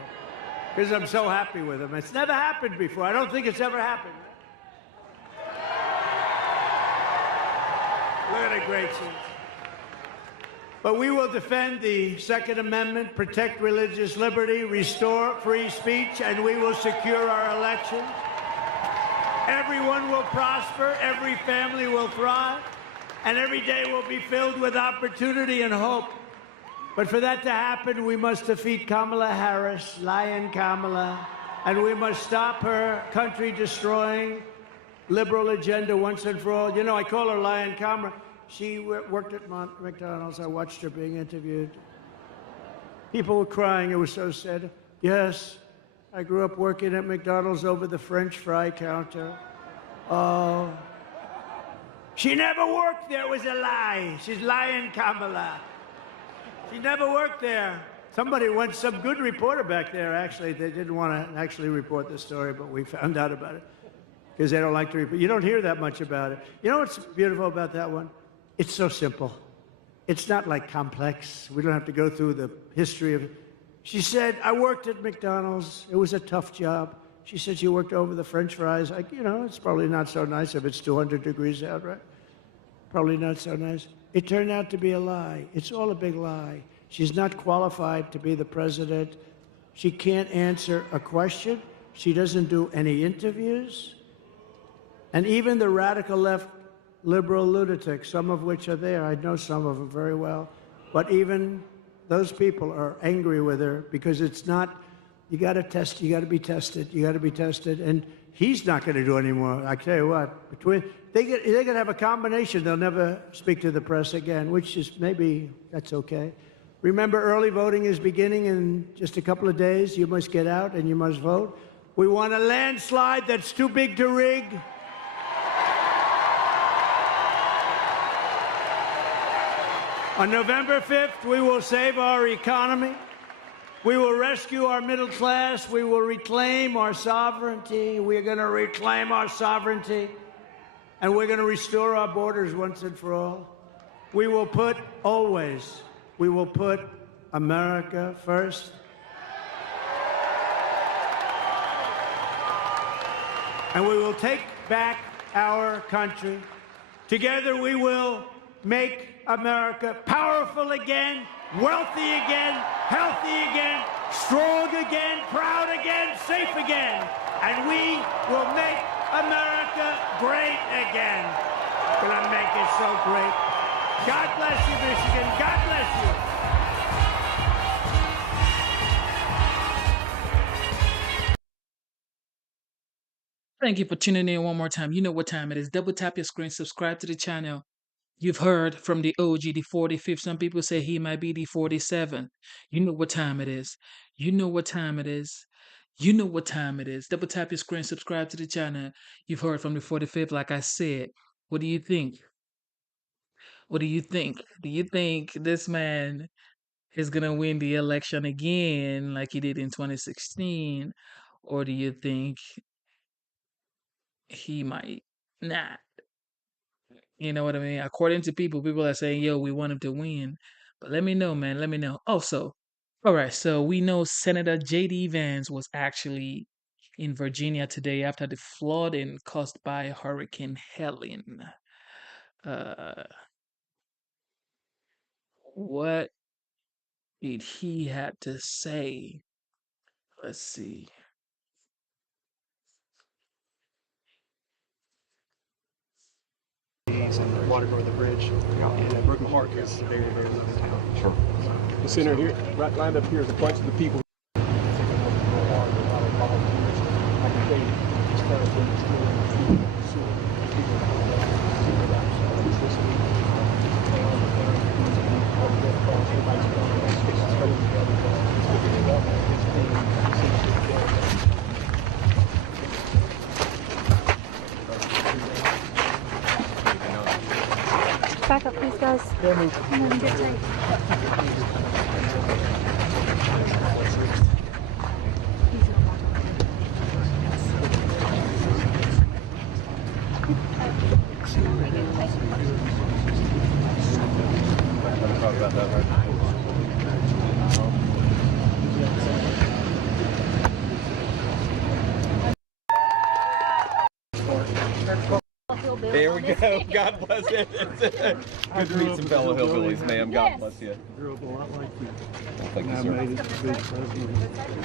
because I'm so happy with them. It's never happened before. I don't think it's ever happened. Look at the great seats. But we will defend the Second Amendment, protect religious liberty, restore free speech, and we will secure our elections. Everyone will prosper, every family will thrive, and every day will be filled with opportunity and hope. But for that to happen, we must defeat Kamala Harris, Lion Kamala, and we must stop her country-destroying liberal agenda once and for all. You know, I call her Lion Kamala. She worked at McDonald's. I watched her being interviewed. People were crying. It was so sad. Yes, I grew up working at McDonald's over the French fry counter. Oh. She never worked there. It was a lie. She's Lion Kamala. She never worked there. Somebody went, some good reporter back there, actually. They didn't want to actually report the story, but we found out about it because they don't like to report. You don't hear that much about it. You know what's beautiful about that one? It's so simple. It's not like complex. We don't have to go through the history of it. She said, I worked at McDonald's. It was a tough job. She said she worked over the French fries. You know, it's probably not so nice if it's 200 degrees out, right? Probably not so nice. It turned out to be a lie. It's all a big lie. She's not qualified to be the president. She can't answer a question. She doesn't do any interviews. And even the radical left liberal lunatics, some of which are there, I know some of them very well, but even those people are angry with her because it's not, you got to test, you got to be tested, you got to be tested, and he's not going to do any more. I tell you what, between they're going to have a combination. They'll never speak to the press again, which is maybe that's okay. Remember, early voting is beginning in just a couple of days. You must get out and you must vote. We want a landslide that's too big to rig. On November 5th, we will save our economy. We will rescue our middle class. We will reclaim our sovereignty. We're going to reclaim our sovereignty. And we're going to restore our borders once and for all. We will put, always, we will put America first. And we will take back our country. Together we will make America powerful again, wealthy again, healthy again, strong again, proud again, safe again. And we will make America great again. We're going to make it so great. God bless you, Michigan. God bless you. Thank you for tuning in one more time. You know what time it is. Double tap your screen, subscribe to the channel. You've heard from the OG, the 45th. Some people say he might be the 47th. You know what time it is. You know what time it is. You know what time it is. Double tap your screen, subscribe to the channel. You've heard from the 45th, like I said. What do you think? What do you think? Do you think this man he's gonna win the election again like he did in 2016, or do you think he might not? You know what I mean? According to people are saying, "Yo, we want him to win." But let me know, man. Let me know. Also, all right. So we know Senator J.D. Vance was actually in Virginia today after the flooding caused by Hurricane Helene. Uh, what did he had to say? Let's see. And water going the bridge. And Broken Park is very, very lovely town. Sure. The center here, right lined up here, is a bunch of the people. Back up, please, guys. And then get tight. There we go. God bless it. Good to meet some fellow hillbillies, ma'am. God bless you. Grew up a lot like you. Thank you, I sir. made it to be president of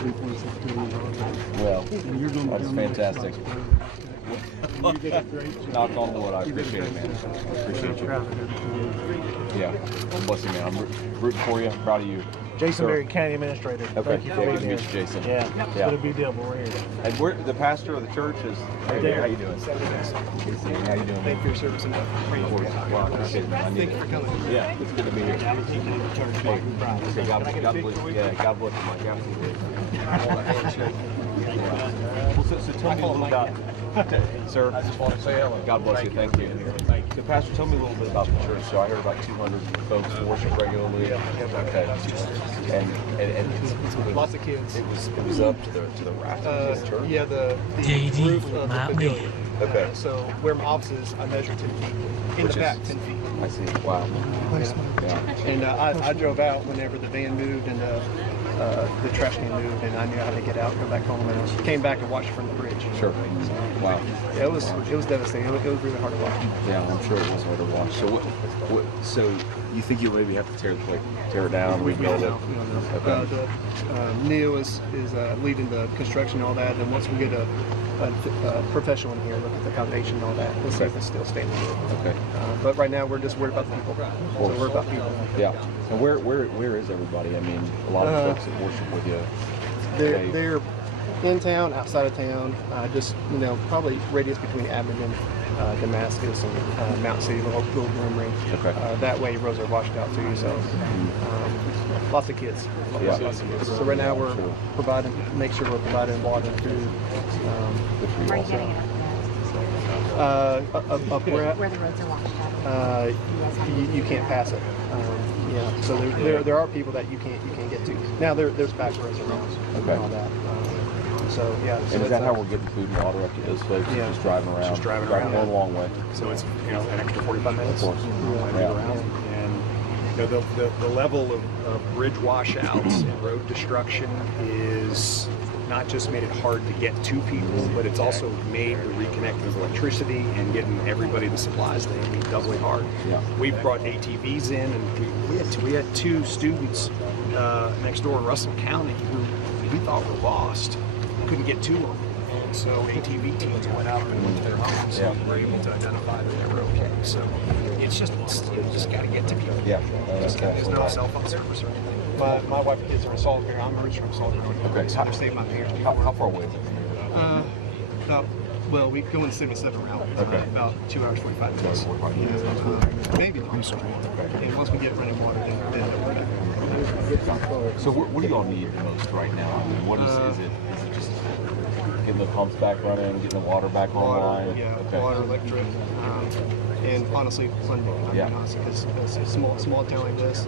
3.6 billion. Well, And you're going to that's become the next fantastic. vice president. You did a great job. Knock on wood. I You did a appreciate it, great man. job. I appreciate I'm you. proud of everything. Yeah. God bless you, man. I'm rooting for you. Proud of you. Jason Sir. Berry, County Administrator. Okay. Thank you for Good being to here. meet you, Jason. Yeah. It's Yeah. been a big deal, but we're here. And we're the pastor of the church is right there. How you doing? How you doing, Thank man? you for your service and Well, I appreciate it. I need Thank you for it. coming. Yeah, it's good to be here. Hey, God bless you. Yeah, God bless you, Mike. Absolutely. I want to handshake. Yeah. Well, so tell me a little about, sir. I just want to say hello. God bless you. Thank you. So, Pastor, tell me a little bit about the church. So I heard about 200 folks worship regularly. Okay. And Lots of kids. it was up to the rafters of the church. Yeah, the JD, roof of the my pavilion. Okay. So where my office is, I measure 10 feet. In Which the is- back, 10 feet. I see. Wow. Yeah. And I drove out whenever the van moved and the trash can moved, and I knew how to get out, go back home, and I came back and watched from the bridge. Sure. Wow. Yeah, it was devastating. It was really hard to watch. Yeah, I'm sure it was hard to watch. So so you think you'll maybe have to tear it down, rebuild it? Okay. Neil is leading the construction and all that, and once we get a professional in here, look at the foundation and all that, we'll see if it's still standing good. Okay. But right now, we're just worried about the people. So we're about people. Yeah. And where is everybody? I mean, a lot of folks that worship with you. They're in town, outside of town, just, probably radius between Abingdon, Damascus, and Mountain City, the little Groom Ring. Okay. That way, roads are washed out too, so lots of kids. Yeah. Lots of kids. So right now, we're make sure we're providing water and food. Good for you also. Up where Where the roads are washed out. you can't pass it. Yeah, so there are people that you can't get to. Now there's back roads around Okay. and all that. So yeah. So And is that it's, how we're getting food and water up to those folks? Yeah. Just driving around. Just driving around. a long way. So it's an extra 45 minutes. Of course. Yeah. And the level of bridge washouts and road destruction is not just made it hard to get to people, but it's also made the reconnecting of electricity and getting everybody the supplies they need doubly hard. Yeah. We've brought ATVs in, and we had two students next door in Russell County who we thought were lost, couldn't get to them. And so ATV teams went out and went to their homes, so we were able to identify that they were okay. So you just got to get to people. Yeah. There's no cell phone service or anything. My wife and kids are in Salisbury. I'm originally from Salisbury. Okay. So they're staying with my parents. How far away is it? Well, we go in the 77 route. Okay. About 2 hours 45 minutes. Maybe longer. And once we get running water, then we're back. So what do y'all need the most right now? I mean, what is it? Is it just getting the pumps back running, getting the water back online? Yeah, Okay. water, electric, and honestly, funding. Yeah. Because it's a small town like this,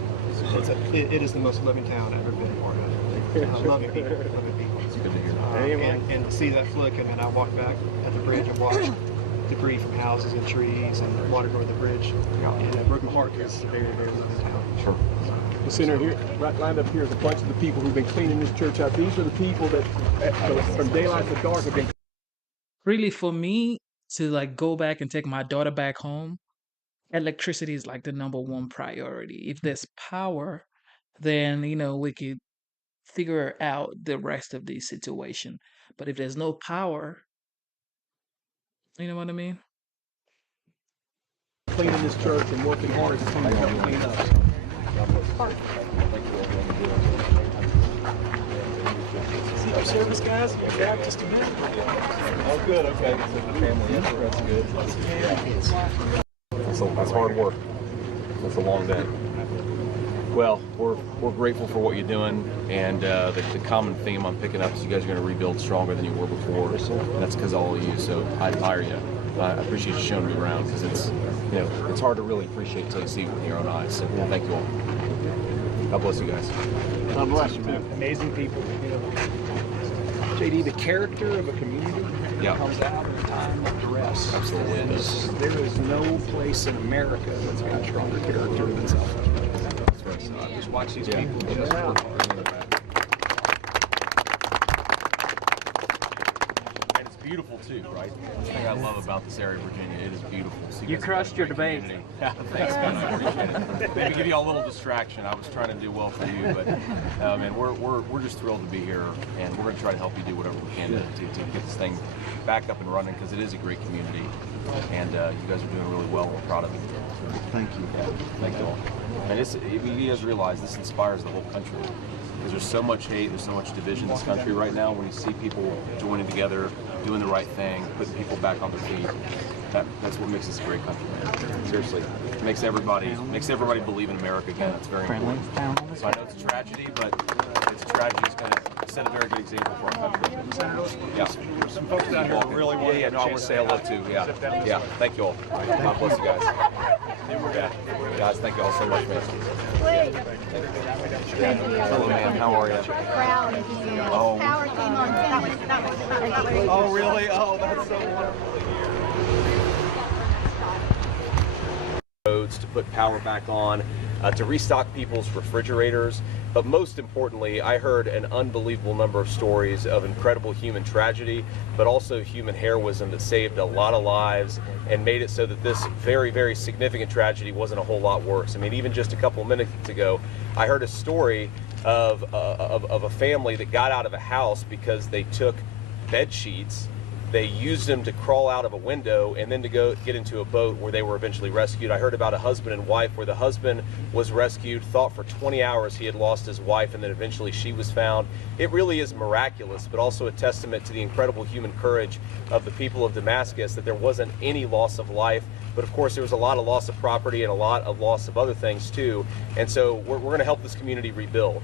It is the most loving town I've ever been a part of. Loving people, loving people. It's good to hear. And to see that flick, and then I walked back at the bridge and watched debris from houses and trees and water going the bridge. And it broke my heart because it's a very, very loving town. Sure. The center here, right lined up here, is a bunch of the people who've been cleaning this church out. These are the people that, from daylight to dark, have been. Really, for me to like go back and take my daughter back home, electricity is like the number one priority. If there's power, then we could figure out the rest of the situation. But if there's no power, you know what I mean? Cleaning this church and working hard as a team to help clean up. See our service guys? We're back just a minute. Oh, good. Okay. Family effort. That's good. That's hard work. That's a long day. Well, we're grateful for what you're doing, and the common theme I'm picking up is you guys are going to rebuild stronger than you were before, and that's because of all of you. So I admire you. I appreciate you showing me around, because it's hard to really appreciate until you see it with your own eyes. So thank you all. God bless you guys. God bless you, man. Amazing people. JD, the character of a community comes out in a time like duress. Absolutely, it does. There is no place in America that's got stronger character than South Africa. So I just watch these people just work hard. And it's beautiful too, right? The thing I love about this area of Virginia, it is beautiful. So You crushed your debate. Yeah, thanks, man. I appreciate it. Maybe give you all a little distraction. I was trying to do well for you, but man, we're just thrilled to be here, and we're going to try to help you do whatever we can to get this thing back up and running, because it is a great community, and you guys are doing really well. We're proud of it. Thank you. Yeah, thank you all. And you guys realize this inspires the whole country, because there's so much hate, there's so much division in this country right now. When you see people joining together, doing the right thing, putting people back on their feet, that's what makes this a great country, man. Seriously, it makes everybody believe in America again. It's very important. So I know it's a tragedy, but it's a tragedy that's going to set a very good example for our country. Yeah. Some folks down here really want no, I want to say hello too. Yeah. Thank you all. God bless you guys. Yeah. Guys, thank you all so much, man. Hello, man. How are you? Proud of you. Oh. Power came on. Oh, really? Oh, that's so wonderful to hear. Roads to put power back on, to restock people's refrigerators. But most importantly, I heard an unbelievable number of stories of incredible human tragedy, but also human heroism that saved a lot of lives and made it so that this very, very significant tragedy wasn't a whole lot worse. I mean, even just a couple of minutes ago, I heard a story of a family that got out of a house because they took bed sheets, they used them to crawl out of a window, and then to go get into a boat where they were eventually rescued. I heard about a husband and wife where the husband was rescued, thought for 20 hours he had lost his wife, and then eventually she was found. It really is miraculous, but also a testament to the incredible human courage of the people of Damascus, that there wasn't any loss of life. But of course, there was a lot of loss of property and a lot of loss of other things too. And so we're going to help this community rebuild.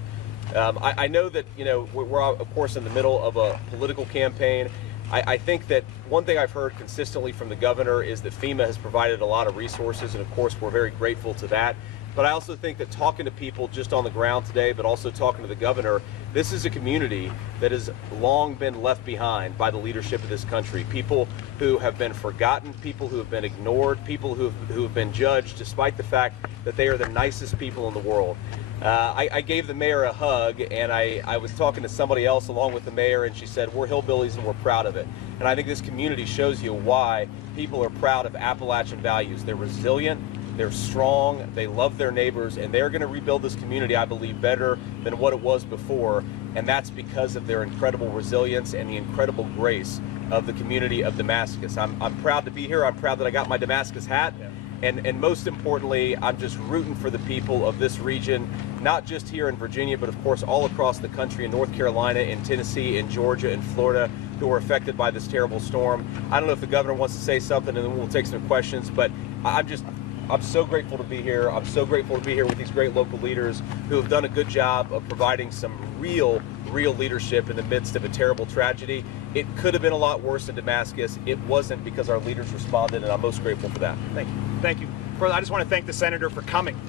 I know that, we're of course in the middle of a political campaign. I think that one thing I've heard consistently from the governor is that FEMA has provided a lot of resources, and of course we're very grateful to that. But I also think that talking to people just on the ground today, but also talking to the governor, this is a community that has long been left behind by the leadership of this country. People who have been forgotten, people who have been ignored, people who have been judged despite the fact that they are the nicest people in the world. I gave the mayor a hug, and I was talking to somebody else along with the mayor, and she said, we're hillbillies and we're proud of it. And I think this community shows you why people are proud of Appalachian values. They're resilient, they're strong, they love their neighbors, and they're going to rebuild this community, I believe, better than what it was before. And that's because of their incredible resilience and the incredible grace of the community of Damascus. I'm proud to be here. I'm proud that I got my Damascus hat. And most importantly, I'm just rooting for the people of this region, not just here in Virginia, but of course all across the country, in North Carolina, in Tennessee, in Georgia, in Florida, who were affected by this terrible storm. I don't know if the governor wants to say something, and then we'll take some questions, but I'm so grateful to be here. I'm so grateful to be here with these great local leaders who have done a good job of providing some real leadership in the midst of a terrible tragedy. It could have been a lot worse in Damascus. It wasn't, because our leaders responded, and I'm most grateful for that. Thank you. Thank you. Further, I just want to thank the senator for coming.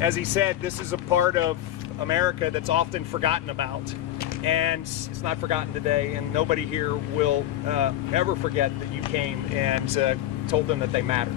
as he said, this is a part of America that's often forgotten about. And it's not forgotten today, and nobody here will ever forget that you came and told them that they matter.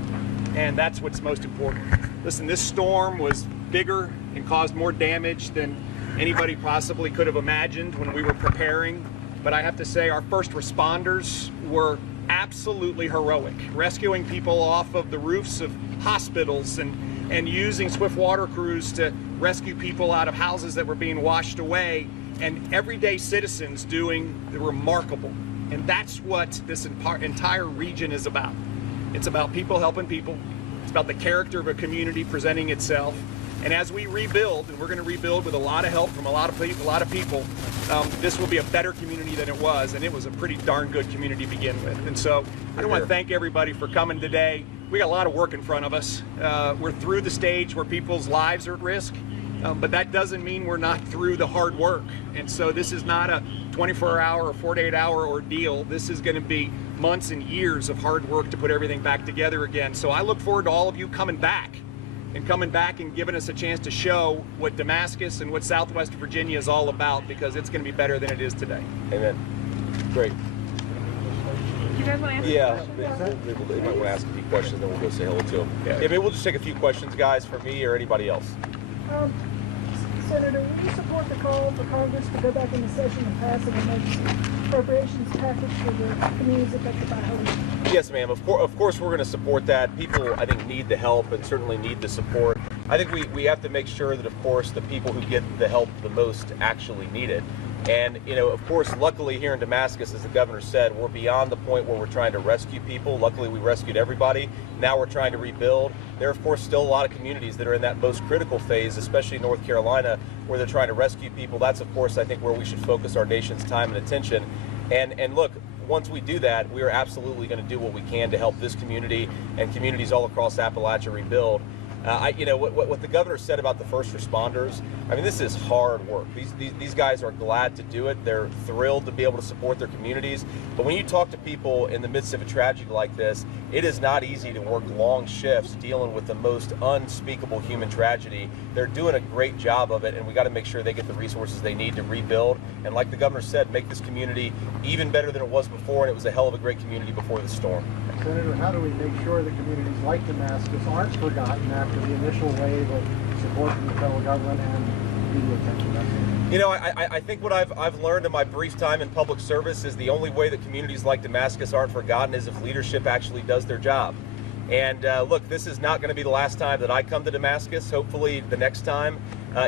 And that's what's most important. Listen, this storm was bigger and caused more damage than anybody possibly could have imagined when we were preparing. But I have to say, our first responders were absolutely heroic, rescuing people off of the roofs of hospitals and using swift water crews to rescue people out of houses that were being washed away, and everyday citizens doing the remarkable. And that's what this entire region is about. It's about people helping people. It's about the character of a community presenting itself. And as we rebuild, and we're going to rebuild with a lot of help from a lot of people, this will be a better community than it was, and it was a pretty darn good community to begin with. And so I want to thank everybody for coming today. We got a lot of work in front of us. We're through the stage where people's lives are at risk, but that doesn't mean we're not through the hard work. And so this is not a 24-hour or 48-hour ordeal. This is going to be months and years of hard work to put everything back together again. So I look forward to all of you coming back and giving us a chance to show what Damascus and what Southwest Virginia is all about, because it's going to be better than it is today. Amen. Great. Do you guys want to answer? Yeah, they might want to ask a few questions, then we'll go say hello to them. Yeah, maybe we'll just take a few questions, guys, for me or anybody else. Senator, will you support the call for Congress to go back into session and pass an emergency appropriations package for the communities affected by Hurricane? Yes, ma'am. Of course, we're going to support that. People, I think, need the help and certainly need the support. I think we have to make sure that, of course, the people who get the help the most actually need it. And, you know, of course, luckily here in Damascus, as the governor said, we're beyond the point where we're trying to rescue people. Luckily, we rescued everybody. Now we're trying to rebuild. There are, of course, still a lot of communities that are in that most critical phase, especially North Carolina, where they're trying to rescue people. That's, of course, I think where we should focus our nation's time and attention. And look, once we do that, we are absolutely going to do what we can to help this community and communities all across Appalachia rebuild. What the governor said about the first responders, I mean, this is hard work. These guys are glad to do it. They're thrilled to be able to support their communities. But when you talk to people in the midst of a tragedy like this, it is not easy to work long shifts dealing with the most unspeakable human tragedy. They're doing a great job of it, and we got to make sure they get the resources they need to rebuild. And like the governor said, make this community even better than it was before, and it was a hell of a great community before the storm. Senator, how do we make sure that communities like Damascus aren't forgotten after the initial wave of support from the federal government and media attention? You know, I think what I've learned in my brief time in public service is the only way that communities like Damascus aren't forgotten is if leadership actually does their job. And look, this is not going to be the last time that I come to Damascus. Hopefully the next time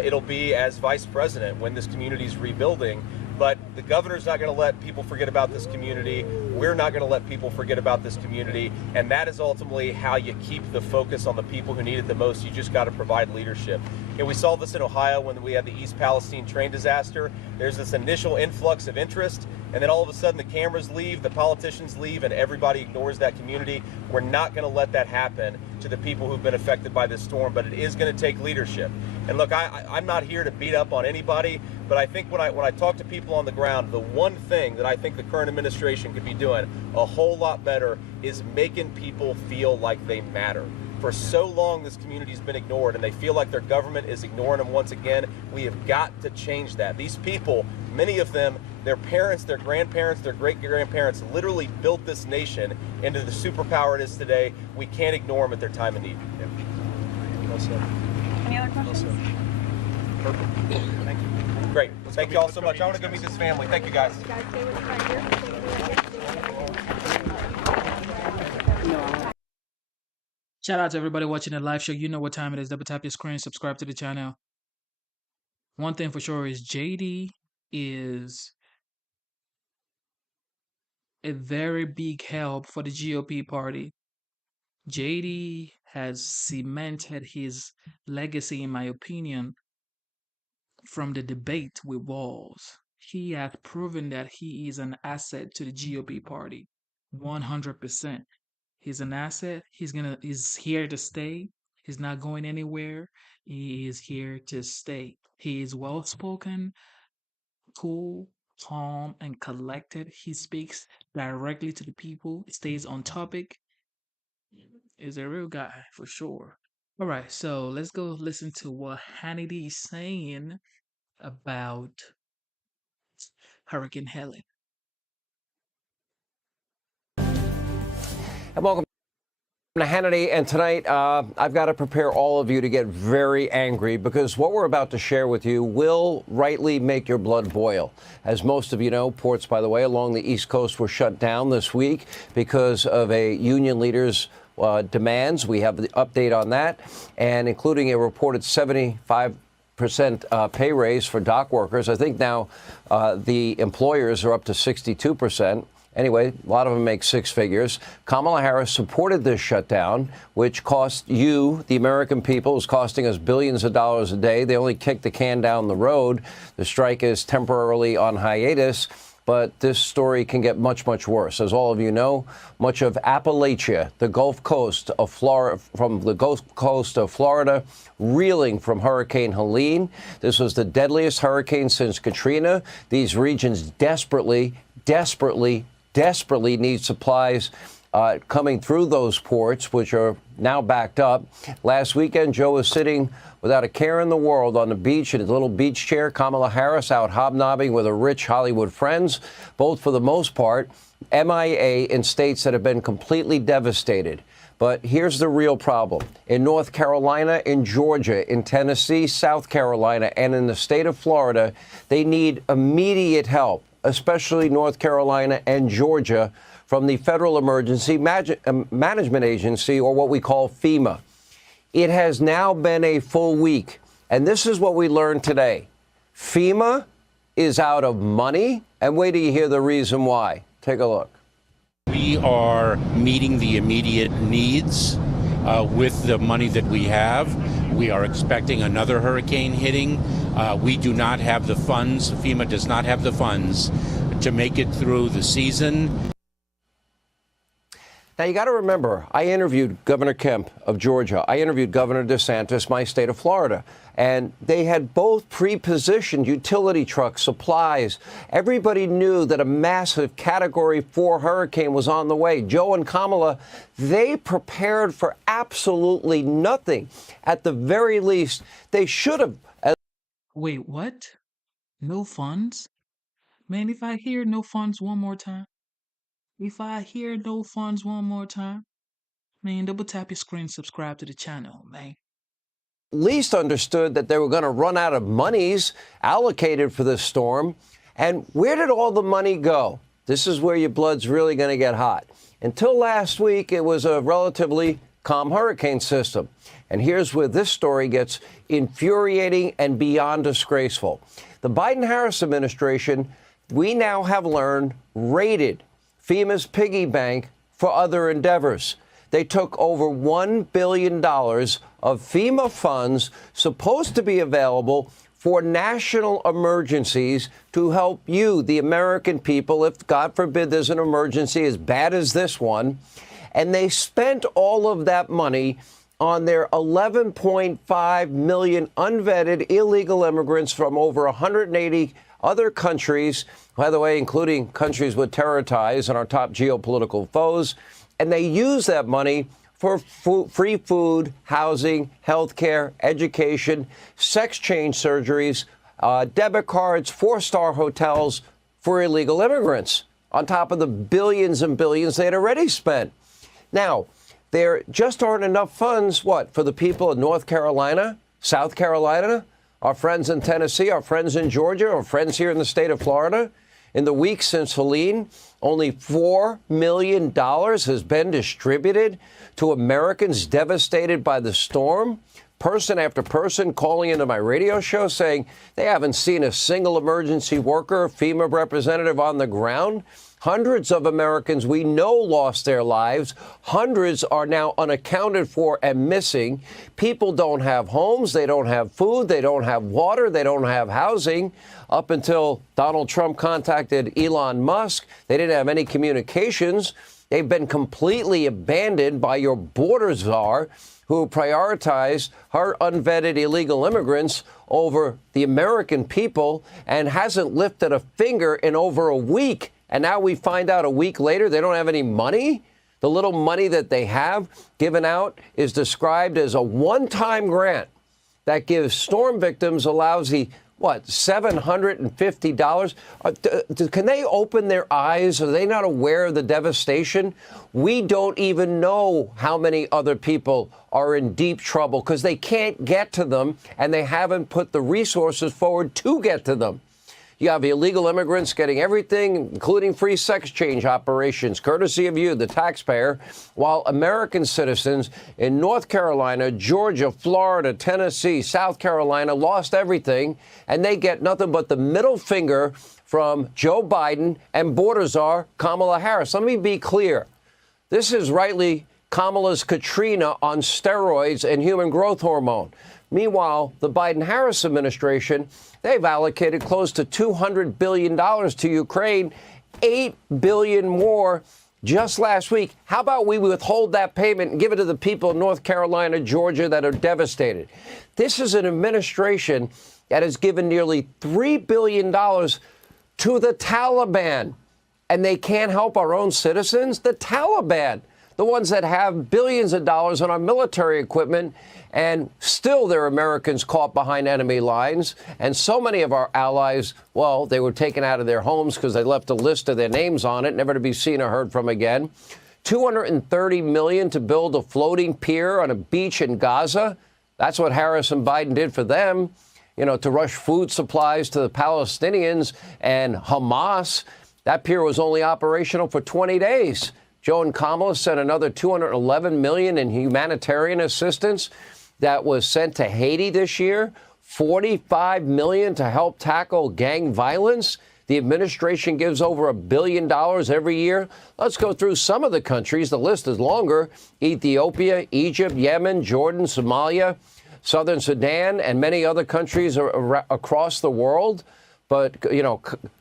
it'll be as vice president when this community is rebuilding. But the governor's not going to let people forget about this community. We're not going to let people forget about this community. And that is ultimately how you keep the focus on the people who need it the most. You just got to provide leadership. And we saw this in Ohio when we had the East Palestine train disaster. There's this initial influx of interest, and then all of a sudden the cameras leave, the politicians leave, and everybody ignores that community. We're not going to let that happen to the people who've been affected by this storm, but it is going to take leadership. And look, I'm not here to beat up on anybody, but I think when I talk to people on the ground, the one thing that I think the current administration could be doing a whole lot better is making people feel like they matter. For so long, this community's been ignored, and they feel like their government is ignoring them once again. We have got to change that. These people, many of them, their parents, their grandparents, their great-grandparents literally built this nation into the superpower it is today. We can't ignore them at their time of need. Yep. Well said. Any other questions? Perfect. Thank you. Great. Thank you all so much. I want to go meet this family. Thank you, guys. Shout out to everybody watching the live show. You know what time it is. Double tap your screen, subscribe to the channel. One thing for sure is JD is a very big help for the GOP party. JD has cemented his legacy, in my opinion, from the debate with Walls. He has proven that he is an asset to the GOP party. 100%. He's an asset. He's here to stay. He's not going anywhere. He is here to stay. He is well spoken, cool, calm, and collected. He speaks directly to the people, stays on topic. Is a real guy for sure. All right, so let's go listen to what Hannity's saying about Hurricane Helen. And welcome to Hannity. And tonight, I've got to prepare all of you to get very angry because what we're about to share with you will rightly make your blood boil. As most of you know, ports, by the way, along the East Coast were shut down this week because of a union leader's demands. We have the update on that, and including a reported 75% pay raise for dock workers. I think now the employers are up to 62%. Anyway, a lot of them make six figures. Kamala Harris supported this shutdown, which cost you, the American people, is costing us billions of dollars a day. They only kicked the can down the road. The strike is temporarily on hiatus. But this story can get much, much worse. As all of you know, much of Appalachia, the Gulf Coast of Florida, from the Gulf Coast of Florida, reeling from Hurricane Helene. This was the deadliest hurricane since Katrina. These regions desperately need supplies coming through those ports, which are now backed up. Last weekend, Joe was sitting without a care in the world on the beach in his little beach chair. Kamala Harris out hobnobbing with her rich Hollywood friends, both for the most part MIA in states that have been completely devastated. But here's the real problem. In North Carolina, in Georgia, in Tennessee, South Carolina, and in the state of Florida, they need immediate help, especially North Carolina and Georgia, from the Federal Emergency Management Agency, or what we call FEMA. It has now been a full week, and this is what we learned today. FEMA is out of money, and wait till you hear the reason why. Take a look. We are meeting the immediate needs with the money that we have. We are expecting another hurricane hitting. We do not have the funds. FEMA does not have the funds to make it through the season. Now, you got to remember, I interviewed Governor Kemp of Georgia. I interviewed Governor DeSantis, my state of Florida. And they had both pre-positioned utility trucks, supplies. Everybody knew that a massive Category 4 hurricane was on the way. Joe and Kamala, they prepared for absolutely nothing. At the very least, they should have. Wait, what? No funds? Man, if I hear no funds one more time, man, double tap your screen, subscribe to the channel, man. Least understood that they were going to run out of monies allocated for this storm. And where did all the money go? This is where your blood's really going to get hot. Until last week, it was a relatively calm hurricane system. And here's where this story gets infuriating and beyond disgraceful. The Biden-Harris administration, we now have learned, raided FEMA's piggy bank for other endeavors. They took over $1 billion of FEMA funds supposed to be available for national emergencies to help you, the American people, if, God forbid, there's an emergency as bad as this one. And they spent all of that money on their 11.5 million unvetted illegal immigrants from over 180 other countries, by the way, including countries with terror ties and our top geopolitical foes. And they use that money for free food, housing, health care, education, sex change surgeries, debit cards, four-star hotels for illegal immigrants, on top of the billions and billions they had already spent. Now, there just aren't enough funds, what, for the people in North Carolina, South Carolina, our friends in Tennessee, our friends in Georgia, our friends here in the state of Florida. In the week since Helene, only $4 million has been distributed to Americans devastated by the storm. Person after person calling into my radio show saying they haven't seen a single emergency worker, FEMA representative on the ground. Hundreds of Americans we know lost their lives. Hundreds are now unaccounted for and missing. People don't have homes. They don't have food. They don't have water. They don't have housing. Up until Donald Trump contacted Elon Musk, they didn't have any communications. They've been completely abandoned by your border czar, who prioritized her unvetted illegal immigrants over the American people and hasn't lifted a finger in over a week. And now we find out a week later they don't have any money? The little money that they have given out is described as a one-time grant that gives storm victims a lousy, $750? Can they open their eyes? Are they not aware of the devastation? We don't even know how many other people are in deep trouble because they can't get to them, and they haven't put the resources forward to get to them. You have illegal immigrants getting everything, including free sex change operations, courtesy of you, the taxpayer, while American citizens in North Carolina, Georgia, Florida, Tennessee, South Carolina lost everything, and they get nothing but the middle finger from Joe Biden and border czar Kamala Harris. Let me be clear. This is rightly Kamala's Katrina on steroids and human growth hormone. Meanwhile, the Biden-Harris administration, they've allocated close to $200 billion to Ukraine, $8 billion more just last week. How about we withhold that payment and give it to the people of North Carolina, Georgia that are devastated? This is an administration that has given nearly $3 billion to the Taliban, and they can't help our own citizens? The Taliban, the ones that have billions of dollars on our military equipment, and still there are Americans caught behind enemy lines. And so many of our allies, well, they were taken out of their homes because they left a list of their names on it, never to be seen or heard from again. $230 million to build a floating pier on a beach in Gaza. That's what Harris and Biden did for them, to rush food supplies to the Palestinians and Hamas. That pier was only operational for 20 days. Joe and Kamala sent another $211 million in humanitarian assistance that was sent to Haiti this year, $45 million to help tackle gang violence. The administration gives over $1 billion every year. Let's go through some of the countries. The list is longer. Ethiopia, Egypt, Yemen, Jordan, Somalia, Southern Sudan, and many other countries across the world. But,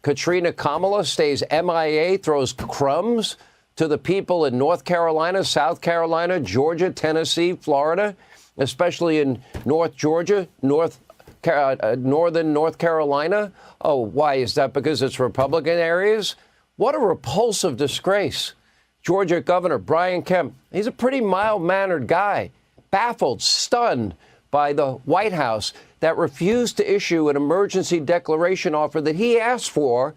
Katrina Kamala stays MIA, throws crumbs to the people in North Carolina, South Carolina, Georgia, Tennessee, Florida, especially in North Georgia, northern North Carolina. Oh, why? Is that because it's Republican areas? What a repulsive disgrace. Georgia Governor Brian Kemp, he's a pretty mild-mannered guy, baffled, stunned by the White House that refused to issue an emergency declaration offer that he asked for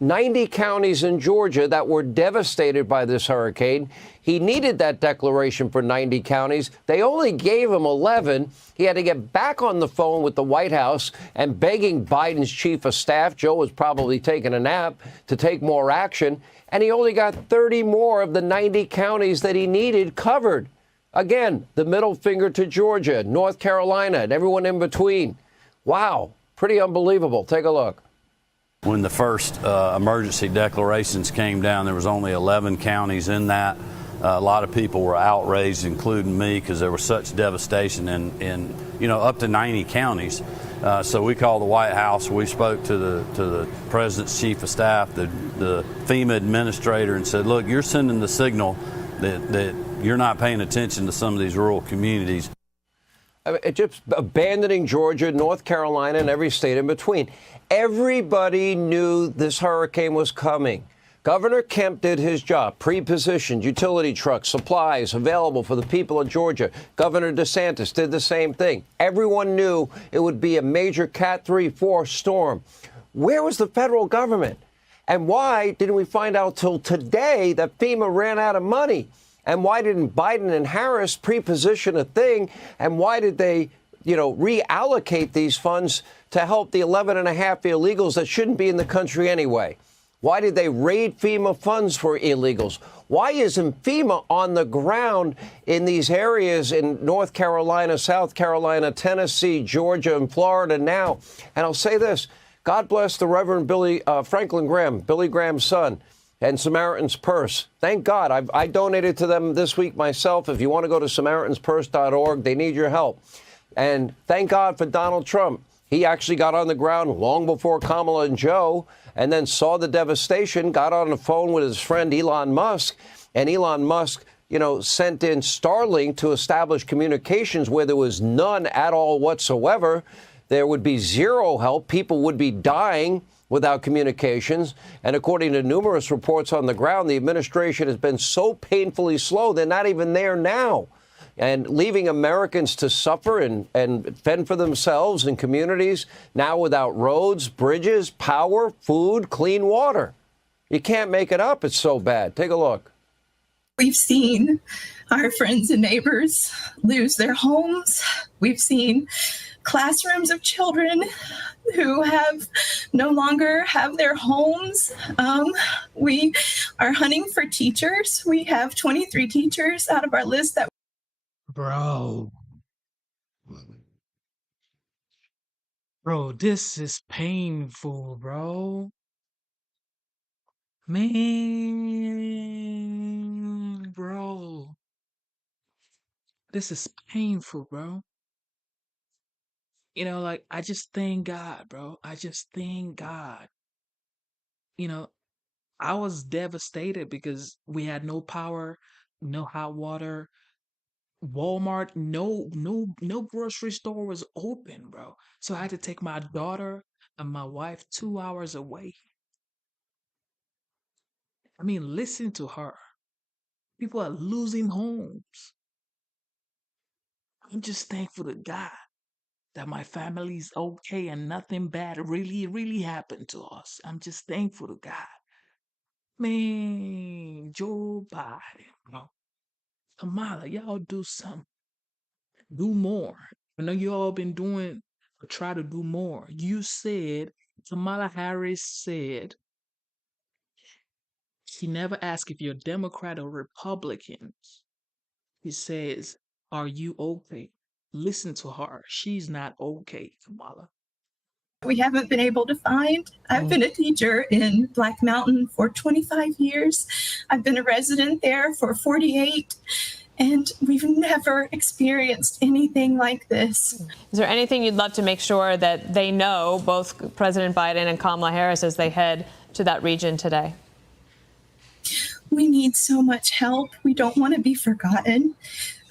90 counties in Georgia that were devastated by this hurricane. He needed that declaration for 90 counties. They only gave him 11. He had to get back on the phone with the White House and begging Biden's chief of staff, Joe was probably taking a nap, to take more action. And he only got 30 more of the 90 counties that he needed covered. Again, the middle finger to Georgia, North Carolina, and everyone in between. Wow, pretty unbelievable. Take a look. When the first emergency declarations came down, there was only 11 counties in that. A lot of people were outraged, including me, because there was such devastation in up to 90 counties. So we called the White House. We spoke to the president's chief of staff, the FEMA administrator, and said, look, you're sending the signal that you're not paying attention to some of these rural communities. Just abandoning Georgia, North Carolina, and every state in between. Everybody knew this hurricane was coming. Governor Kemp did his job, pre-positioned utility trucks, supplies available for the people of Georgia. Governor DeSantis did the same thing. Everyone knew it would be a major Cat 3-4 storm. Where was the federal government? And why didn't we find out till today that FEMA ran out of money? And why didn't Biden and Harris pre-position a thing? And why did they, reallocate these funds to help the 11.5 illegals that shouldn't be in the country anyway? Why did they raid FEMA funds for illegals? Why isn't FEMA on the ground in these areas in North Carolina, South Carolina, Tennessee, Georgia, and Florida now? And I'll say this. God bless the Reverend Franklin Graham, Billy Graham's son, and Samaritan's Purse. Thank God. I donated to them this week myself. If you want to go to SamaritansPurse.org, they need your help. And thank God for Donald Trump. He actually got on the ground long before Kamala and Joe, and then saw the devastation, got on the phone with his friend Elon Musk, and Elon Musk, sent in Starlink to establish communications where there was none at all whatsoever. There would be zero help. People would be dying. without communications. And according to numerous reports on the ground, the administration has been so painfully slow, they're not even there now. And leaving Americans to suffer and fend for themselves in communities now without roads, bridges, power, food, clean water. You can't make it up. It's so bad. Take a look. We've seen our friends and neighbors lose their homes. We've seen classrooms of children who have no longer have their homes. We are hunting for teachers. We have 23 teachers out of our list that. Bro, this is painful, bro. Man, bro. This is painful, bro. You know, like, I just thank God, bro. I just thank God. You know, I was devastated because we had no power, no hot water. Walmart, no grocery store was open, bro. So I had to take my daughter and my wife 2 hours away. I mean, listen to her. People are losing homes. I'm just thankful to God that my family's okay and nothing bad really happened to us. I'm just thankful to God. Man, Joe Biden, bro. Kamala, y'all do something. Do more. I know you all been doing, but try to do more. You said, Kamala Harris said, she never asked if you're Democrat or Republican. He says, are you okay? Listen to her. She's not okay, Kamala. We haven't been able to find. I've been a teacher in Black Mountain for 25 years. I've been a resident there for 48. And we've never experienced anything like this. Is there anything you'd love to make sure that they know, both President Biden and Kamala Harris, as they head to that region today? We need so much help. We don't want to be forgotten.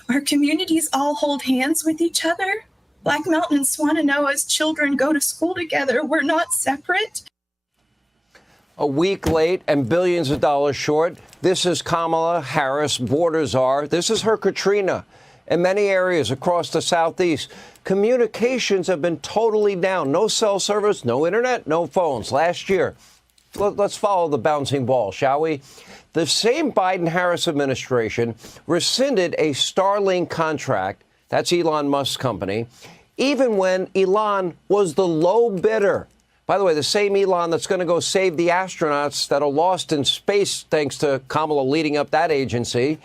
Our communities all hold hands with each other. Black Mountain and Swannanoa's children go to school together. We're not separate. A week late and billions of dollars short. This is Kamala Harris, border czar. This is her Katrina. In many areas across the Southeast, communications have been totally down. No cell service, no internet, no phones. Last year, let's follow the bouncing ball, shall we? The same Biden-Harris administration rescinded a Starlink contract, that's Elon Musk's company, even when Elon was the low bidder. By the way, the same Elon that's going to go save the astronauts that are lost in space, thanks to Kamala leading up that agency.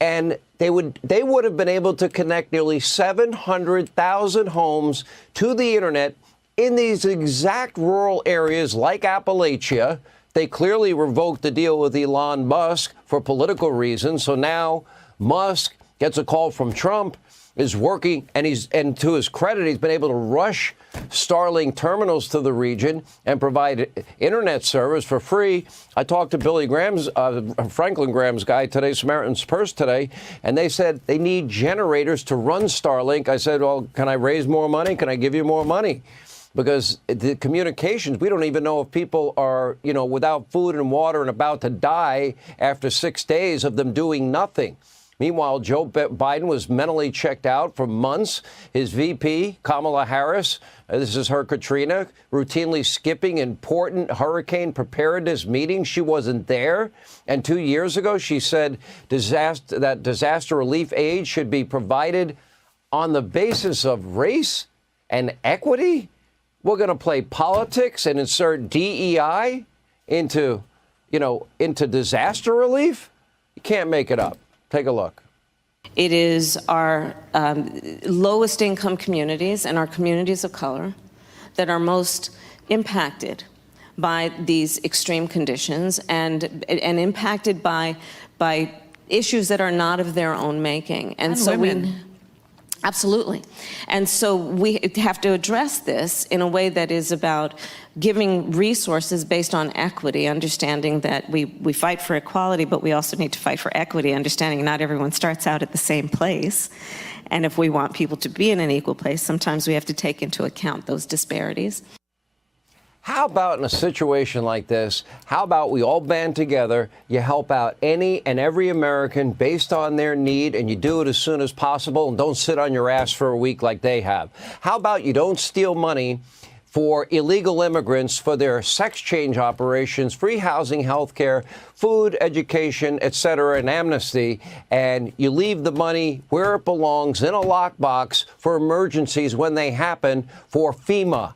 And they would have been able to connect nearly 700,000 homes to the internet in these exact rural areas like Appalachia. They clearly revoked the deal with Elon Musk for political reasons. So now Musk gets a call from Trump, is working, and to his credit, he's been able to rush Starlink terminals to the region and provide internet service for free. I talked to Billy Graham's, Franklin Graham's guy today, Samaritan's Purse today, and they said they need generators to run Starlink. I said, well, can I raise more money? Can I give you more money? Because the communications, we don't even know if people are, without food and water and about to die after 6 days of them doing nothing. Meanwhile, Joe Biden was mentally checked out for months. His VP, Kamala Harris, this is her Katrina, routinely skipping important hurricane preparedness meetings. She wasn't there. And 2 years ago, she said that disaster relief aid should be provided on the basis of race and equity. We're going to play politics and insert DEI into disaster relief. You can't make it up. Take a look. It is our lowest income communities and our communities of color that are most impacted by these extreme conditions and impacted by issues that are not of their own making. And so women. Absolutely. And so we have to address this in a way that is about giving resources based on equity, understanding that we fight for equality, but we also need to fight for equity, understanding not everyone starts out at the same place. And if we want people to be in an equal place, sometimes we have to take into account those disparities. How about in a situation like this, how about we all band together, you help out any and every American based on their need, and you do it as soon as possible, and don't sit on your ass for a week like they have. How about you don't steal money for illegal immigrants for their sex change operations, free housing, health care, food, education, et cetera, and amnesty, and you leave the money where it belongs in a lockbox for emergencies when they happen for FEMA.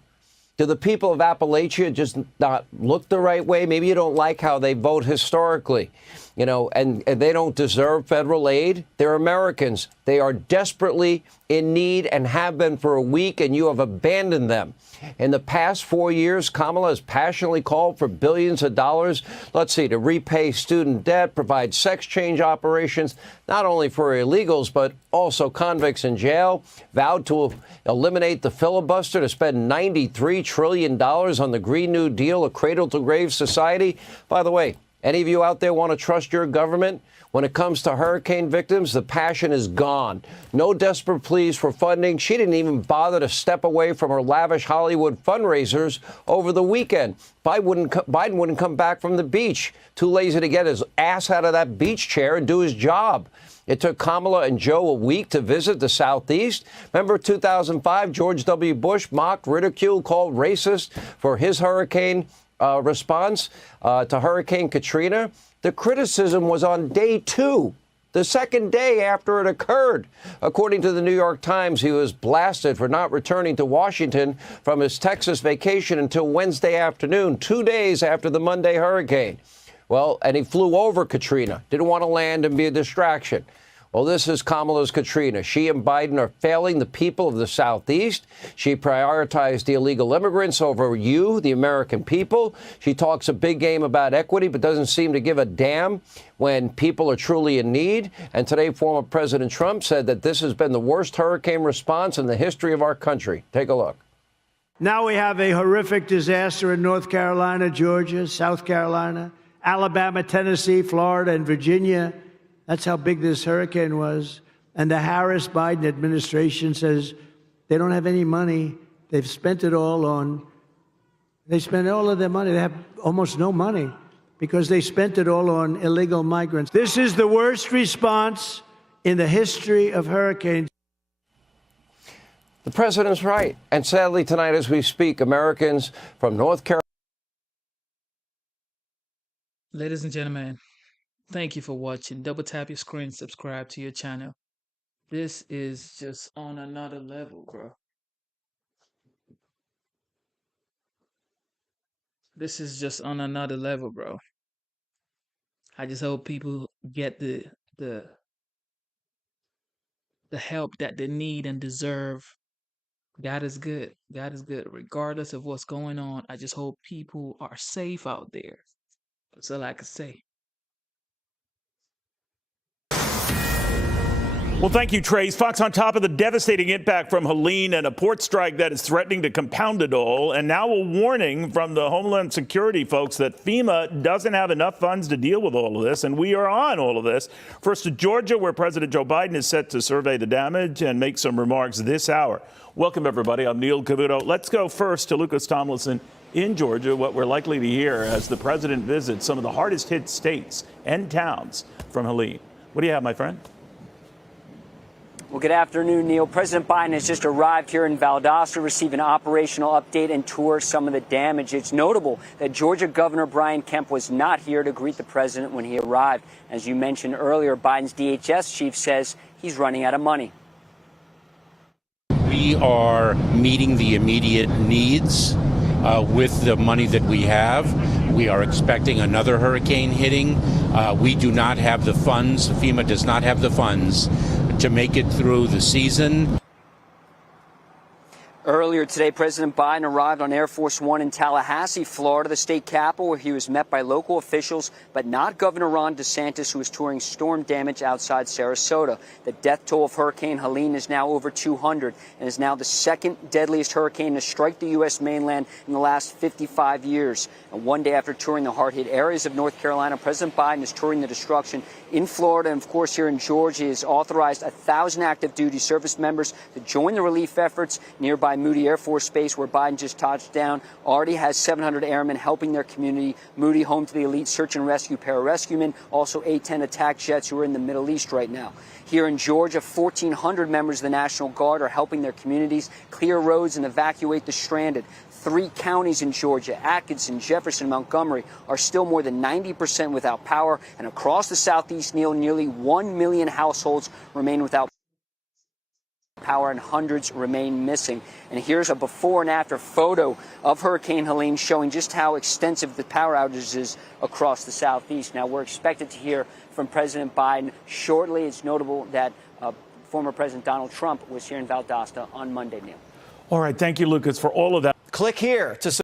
Do the people of Appalachia just not look the right way? Maybe you don't like how they vote historically, you know, and they don't deserve federal aid. They're Americans. They are desperately in need and have been for a week, and you have abandoned them. In the past 4 years, Kamala has passionately called for billions of dollars, to repay student debt, provide sex change operations, not only for illegals, but also convicts in jail, vowed to eliminate the filibuster, to spend $93 trillion on the Green New Deal, a cradle-to-grave society. By the way, any of you out there want to trust your government? When it comes to hurricane victims, the passion is gone. No desperate pleas for funding. She didn't even bother to step away from her lavish Hollywood fundraisers over the weekend. Biden wouldn't come back from the beach. Too lazy to get his ass out of that beach chair and do his job. It took Kamala and Joe a week to visit the Southeast. Remember 2005, George W. Bush mocked, ridiculed, called racist for his hurricane response to Hurricane Katrina. The criticism was on day 2, the second day after it occurred. According to the New York Times, he was blasted for not returning to Washington from his Texas vacation until Wednesday afternoon, 2 days after the Monday hurricane. Well, and he flew over Katrina, didn't want to land and be a distraction. Well, this is Kamala's Katrina. She and Biden are failing the people of the Southeast. She prioritized the illegal immigrants over you, the American people. She talks a big game about equity, but doesn't seem to give a damn when people are truly in need. And today, former President Trump said that this has been the worst hurricane response in the history of our country. Take a look. Now we have a horrific disaster in North Carolina, Georgia, South Carolina, Alabama, Tennessee, Florida, and Virginia. That's how big this hurricane was. And the Harris-Biden administration says they don't have any money. They've spent it all on, they spent all of their money. They have almost no money because they spent it all on illegal migrants. This is the worst response in the history of hurricanes. The president's right. And sadly, tonight as we speak, Americans from North Carolina. Ladies and gentlemen, thank you for watching. Double tap your screen, subscribe to your channel. This is just on another level, bro. This is just on another level, bro. I just hope people get the help that they need and deserve. God is good. God is good. Regardless of what's going on, I just hope people are safe out there. That's all I can say. Well, thank you, Trace. Fox on top of the devastating impact from Helene and a port strike that is threatening to compound it all. And now a warning from the Homeland Security folks that FEMA doesn't have enough funds to deal with all of this. And we are on all of this. First to Georgia, where President Joe Biden is set to survey the damage and make some remarks this hour. Welcome, everybody. I'm Neil Cavuto. Let's go first to Lucas Tomlinson in Georgia, what we're likely to hear as the president visits some of the hardest hit states and towns from Helene. What do you have, my friend? Well, good afternoon, Neil. President Biden has just arrived here in Valdosta to receive an operational update and tour some of the damage. It's notable that Georgia Governor Brian Kemp was not here to greet the president when he arrived. As you mentioned earlier, Biden's DHS chief says he's running out of money. We are meeting the immediate needs with the money that we have. We are expecting another hurricane hitting. We do not have the funds. FEMA does not have the funds to make it through the season. Earlier today, President Biden arrived on Air Force One in Tallahassee, Florida, the state capital, where he was met by local officials, but not Governor Ron DeSantis, who was touring storm damage outside Sarasota. The death toll of Hurricane Helene is now over 200 and is now the second deadliest hurricane to strike the U.S. mainland in the last 55 years. And one day after touring the hard-hit areas of North Carolina, President Biden is touring the destruction in Florida. And, of course, here in Georgia, he has authorized 1,000 active duty service members to join the relief efforts. Nearby nearby Moody Air Force Base, where Biden just touched down, already has 700 airmen helping their community. Moody, home to the elite search and rescue pararescuemen, also A-10 attack jets who are in the Middle East right now. Here in Georgia, 1,400 members of the National Guard are helping their communities clear roads and evacuate the stranded. 3 counties in Georgia, Atkinson, Jefferson, Montgomery, are still more than 90% without power. And across the Southeast, Neil, nearly 1 million households remain without power and hundreds remain missing. And here's a before and after photo of Hurricane Helene showing just how extensive the power outage is across the Southeast. Now, we're expected to hear from President Biden shortly. It's notable that former President Donald Trump was here in Valdosta on Monday, Neil. All right. Thank you, Lucas, for all of that. Click here to.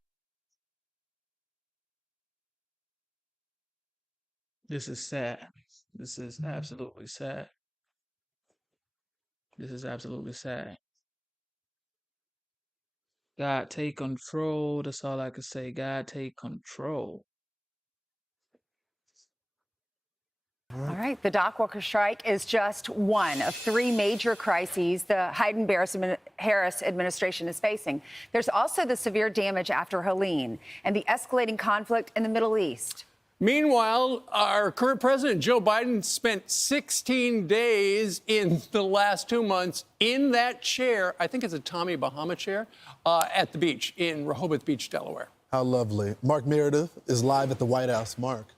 This is sad. This is absolutely sad. This is absolutely sad. God, take control. That's all I can say. God, take control. All right, the dock worker strike is just one of 3 major crises the Biden-Harris administration is facing. There's also the severe damage after Helene and the escalating conflict in the Middle East. Meanwhile, our current president, Joe Biden, spent 16 days in the last 2 months in that chair, I think it's a Tommy Bahama chair, at the beach in Rehoboth Beach, Delaware. How lovely. Mark Meredith is live at the White House. Mark.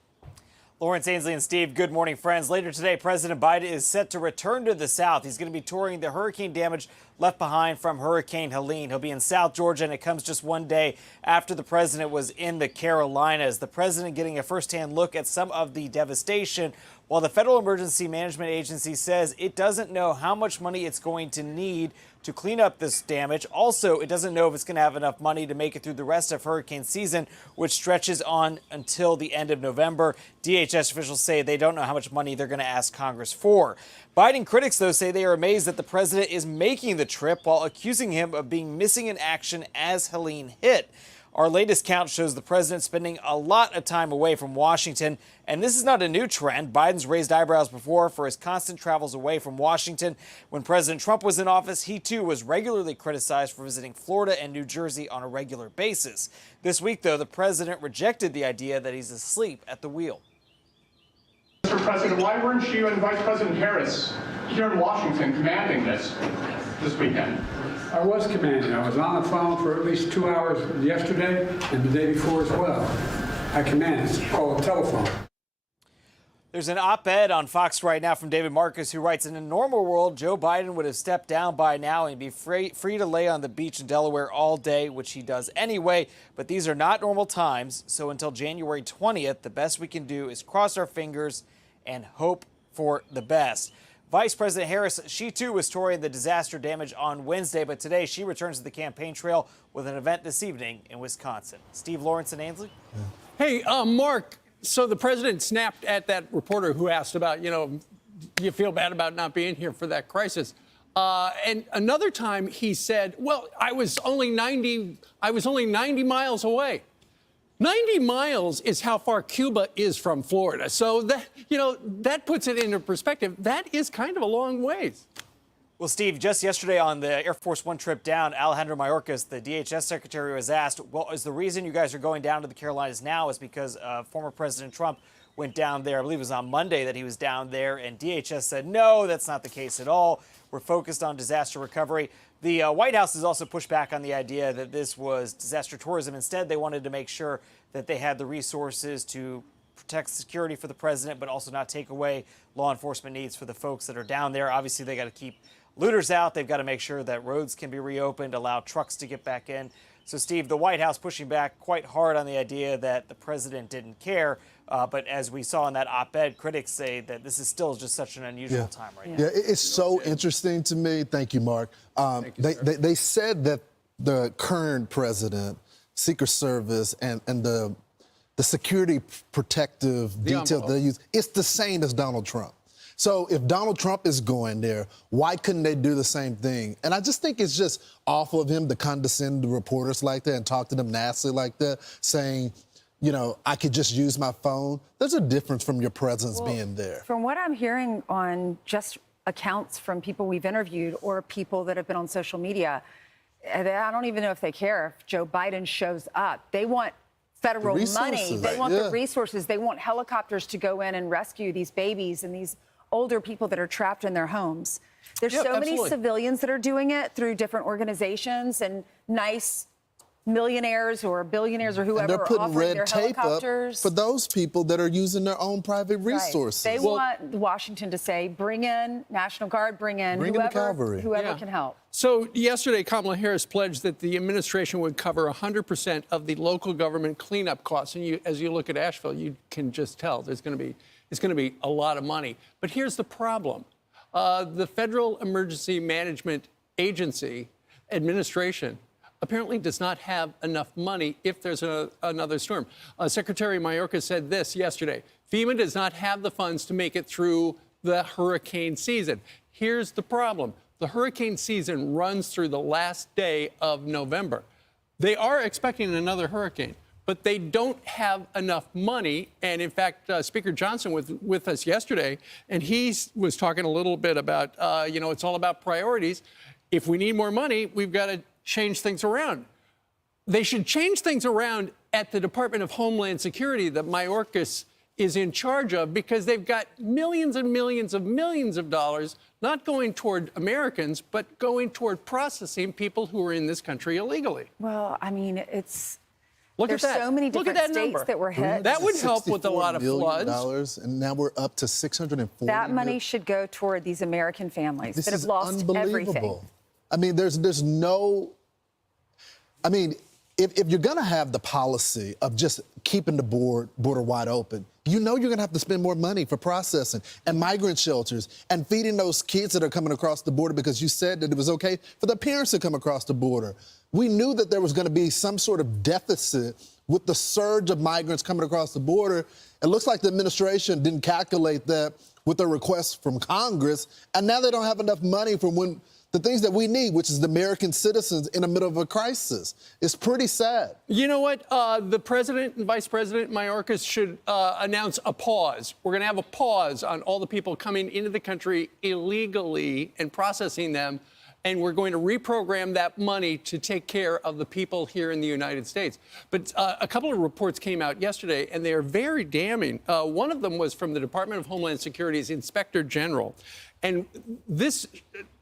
Lawrence, Ainsley, and Steve, good morning, friends. Later today, President Biden is set to return to the South. He's going to be touring the hurricane damage left behind from Hurricane Helene. He'll be in South Georgia, and it comes just one day after the president was in the Carolinas. The president getting a firsthand look at some of the devastation, while the Federal Emergency Management Agency says it doesn't know how much money it's going to need to clean up this damage. Also, it doesn't know if it's going to have enough money to make it through the rest of hurricane season, which stretches on until the end of November. DHS officials say they don't know how much money they're going to ask Congress for. Biden critics, though, say they are amazed that the president is making the trip while accusing him of being missing in action as Helene hit. Our latest count shows the president spending a lot of time away from Washington, and this is not a new trend. Biden's raised eyebrows before for his constant travels away from Washington. When President Trump was in office, he too was regularly criticized for visiting Florida and New Jersey on a regular basis. This week, though, the president rejected the idea that he's asleep at the wheel. Mr. President, why weren't you and Vice President Harris here in Washington commanding this weekend? I was commanding. I was on the phone for at least 2 hours yesterday and the day before as well. I commanded. It's called a telephone. There's an op-ed on Fox right now from David Marcus, who writes, in a normal world, Joe Biden would have stepped down by now and be free to lay on the beach in Delaware all day, which he does anyway. But these are not normal times. So until January 20th, the best we can do is cross our fingers and hope for the best. Vice President Harris, she too was touring the disaster damage on Wednesday, but today she returns to the campaign trail with an event this evening in Wisconsin. Steve, Lawrence, and Ainsley? Hey, Mark, so the president snapped at that reporter who asked about, do you feel bad about not being here for that crisis? And another time he said, well, I was only 90 miles away. 90 miles is how far Cuba is from Florida. So that, that puts it into perspective. That is kind of a long ways. Well, Steve, just yesterday on the Air Force One trip down, Alejandro Mayorkas, the DHS secretary, was asked, well, is the reason you guys are going down to the Carolinas now is because former President Trump went down there. I believe it was on Monday that he was down there, and DHS said, no, that's not the case at all. We're focused on disaster recovery. The White House has also pushed back on the idea that this was disaster tourism. Instead, they wanted to make sure that they had the resources to protect security for the president, but also not take away law enforcement needs for the folks that are down there. Obviously, they got to keep looters out. They've got to make sure that roads can be reopened, allow trucks to get back in. So, Steve, the White House pushing back quite hard on the idea that the president didn't care. But as we saw in that op-ed, critics say that this is still just such an unusual time right now. Yeah, it's so interesting to me. Thank you, Mark. They said that the current president, Secret Service, and the security protective details they use, it's the same as Donald Trump. So if Donald Trump is going there, why couldn't they do the same thing? And I just think it's just awful of him to condescend to reporters like that and talk to them nasty like that, saying, I could just use my phone. There's a difference from your presence being there. From what I'm hearing on just accounts from people we've interviewed or people that have been on social media, I don't even know if they care if Joe Biden shows up. They want federal money. They want the resources. They want helicopters to go in and rescue these babies and these older people that are trapped in their homes. There's so many civilians that are doing it through different organizations and nice millionaires or billionaires or whoever and they're are putting offering their red tape up helicopters. for those people that are using their own private resources. Right. They want Washington to say, bring in National Guard, bring in the cavalry. whoever can help. So yesterday, Kamala Harris pledged that the administration would cover 100% of the local government cleanup costs. And as you look at Asheville, you can just tell it's going to be a lot of money. But here's the problem. The Federal Emergency Management Agency administration apparently does not have enough money if there's another storm. Secretary Mayorkas said this yesterday. FEMA does not have the funds to make it through the hurricane season. Here's the problem. The hurricane season runs through the last day of November. They are expecting another hurricane, but they don't have enough money. And in fact, Speaker Johnson was with us yesterday, and he was talking a little bit about, it's all about priorities. If we need more money, we've got to change things around. They should change things around at the Department of Homeland Security that Mayorkas is in charge of, because they've got millions and millions of dollars not going toward Americans, but going toward processing people who are in this country illegally. Well, I mean, there's that. so many Look at different that states number. that were hit. That would help with a lot of floods. And now we're up to $640 That money should go toward these American families that have lost everything. I mean, there's no. I mean, if you're going to have the policy of just keeping the border wide open, you're going to have to spend more money for processing and migrant shelters and feeding those kids that are coming across the border, because you said that it was okay for the parents to come across the border. We knew that there was going to be some sort of deficit with the surge of migrants coming across the border. It looks like the administration didn't calculate that with the request from Congress, and now they don't have enough money for the things that we need, which is the American citizens in the middle of a crisis. It's pretty sad. You know what? The president and vice president Mayorkas should announce a pause. We're going to have a pause on all the people coming into the country illegally and processing them. And we're going to reprogram that money to take care of the people here in the United States. But a couple of reports came out yesterday, and they are very damning. One of them was from the Department of Homeland Security's Inspector General. And this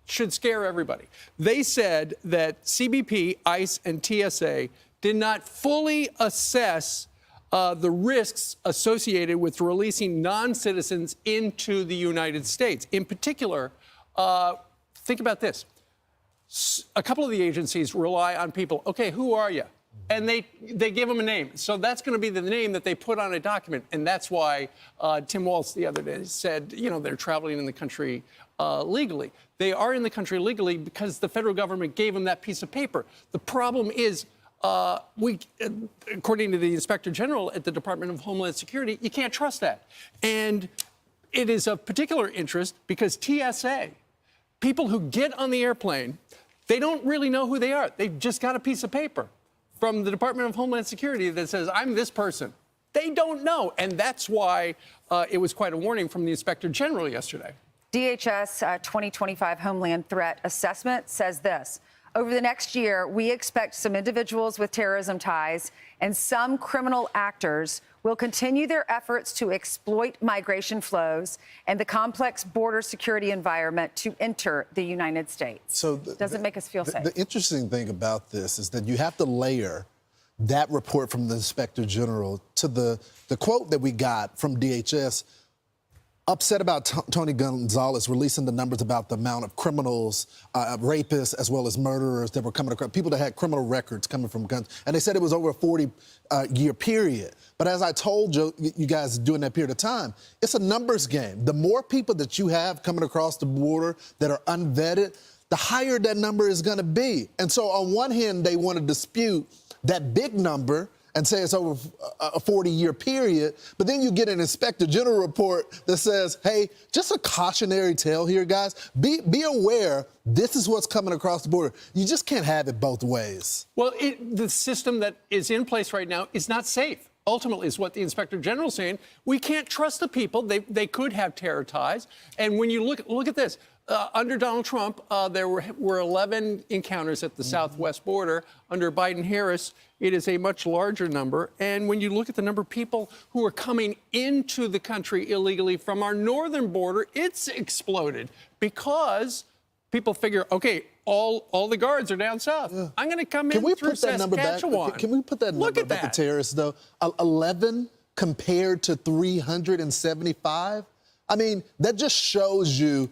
should scare everybody. They said that CBP, ICE, and TSA did not fully assess the risks associated with releasing non-citizens into the United States. In particular, think about this. A couple of the agencies rely on people. Okay, who are you? And they give them a name. So that's going to be the name that they put on a document. And that's why Tim Walz the other day said, they're traveling in the country legally. They are in the country legally because the federal government gave them that piece of paper. The problem is, according to the Inspector General at the Department of Homeland Security, you can't trust that. And it is of particular interest because TSA, people who get on the airplane, they don't really know who they are. They've just got a piece of paper from the Department of Homeland Security that says, I'm this person. They don't know. And that's why it was quite a warning from the Inspector General yesterday. DHS 2025 Homeland Threat Assessment says this. Over the next year, we expect some individuals with terrorism ties and some criminal actors will continue their efforts to exploit migration flows and the complex border security environment to enter the United States. So doesn't make us feel safe. The interesting thing about this is that you have to layer that report from the Inspector General to the quote that we got from DHS, upset about Tony Gonzalez releasing the numbers about the amount of criminals, rapists, as well as murderers that were coming across, people that had criminal records coming from guns. And they said it was over a 40-year period. But as I told you guys during that period of time, it's a numbers game. The more people that you have coming across the border that are unvetted, the higher that number is going to be. And so on one hand, they want to dispute that big number and say it's over a 40-year period, but then you get an Inspector General report that says, hey, just a cautionary tale here, guys. Be aware this is what's coming across the border. You just can't have it both ways. Well, the system that is in place right now is not safe. Ultimately, is what the Inspector General is saying. We can't trust the people. They could have terror ties. And when you look at this, under Donald Trump, there were 11 encounters at the southwest border. Under Biden-Harris, it is a much larger number. And when you look at the number of people who are coming into the country illegally from our northern border, it's exploded because people figure, okay, all the guards are down south. I'm going to come in through Saskatchewan. Can we put that number back at the terrorists, though? 11 compared to 375? I mean, that just shows you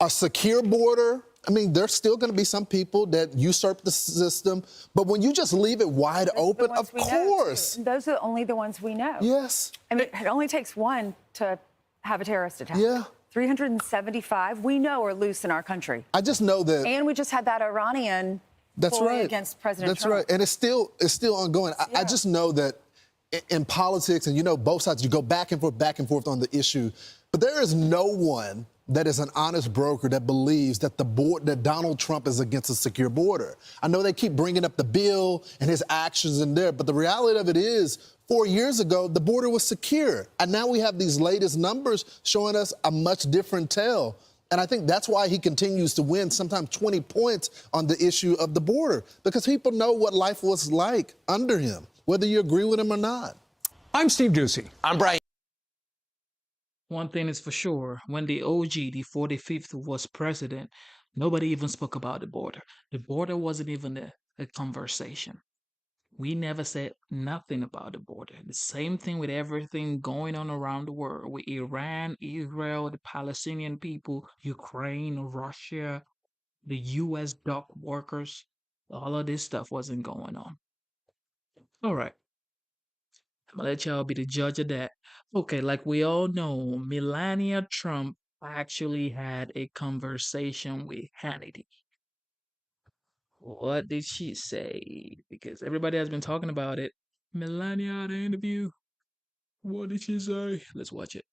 a secure border. I mean, there's still going to be some people that usurp the system, but when you just leave it wide open, of course. Those are only the ones we know. Yes. I mean, it only takes one to have a terrorist attack. Yeah. 375 we know are loose in our country. I just know that. And we just had that Iranian ploy against President Trump. That's right. And it's still ongoing. I just know that in politics, and you know, both sides, you go back and forth on the issue, but there is no one that is an honest broker that believes that that Donald Trump is against a secure border. I know they keep bringing up the bill and his actions in there, but the reality of it is 4 years ago, the border was secure. And now we have these latest numbers showing us a much different tale. And I think that's why he continues to win sometimes 20 points on the issue of the border, because people know what life was like under him, whether you agree with him or not. I'm Steve Ducey. I'm Brian. One thing is for sure, when the OG, the 45th, was president, nobody even spoke about the border. The border wasn't even a conversation. We never said nothing about the border. The same thing with everything going on around the world, with Iran, Israel, the Palestinian people, Ukraine, Russia, the U.S. dock workers. All of this stuff wasn't going on. All right. I'm gonna let y'all be the judge of that. Okay, like we all know, Melania Trump actually had a conversation with Hannity. What did she say? Because everybody has been talking about it. Melania had an interview. What did she say? Let's watch it.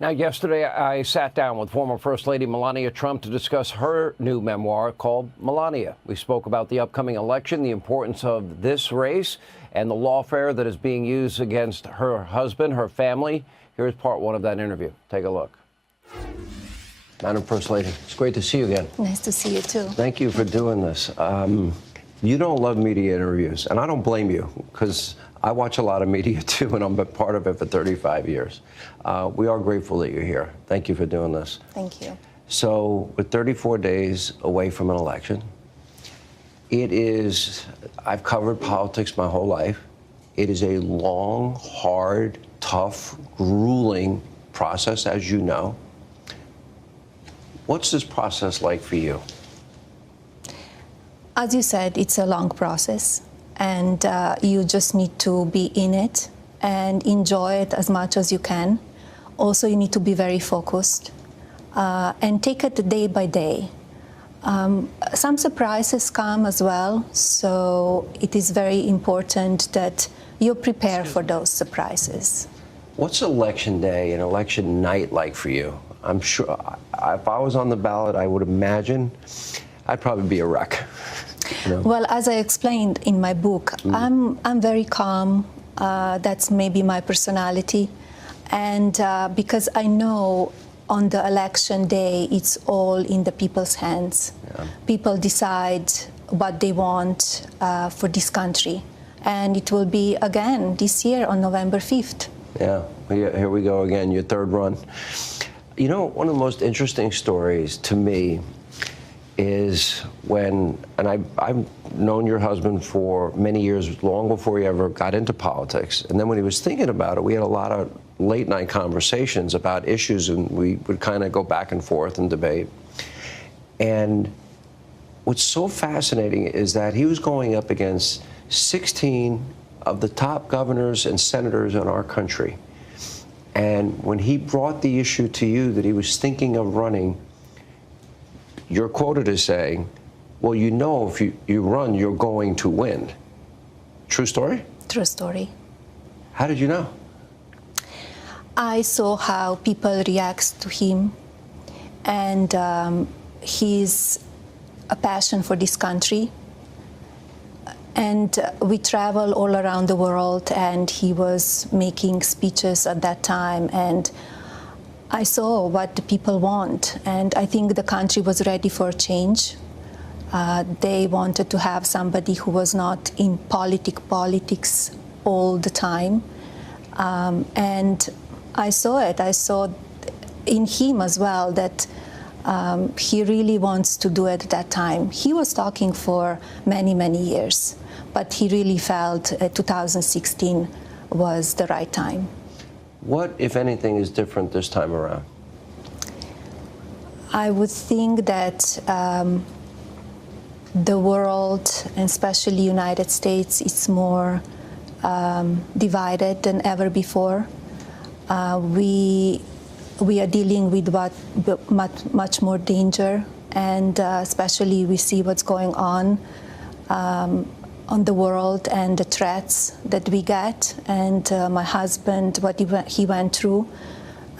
Now, yesterday, I sat down with former First Lady Melania Trump to discuss her new memoir called Melania. We spoke about the upcoming election, the importance of this race, and the lawfare that is being used against her husband, her family. Here's part one of that interview. Take a look. Madam First Lady, it's great to see you again. Nice to see you, too. Thank you for doing this. You don't love media interviews, and I don't blame you, because I watch a lot of media, too, and I've been part of it for 35 years. We are grateful that you're here. Thank you for doing this. Thank you. So, with 34 days away from an election, I've covered politics my whole life. It is a long, hard, tough, grueling process, as you know. What's this process like for you? As you said, it's a long process, and you just need to be in it and enjoy it as much as you can. Also, you need to be very focused and take it day by day. Some surprises come as well, so it is very important that you prepare for those surprises. What's election day and election night like for you? I'm sure if I was on the ballot, I would imagine I'd probably be a wreck. You know? Well, as I explained in my book, I'm very calm. That's maybe my personality. And because I know on the election day, it's all in the people's hands. Yeah. People decide what they want for this country. And it will be again this year on November 5th. Yeah, here we go again, your third run. You know, one of the most interesting stories to me is when, and I've known your husband for many years, long before he ever got into politics. And then when he was thinking about it, we had a lot of late night conversations about issues, and we would kind of go back and forth and debate. And what's so fascinating is that he was going up against 16 of the top governors and senators in our country. And when he brought the issue to you that he was thinking of running, you're quoted as saying, well, you know, if you run, you're going to win. True story? True story. How did you know? I saw how people react to him, and his passion for this country. And we travel all around the world, and he was making speeches at that time, and I saw what the people want, and I think the country was ready for change. They wanted to have somebody who was not in politics all the time, and I saw it. I saw in him as well that he really wants to do it at that time. He was talking for many, many years, but he really felt 2016 was the right time. What, if anything, is different this time around? I would think that the world, and especially United States, is more divided than ever before. We are dealing with much more danger, and especially we see what's going on the world and the threats that we get, and my husband, what he went through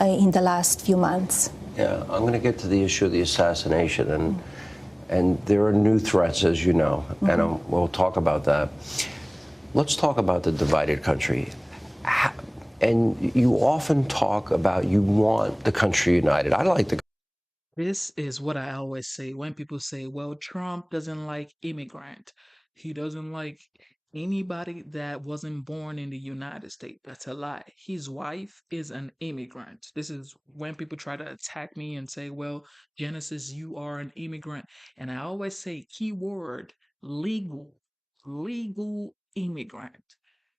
in the last few months. Yeah, I'm going to get to the issue of the assassination, and there are new threats, as you know, and we'll talk about that. Let's talk about the divided country. And you often talk about you want the country united. I like the. This is what I always say when people say, well, Trump doesn't like immigrant. He doesn't like anybody that wasn't born in the United States. That's a lie. His wife is an immigrant. This is when people try to attack me and say, well, Genesis, you are an immigrant. And I always say, keyword, legal immigrant.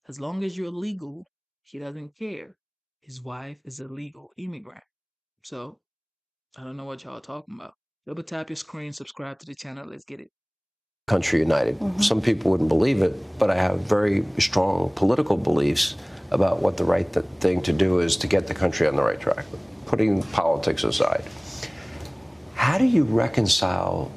As long as you're legal, he doesn't care. His wife is a legal immigrant. So I don't know what y'all are talking about. Double tap your screen, subscribe to the channel. Let's get it. Country united. Some people wouldn't believe it, but I have very strong political beliefs about what the right thing to do is to get the country on the right track, putting politics aside. How do you reconcile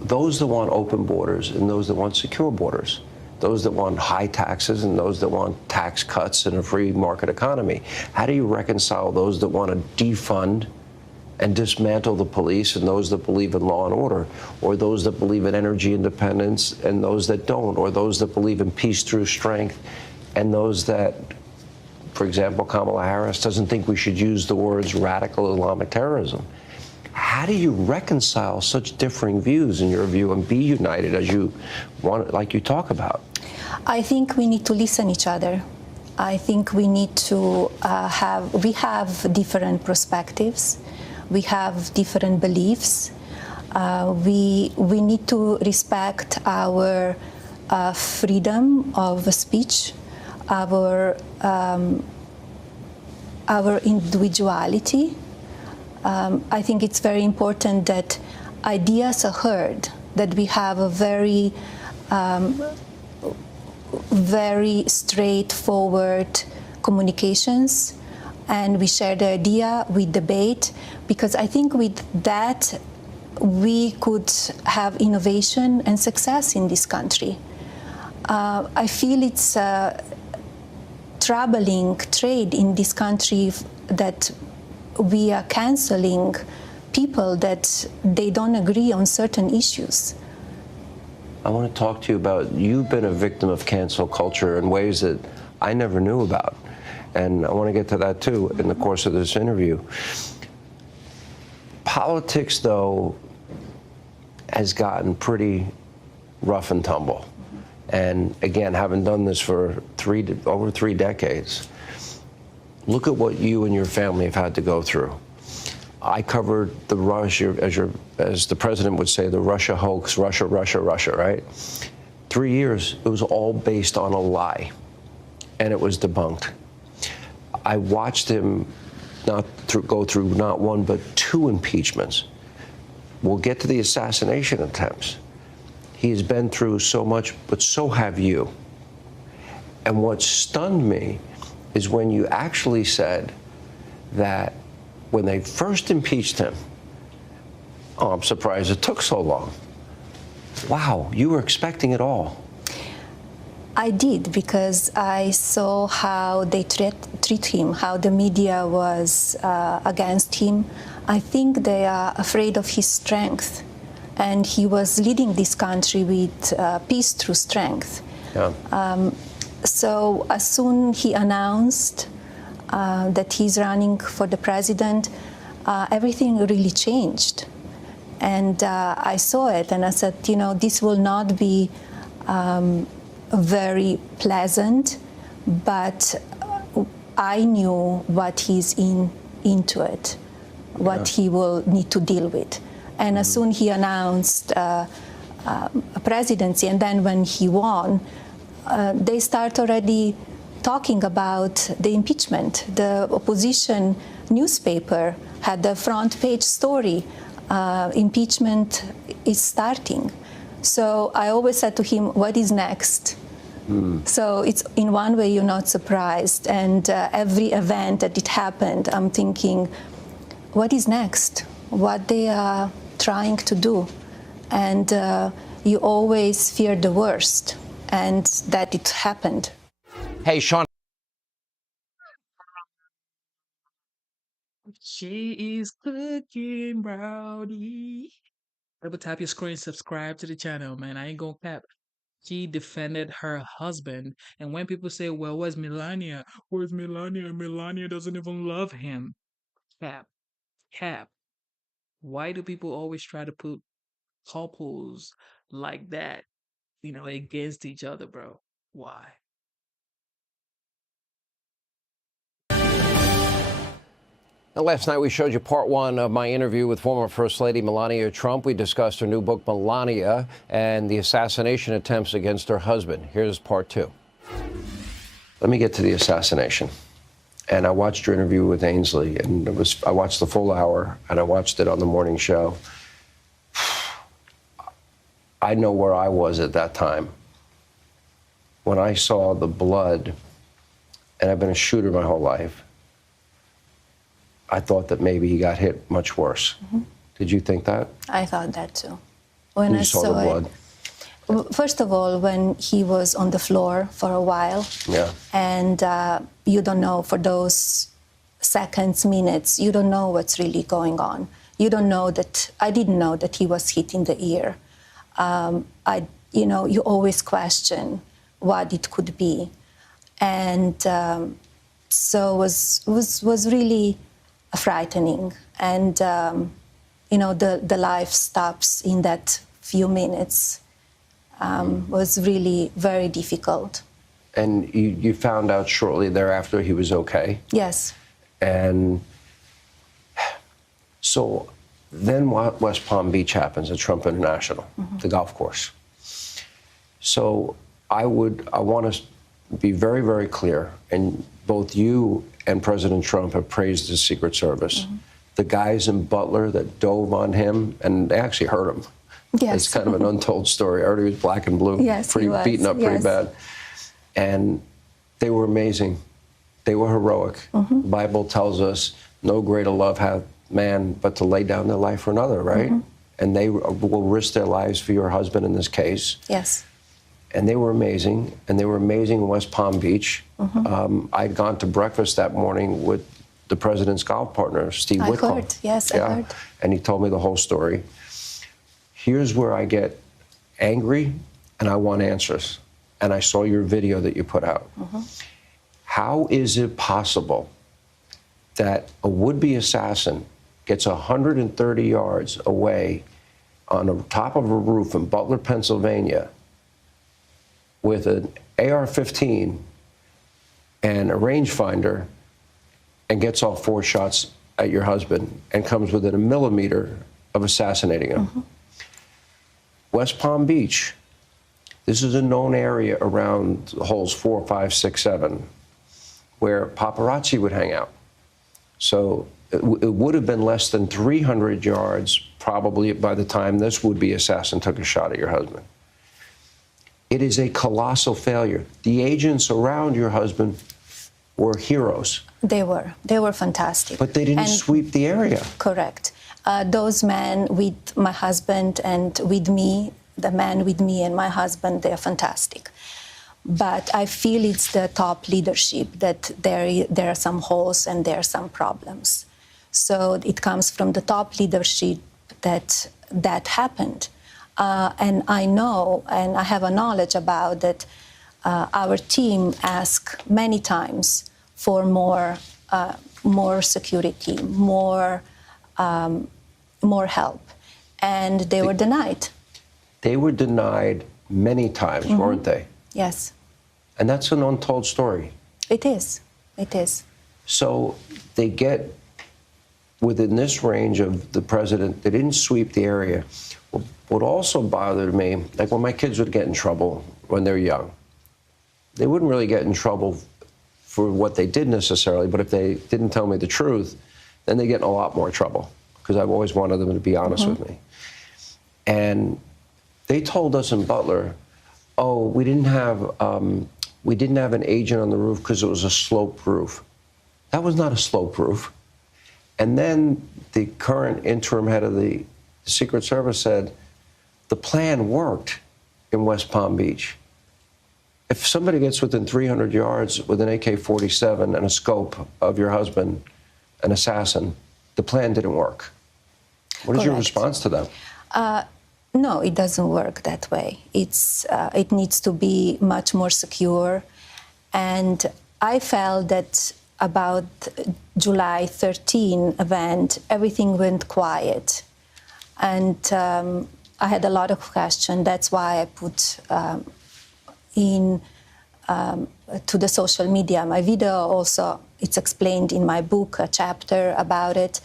those that want open borders and those that want secure borders? Those that want high taxes and those that want tax cuts and a free market economy? How do you reconcile those that want to defund and dismantle the police and those that believe in law and order, or those that believe in energy independence and those that don't, or those that believe in peace through strength and those that, for example, Kamala Harris doesn't think we should use the words radical Islamic terrorism? How do you reconcile such differing views in your view and be united as you want, like you talk about? I think we need to listen to each other. I think we need to we have different perspectives. We have different beliefs. We need to respect our freedom of speech, our individuality. I think it's very important that ideas are heard, that we have a very straightforward communications, and we share the idea, we debate, because I think with that we could have innovation and success in this country. I feel it's a troubling trade in this country that we are canceling people that they don't agree on certain issues. I want to talk to you about, you've been a victim of cancel culture in ways that I never knew about. And I want to get to that too in the course of this interview. Politics, though, has gotten pretty rough and tumble. And again, having done this for over 3 decades, look at what you and your family have had to go through. I covered the Russia, as the president would say, the Russia hoax, Russia, right? 3 years, it was all based on a lie, and it was debunked. I watched him go through not one but 2 impeachments. We'll get to the assassination attempts. He has been through so much, but so have you. And what stunned me is when you actually said that when they first impeached him, oh, I'm surprised it took so long. Wow, you were expecting it all. I did, because I saw how they treat him, how the media was against him. I think they are afraid of his strength. and he was leading this country with peace through strength. Yeah. So as soon he announced that he's running for the president, everything really changed. And I saw it, and I said, you know, this will not be very pleasant, but I knew what he's into it, what he will need to deal with. And as soon he announced a presidency, and then when he won, they start already talking about the impeachment. The opposition newspaper had the front page story. Impeachment is starting. So I always said to him, what is next? So it's in one way you're not surprised, and every event that it happened, I'm thinking, what is next? What they are trying to do? And you always fear the worst, and that it happened. Hey, Sean. She is cooking, rowdy. Double tap your screen, subscribe to the channel, man. I ain't gonna cap. She defended her husband. And when people say, well, where's Melania? Where's Melania? Melania doesn't even love him. Cap. Why do people always try to put couples like that, you know, against each other, bro? Why? Now, last night we showed you part one of my interview with former First Lady Melania Trump. We discussed her new book, Melania, and the assassination attempts against her husband. Here's part two. Let me get to the assassination. And I watched your interview with Ainsley, and I watched the full hour, and I watched it on the morning show. I know where I was at that time. When I saw the blood, and I've been a shooter my whole life, I thought that maybe he got hit much worse. Did you think that? I thought that too. When I saw the blood. First of all, when he was on the floor for a while, and you don't know for those seconds, minutes, you don't know what's really going on. You don't know that. I didn't know that he was hit in the ear. You always question what it could be, and so was really frightening. And the life stops in that few minutes. Was really very difficult. And you found out shortly thereafter he was okay? Yes. And so then West Palm Beach happens at Trump International, the golf course. So I want to be very, very clear, and both you and President Trump have praised the Secret Service. The guys in Butler that dove on him, and they actually hurt him. Yes. It's kind of an untold story. I heard he was black and blue, yes, pretty beaten up, pretty bad. And they were amazing. They were heroic. The Bible tells us no greater love hath man but to lay down their life for another, right? And they will risk their lives for your husband in this case. Yes. And they were amazing. And they were amazing in West Palm Beach. I'd gone to breakfast that morning with the president's golf partner, Steve Whitcomb. I heard. Yes, I heard. And he told me the whole story. Here's where I get angry and I want answers. And I saw your video that you put out. How is it possible that a would-be assassin gets 130 yards away on the top of a roof in Butler, Pennsylvania, with an AR-15 and a rangefinder and gets off 4 shots at your husband and comes within a millimeter of assassinating him? West Palm Beach, this is a known area around holes 4, 5, 6, 7, where paparazzi would hang out. So it would have been less than 300 yards probably by the time this would-be assassin took a shot at your husband. It is a colossal failure. The agents around your husband were heroes. They were fantastic. But they didn't sweep the area. Correct. Those men with my husband and with me, the man with me and my husband, they're fantastic. But I feel it's the top leadership that there are some holes and there are some problems. So it comes from the top leadership that happened. And I know, and I have a knowledge about that. Our team asked many times for more security, more help, and they were denied. They were denied many times, weren't they? Yes. And that's an untold story. It is. It is. So they get within this range of the president. They didn't sweep the area. What also bothered me, like when my kids would get in trouble when they're young, they wouldn't really get in trouble for what they did necessarily, but if they didn't tell me the truth, then they get in a lot more trouble, because I've always wanted them to be honest with me. And they told us in Butler, oh, we didn't have an agent on the roof because it was a sloped roof. That was not a sloped roof. And then the current interim head of the Secret Service said, the plan worked in West Palm Beach. If somebody gets within 300 yards with an AK-47 and a scope of your husband, an assassin, the plan didn't work. What is your response to that? No, it doesn't work that way. It needs to be much more secure. And I felt that about July 13 event, everything went quiet. And I had a lot of questions. That's why I put to the social media my video. Also, it's explained in my book, a chapter about it.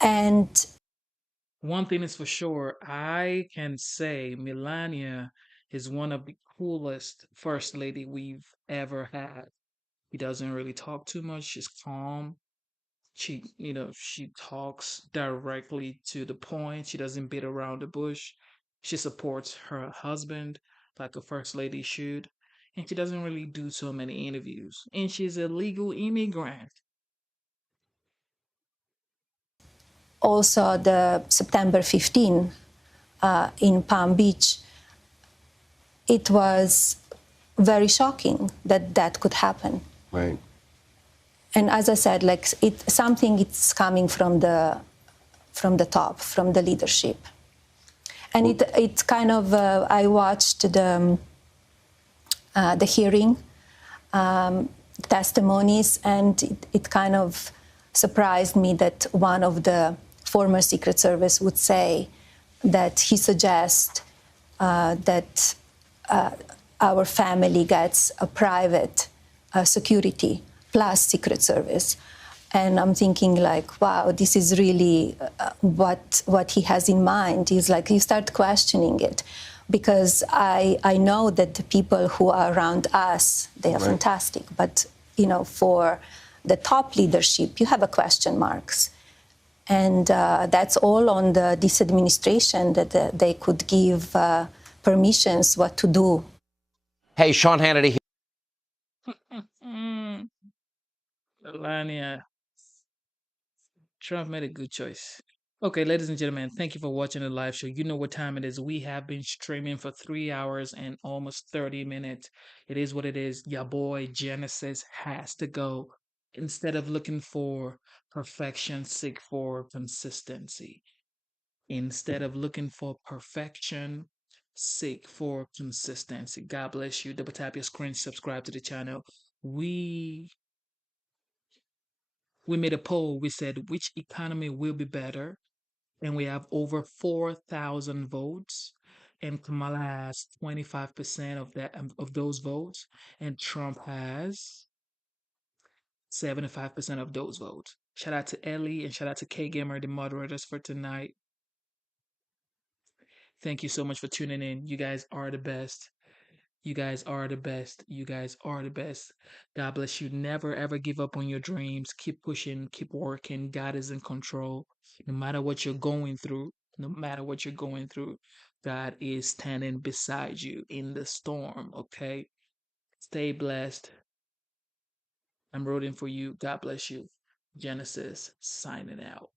And one thing is for sure, I can say Melania is one of the coolest first lady we've ever had. She doesn't really talk too much. She's calm. She talks directly to the point. She doesn't beat around the bush. She supports her husband like a first lady should. And she doesn't really do so many interviews. And she's a legal immigrant. Also, the September 15 in Palm Beach, it was very shocking that that could happen. Right. And as I said, like it's coming from the top, from the leadership. And it kind of I watched the hearing testimonies, and it kind of surprised me that one of the former Secret Service would say that he suggests that our family gets a private security plus Secret Service. And I'm thinking like, wow, this is really what he has in mind. He's like, you start questioning it. Because I know that the people who are around us, they are fantastic. But, for the top leadership, you have a question marks. And that's all on this administration, that they could give permissions what to do. Hey, Sean Hannity. Melania, Trump made a good choice. Okay, ladies and gentlemen, thank you for watching the live show. You know what time it is. We have been streaming for 3 hours and almost 30 minutes. It is what it is. Your boy Genesis has to go. Instead of looking for perfection, seek for consistency. Instead of looking for perfection, seek for consistency. God bless you. Double tap your screen, subscribe to the channel. We made a poll. We said which economy will be better, and we have over 4,000 votes. And Kamala has 25% of those votes, and Trump has 75% of those votes. Shout out to Ellie and shout out to K Gamer, the moderators for tonight. Thank you so much for tuning in. You guys are the best. You guys are the best. You guys are the best. God bless you. Never ever give up on your dreams. Keep pushing, keep working. God is in control. No matter what you're going through, God is standing beside you in the storm, okay? Stay blessed. I'm rooting for you. God bless you. Genesis signing out.